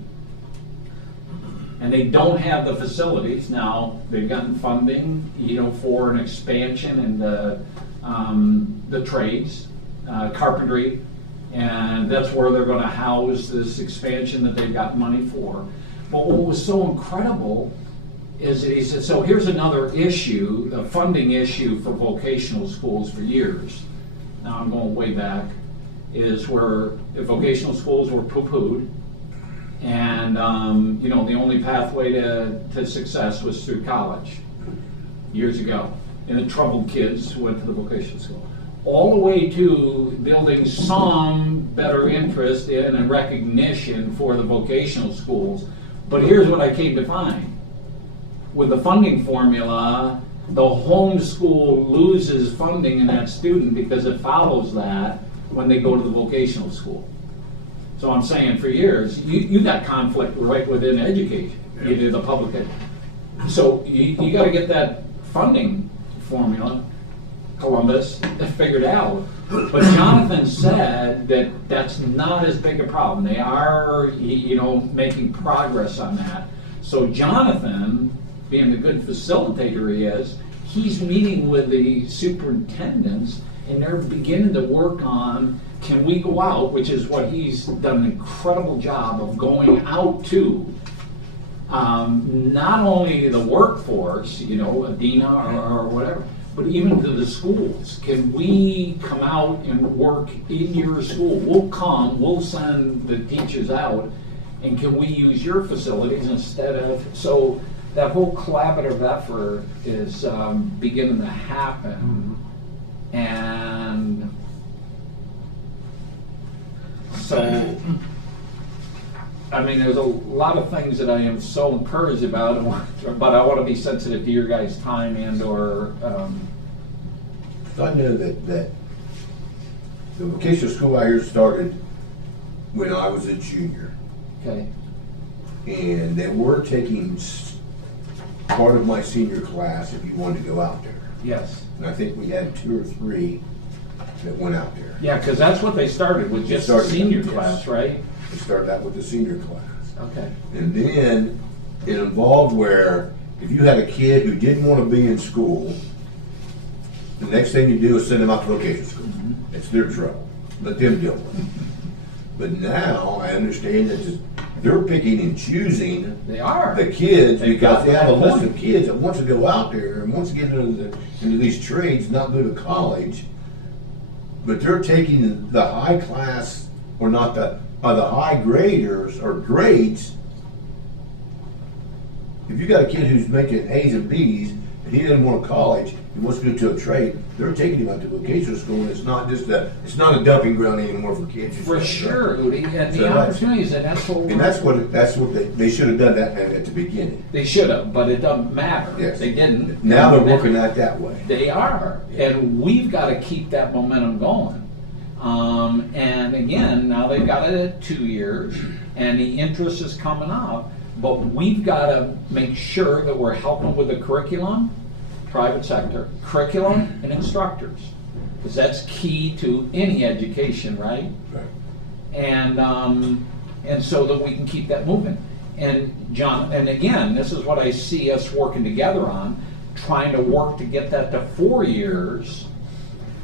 And they don't have the facilities. Now, they've gotten funding, you know, for an expansion in the trades, carpentry, and that's where they're going to house this expansion that they've got money for. But what was so incredible is that he said, so here's another issue, the funding issue for vocational schools for years. Now I'm going way back, is where the vocational schools were poo-pooed, and you know, the only pathway to success was through college years ago, and the troubled kids went to the vocational school. All the way to building some better interest in and recognition for the vocational schools. But here's what I came to find. With the funding formula, the home school loses funding in that student because it follows that when they go to the vocational school. So I'm saying for years, you got conflict right within education, either the public ed. So you got to get that funding formula, Columbus, figured out. But Jonathan said that that's not as big a problem. They are, you know, making progress on that. So Jonathan, being the good facilitator he is, he's meeting with the superintendents, and they're beginning to work on, can we go out, which is what he's done an incredible job of going out to, not only the workforce, you know, Adina or whatever, but even to the schools. Can we come out and work in your school? We'll come, we'll send the teachers out, and can we use your facilities instead of, so that whole collaborative effort is beginning to happen. And so, I mean, there's a lot of things that I am so encouraged about, but I want to be sensitive to your guys' time and or. I know that the vocational school out here started when I was a junior. Okay. And they were taking part of my senior class if you wanted to go out there. Yes. And I think we had 2 or 3 that went out there. Yeah, because that's what they started with, just senior class, right? They started out with the senior class. Okay. And then it involved where if you had a kid who didn't want to be in school, the next thing you do is send them out to vocational school. It's their trouble. Let them deal with it. But now I understand that they're picking and choosing They are. the kids They've because got they have a that list point. of kids that wants to go out there and wants to get into these trades, not go to college. But they're taking the high class, or not the high graders or grades. If you got a kid who's making A's and B's and he doesn't want to college, he wants to go to a trade, they're taking him out to vocational school, and it's not a dumping ground anymore for kids. For sure, Udi, and So the that's- opportunities, and that's what And that's what they should have done that at the beginning. they should have, but it doesn't matter. Yes. They didn't. Now they're working at it that way. They are, and we've got to keep that momentum going. And again, now they've got it at 2 years, and the interest is coming up, but we've got to make sure that we're helping with the curriculum, private sector, curriculum and instructors, because that's key to any education, right? Right. And so that we can keep that moving. And John, and again, this is what I see us working together on, trying to work to get that to 4 years,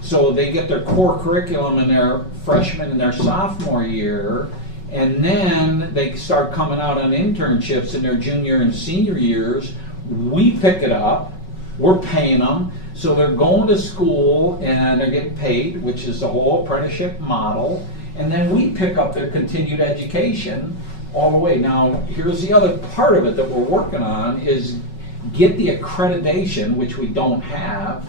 so they get their core curriculum in their freshman and their sophomore year, and then they start coming out on internships in their junior and senior years. We pick it up, we're paying them, so they're going to school and they're getting paid, which is the whole apprenticeship model, and then we pick up their continued education all the way. Now, here's the other part of it that we're working on is get the accreditation, which we don't have,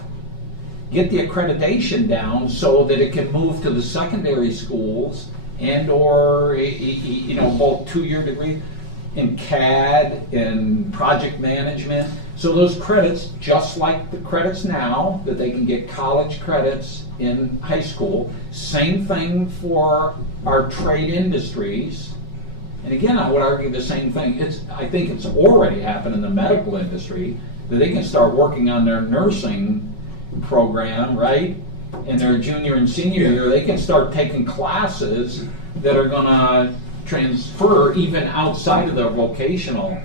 get the accreditation down so that it can move to the secondary schools and or both 2-year degree in CAD and project management. So those credits, just like the credits now, that they can get college credits in high school. Same thing for our trade industries. And again, I would argue the same thing. I think it's already happened in the medical industry, that they can start working on their nursing program, right? In their junior and senior year, they can start taking classes that are gonna transfer even outside of their vocational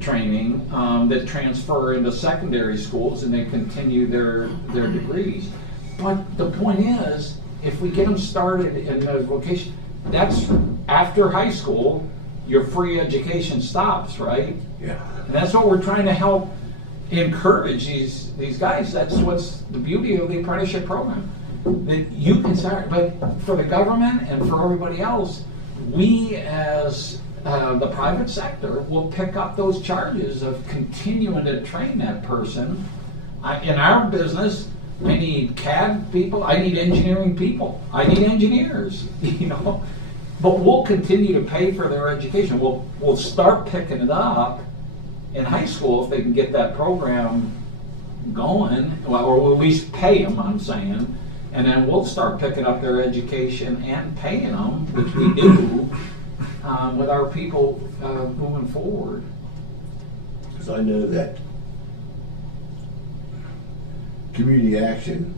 training, that transfer into secondary schools, and they continue their degrees. But the point is, if we get them started in those vocation, that's after high school, your free education stops, right? Yeah. And that's what we're trying to help encourage these guys. That's what's the beauty of the apprenticeship program. That you can start, but for the government and for everybody else, we as the private sector will pick up those charges of continuing to train that person. In our business, I need CAD people, I need engineering people, I need engineers, But we'll continue to pay for their education. We'll start picking it up in high school if they can get that program going, or at least pay them, I'm saying. And then we'll start picking up their education and paying them, which we do, with our people moving forward. Because I know that Community Action,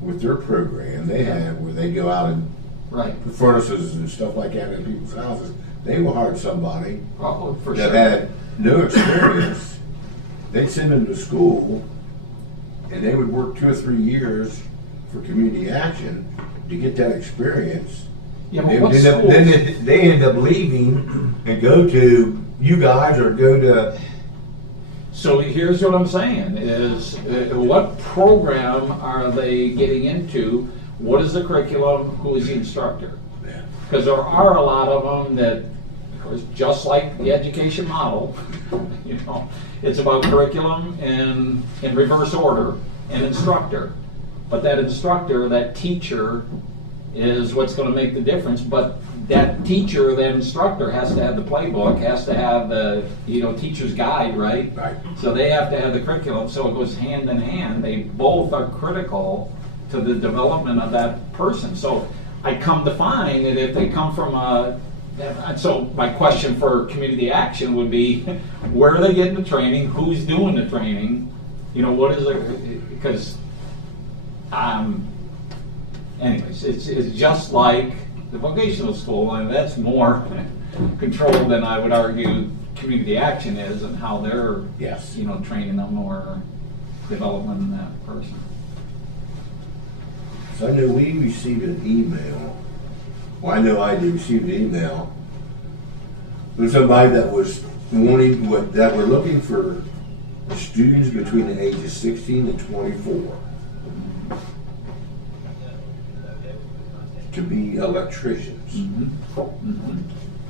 with their program they have, where they go out and put furnaces and stuff like that in people's houses, they will hire somebody that had no experience. They'd send them to school, and they would work 2 or 3 years for Community Action to get that experience. Yeah, but then they end up leaving and go to you guys or go to. So here's what I'm saying is, what program are they getting into? What is the curriculum? Who is the instructor? Because there are a lot of them of course, just like the education model, you know, it's about curriculum and in reverse order and instructor. But that instructor, that teacher, is what's going to make the difference. But that teacher, that instructor, has to have the playbook, has to have the, you know, teacher's guide, right? Right. So they have to have the curriculum. So it goes hand in hand. They both are critical to the development of that person. So I come to find that if they come from a, so my question for community action would be, where are they getting the training? Who's doing the training? You know, what is it? Because, anyways, it's just like the vocational school, and that's more controlled than I would argue community action is, and how they're, Yes. you know, training them or developing that person. So I know we received an email, well, I know I did receive an email from somebody that was wanting, that were looking for students between the ages 16 and 24 to be electricians.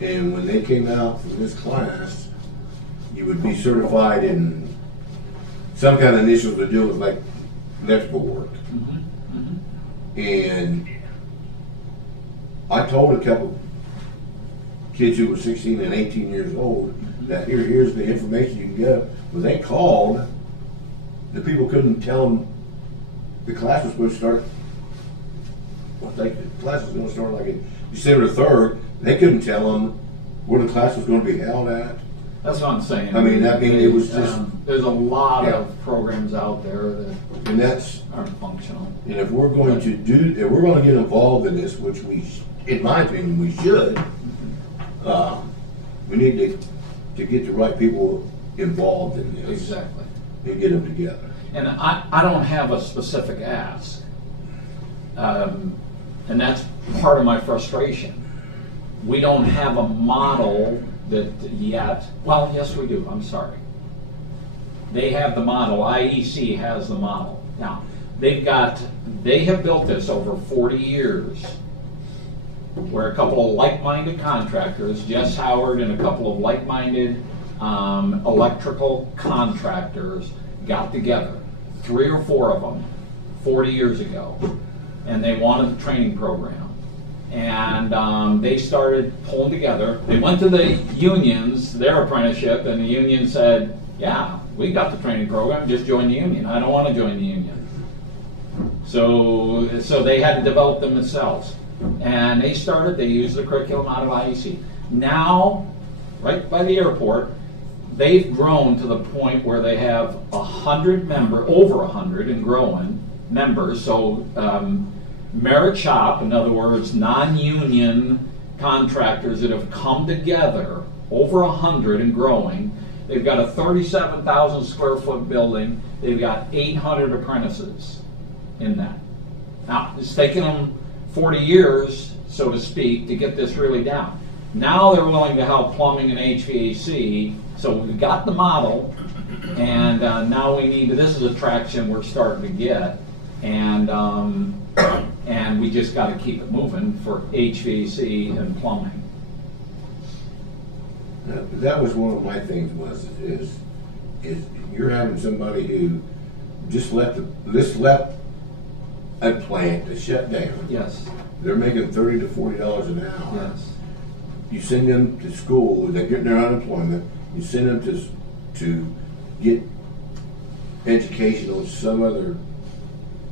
And when they came out from this class, you would be certified in some kind of initials to deal with like electrical work. And I told a couple kids who were 16 and 18 years old that here's the information you can get. When they called, the people couldn't tell them the class was supposed to start. Well, the class was going to start like December 3rd. They couldn't tell them where the class was going to be held at. That's what I'm saying. I mean, it was just. There's a lot of programs out there that and that's aren't functional. And if we're going to if we're going to get involved in this, which we, in my opinion, we should, we need to get the right people involved in this. Exactly. And get them together. And I don't have a specific ask. And that's part of my frustration. We don't have a model that yet. Well, yes, we do. I'm sorry. They have the model. IEC has the model. Now, they have built this over 40 years, where a couple of like-minded contractors, Jess Howard and a couple of like-minded electrical contractors got together, 3 or 4 of them, 40 years ago, and they wanted a training program. And they started pulling together. They went to the unions, their apprenticeship, and the union said, yeah, we got the training program, just join the union. I don't want to join the union. So they had to develop them themselves. And they used the curriculum out of IEC. Now, right by the airport, they've grown to the point where they have 100 over 100 and growing members. So merit shop, in other words, non-union contractors that have come together, over 100 and growing. They've got a 37,000 square foot building. They've got 800 apprentices in that. Now, it's taken them 40 years, so to speak, to get this really down. Now they're willing to help plumbing and HVAC. So we've got the model, and now we need to, this is a traction we're starting to get, and we just got to keep it moving for HVAC and plumbing. That was one of my things is you're having somebody who just left a plant to shut down. Yes. They're making $30 to $40 an hour. Yes. You send them to school, they get their unemployment. You send them to get education on some other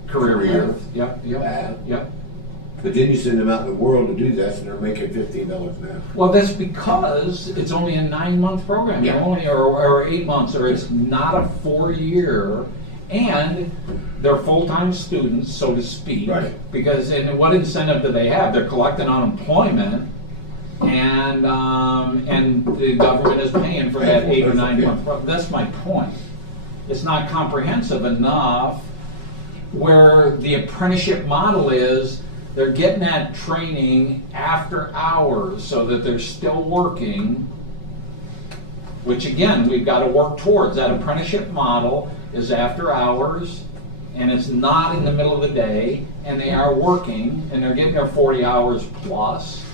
career. Yep. But then you send them out in the world to do that, and they're making $15 an hour. Well, that's because it's only a 9-month program, or 8 months, or it's not a 4-year, and they're full-time students, so to speak. Right. Because, and what incentive do they have? They're collecting unemployment, and the government is paying for that 8 or 9 month program. That's my point. It's not comprehensive enough. Where the apprenticeship model is, they're getting that training after hours so that they're still working, which again, we've got to work towards. That apprenticeship model is after hours, and it's not in the middle of the day, and they are working, and they're getting their 40 hours plus.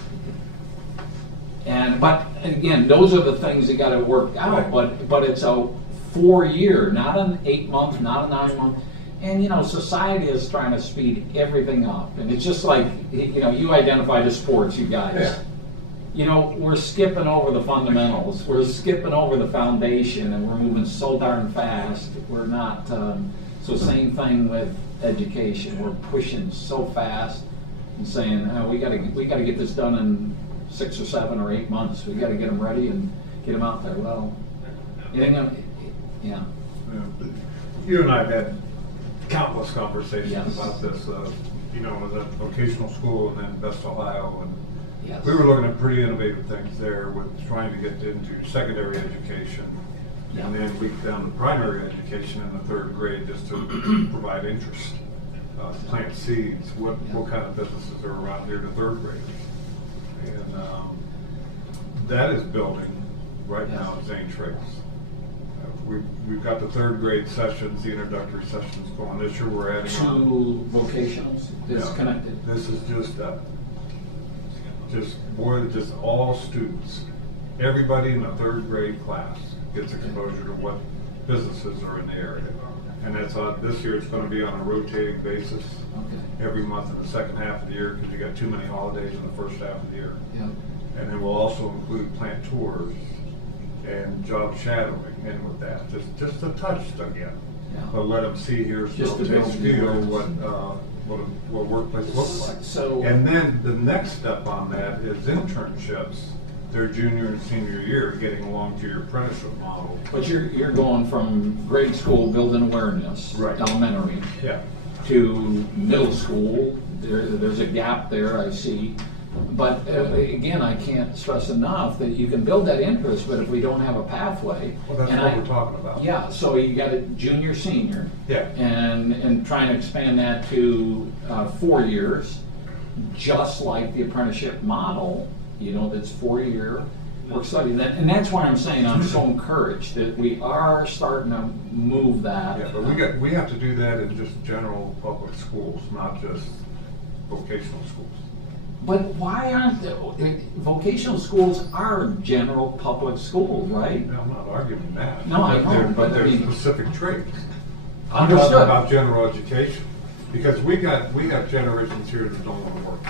but again, those are the things that gotta work out, but it's a 4-year, not an 8-month, not a 9-month. And, you know, society is trying to speed everything up. And it's just like, you know, you identify the sports, you guys. Yeah. You know, we're skipping over the fundamentals. We're skipping over the foundation, and we're moving so darn fast. We're not, so same thing with education. We're pushing so fast and saying, we gotta get this done in 6 or 7 or 8 months. We gotta get them ready and get them out there. Well, yeah. You and I have had countless conversations Yes. about this, you know, with a vocational school and then Best Ohio, and Yes. we were looking at pretty innovative things there with trying to get into secondary education, and then we down to primary education in the 3rd grade just to provide interest, plant seeds. What kind of businesses are around here to 3rd graders, and that is building right now at Zane Trace. We've got the 3rd grade sessions, the introductory sessions going. This year we're adding on. 2 vocationals disconnected. This is just all students. Everybody in the 3rd grade class gets exposure to what businesses are in the area. And that's this year it's going to be on a rotating basis. Every month in the second half of the year, because you got too many holidays in the first half of the year. And then we'll also include plant tours and job shadowing in with that, just a touch again. But let them see here, Just to build feel the what workplace looks like. So, And then the next step on that is internships, their junior and senior year, getting along to your apprenticeship model. but you're going from grade school building awareness, elementary, to middle school. There's a gap there, I see. But again, I can't stress enough that you can build that interest, but if we don't have a pathway. Well, that's what we're talking about. Yeah, so you got a junior, senior. Yeah. And trying to expand that to 4 years, just like the apprenticeship model, you know, that's 4-year work study. And that's why I'm saying I'm so encouraged that we are starting to move that. Yeah, but we have to do that in just general public schools, not just vocational schools. But why aren't vocational schools are general public schools, right? No, I'm not arguing that. No, I know, But but I there's mean- specific trades. I'm Understood. talking about general education, because we have generations here that don't want to work.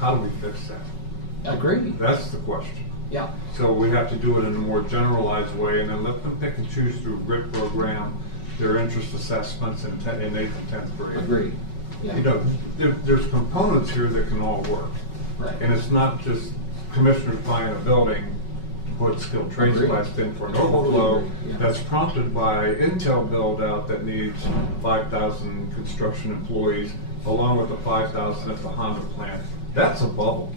How do we fix that? Agree. That's the question. Yeah. So we have to do it in a more generalized way, and then let them pick and choose through grit program, their interest assessments in 8th and 10th grade. Agree. Yeah. You know, there's components here that can all work. Right. And it's not just commissioners buying a building to put skilled trades Agree. class in for an Totally overflow. agree, yeah. That's prompted by Intel build out that needs 5,000 construction employees, along with the 5,000 at the Honda plant. That's a bubble.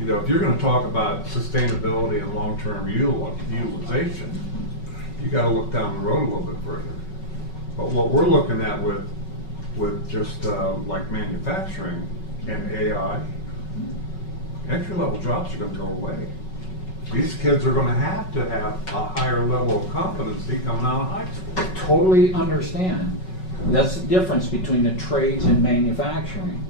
You know, if you're gonna talk about sustainability and long-term utilization, you gotta look down the road a little bit further. But what we're looking at with just like manufacturing and AI, entry-level jobs are gonna go away. These kids are gonna have a higher level of competency coming out of high school. Totally understand. That's the difference between the trades and manufacturing.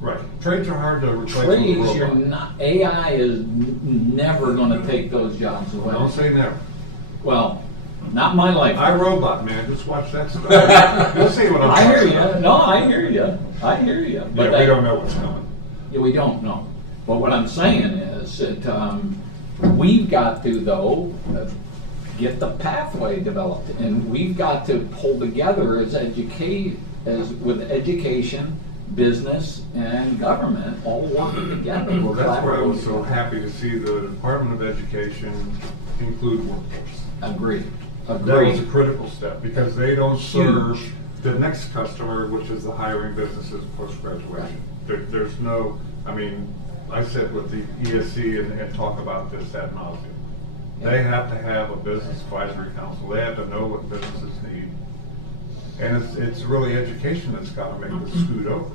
Right. Trades are hard to replace with Trades, robots. you're not, AI is never gonna take those jobs away. Don't say never. Well, not in my life. iRobot, man, just watch that stuff. You'll see what I'm I hear talking you. about. No, I hear you. I hear you. But Yeah, we don't know what's coming. Yeah, we don't know. But what I'm saying is that we've got to, though, get the pathway developed, and we've got to pull together with education, business, and government all working together. Well, that's why I was so happy to see the Department of Education include workforce. Agree. That was a critical step, because they don't serve the next customer, which is the hiring businesses post-graduation. There's no, I mean, I sit with the ESC and talk about this ad nauseum. They have to have a business advisory council. They have to know what businesses need. And it's really education that's got to make this scoot over.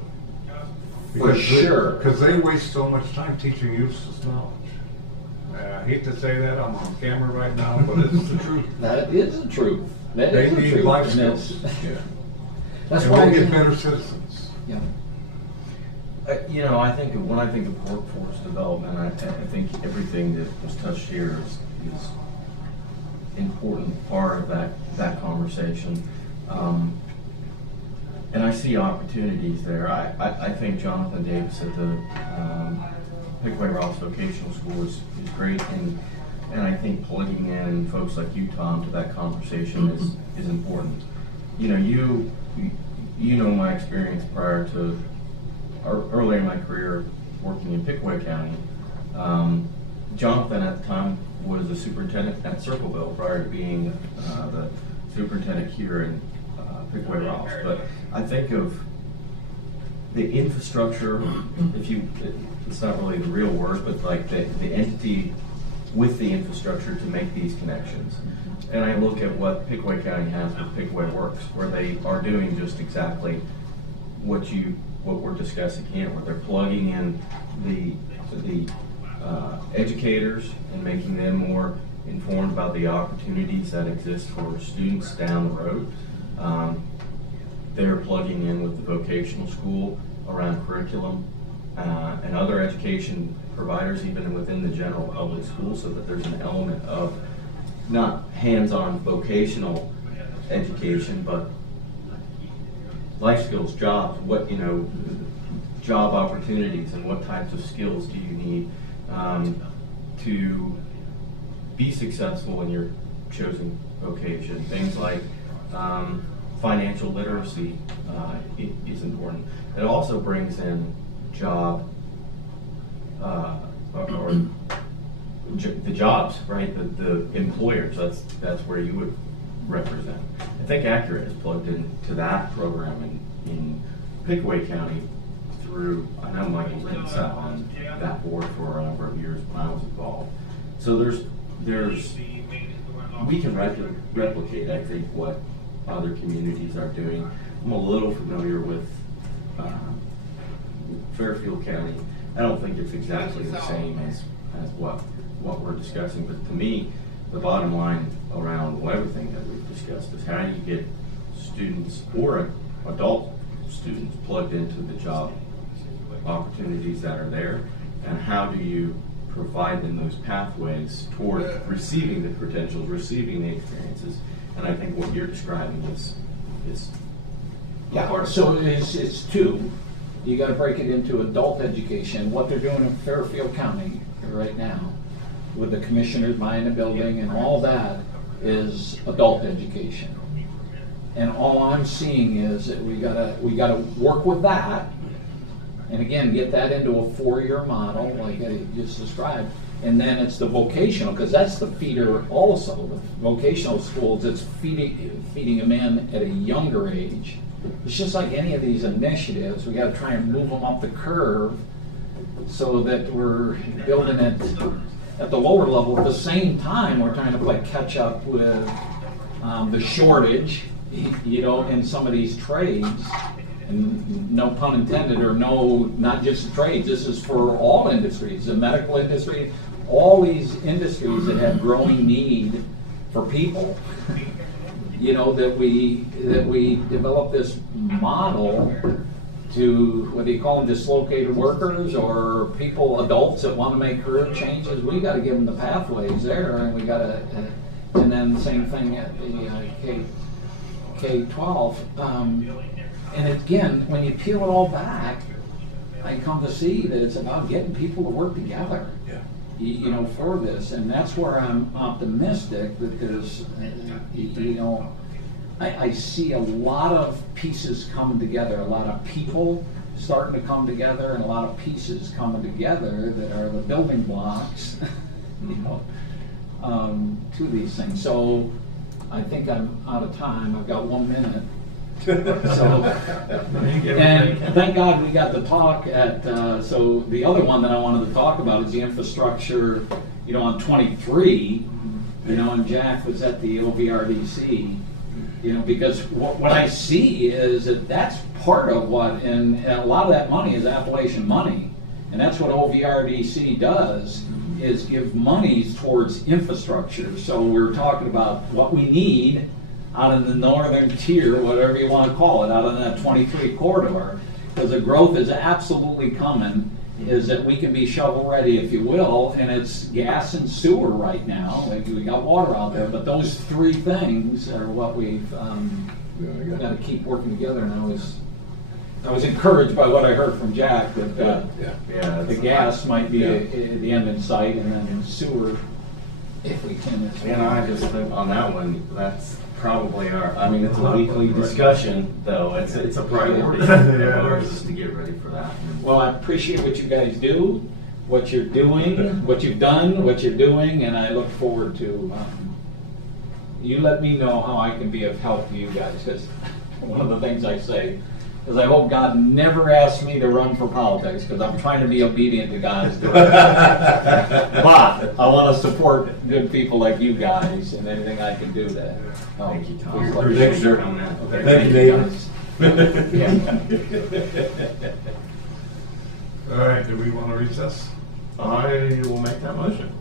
For sure. Because they waste so much time teaching useless knowledge. I hate to say that, I'm on camera right now, but it's the truth. That is the truth. That They is the need truth. life And skills. That's And why we'll get better citizens. Yeah. I think when I think of workforce development, I think everything that was touched here is important part of that conversation. And I see opportunities there. I think Jonathan Davis at the Pickaway Ross Vocational School is great, and I think plugging in folks like you, Tom, to that conversation is important. You know my experience prior to earlier in my career working in Pickaway County. Jonathan at the time was the superintendent at Circleville prior to being the superintendent here in Pickaway Ross. But I think of the infrastructure, it's not really the real word, but like the entity with the infrastructure to make these connections. And I look at what Pickaway County has with Pickaway Works, where they are doing just exactly what we're discussing here, where they're plugging in the educators and making them more informed about the opportunities that exist for students down the road. They're plugging in with the vocational school around curriculum and other education providers, even within the general public school, so that there's an element of not hands-on vocational education, but life skills, jobs, job opportunities, and what types of skills do you need to be successful in your chosen vocation. Things like financial literacy is important. It also brings in job the jobs, right? The employers. That's where you would represent. I think Accurate is plugged into that program in Pickaway County through. I know Michael's been sat on that board for a number of years when I was involved. So there's we can replicate, I think, what other communities are doing. I'm a little familiar with Fairfield County. I don't think it's exactly the same as what we're discussing, but to me, the bottom line around everything that we've discussed is how do you get students or adult students plugged into the job opportunities that are there, and how do you provide them those pathways toward receiving the credentials, receiving the experiences. And I think what you're describing is part of so it's two. You got to break it into adult education. What they're doing in Fairfield County right now with the commissioners buying the building and all that is adult education. And all I'm seeing is that we gotta work with that, and again get that into a 4-year model like I just described. And then it's the vocational, because that's the feeder also. The vocational schools, it's feeding them in at a younger age. It's just like any of these initiatives. We got to try and move them up the curve so that we're building it at the lower level. At the same time, we're trying to play catch up with the shortage, in some of these trades. And no pun intended, or not just trades. This is for all industries, the medical industry, all these industries that have growing need for people. That we develop this model to, whether you call them dislocated workers or people, adults that want to make career changes. We got to give them the pathways there, and we got to, and then the same thing at the K-12. And again, when you peel it all back, I come to see that it's about getting people to work together. For this, and that's where I'm optimistic that there's, I see a lot of pieces coming together, a lot of people starting to come together, and a lot of pieces coming together that are the building blocks, to these things. So I think I'm out of time. I've got 1 minute. And thank God we got to talk at, so the other one that I wanted to talk about is the infrastructure, on 23, and Jack was at the OVRDC, because what I see is that that's part of what, and a lot of that money is Appalachian money, and that's what OVRDC does, is give monies towards infrastructure. So we're talking about what we need out of the northern tier, whatever you want to call it, out of that 23 corridor. because the growth is absolutely coming, is that we can be shovel-ready, if you will, and it's gas and sewer right now. We got water out there, but those three things are what we've got to keep working together. And I was encouraged by what I heard from Jack, that Yeah, the gas might be the end in sight, and then sewer, if we can. And I just think on that one, that's probably I mean, it's a weekly discussion, though, it's a priority of ours is to get ready for that. Well, I appreciate what you guys do, what you're doing, what you've done, what you're doing, and I look forward to, you let me know how I can be of help to you guys, because one of the things I say is I hope God never asks me to run for politics, because I'm trying to be obedient to God's doing. But I want to support good people like you guys, and anything I can do to help. Thank you, Tom. Thank you, sir. Okay, Thank you, David. Yeah. All right, do we want to recess? I will make that motion.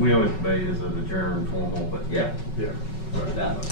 We always debate as an adjourned formal, but yeah. Yeah. That motion.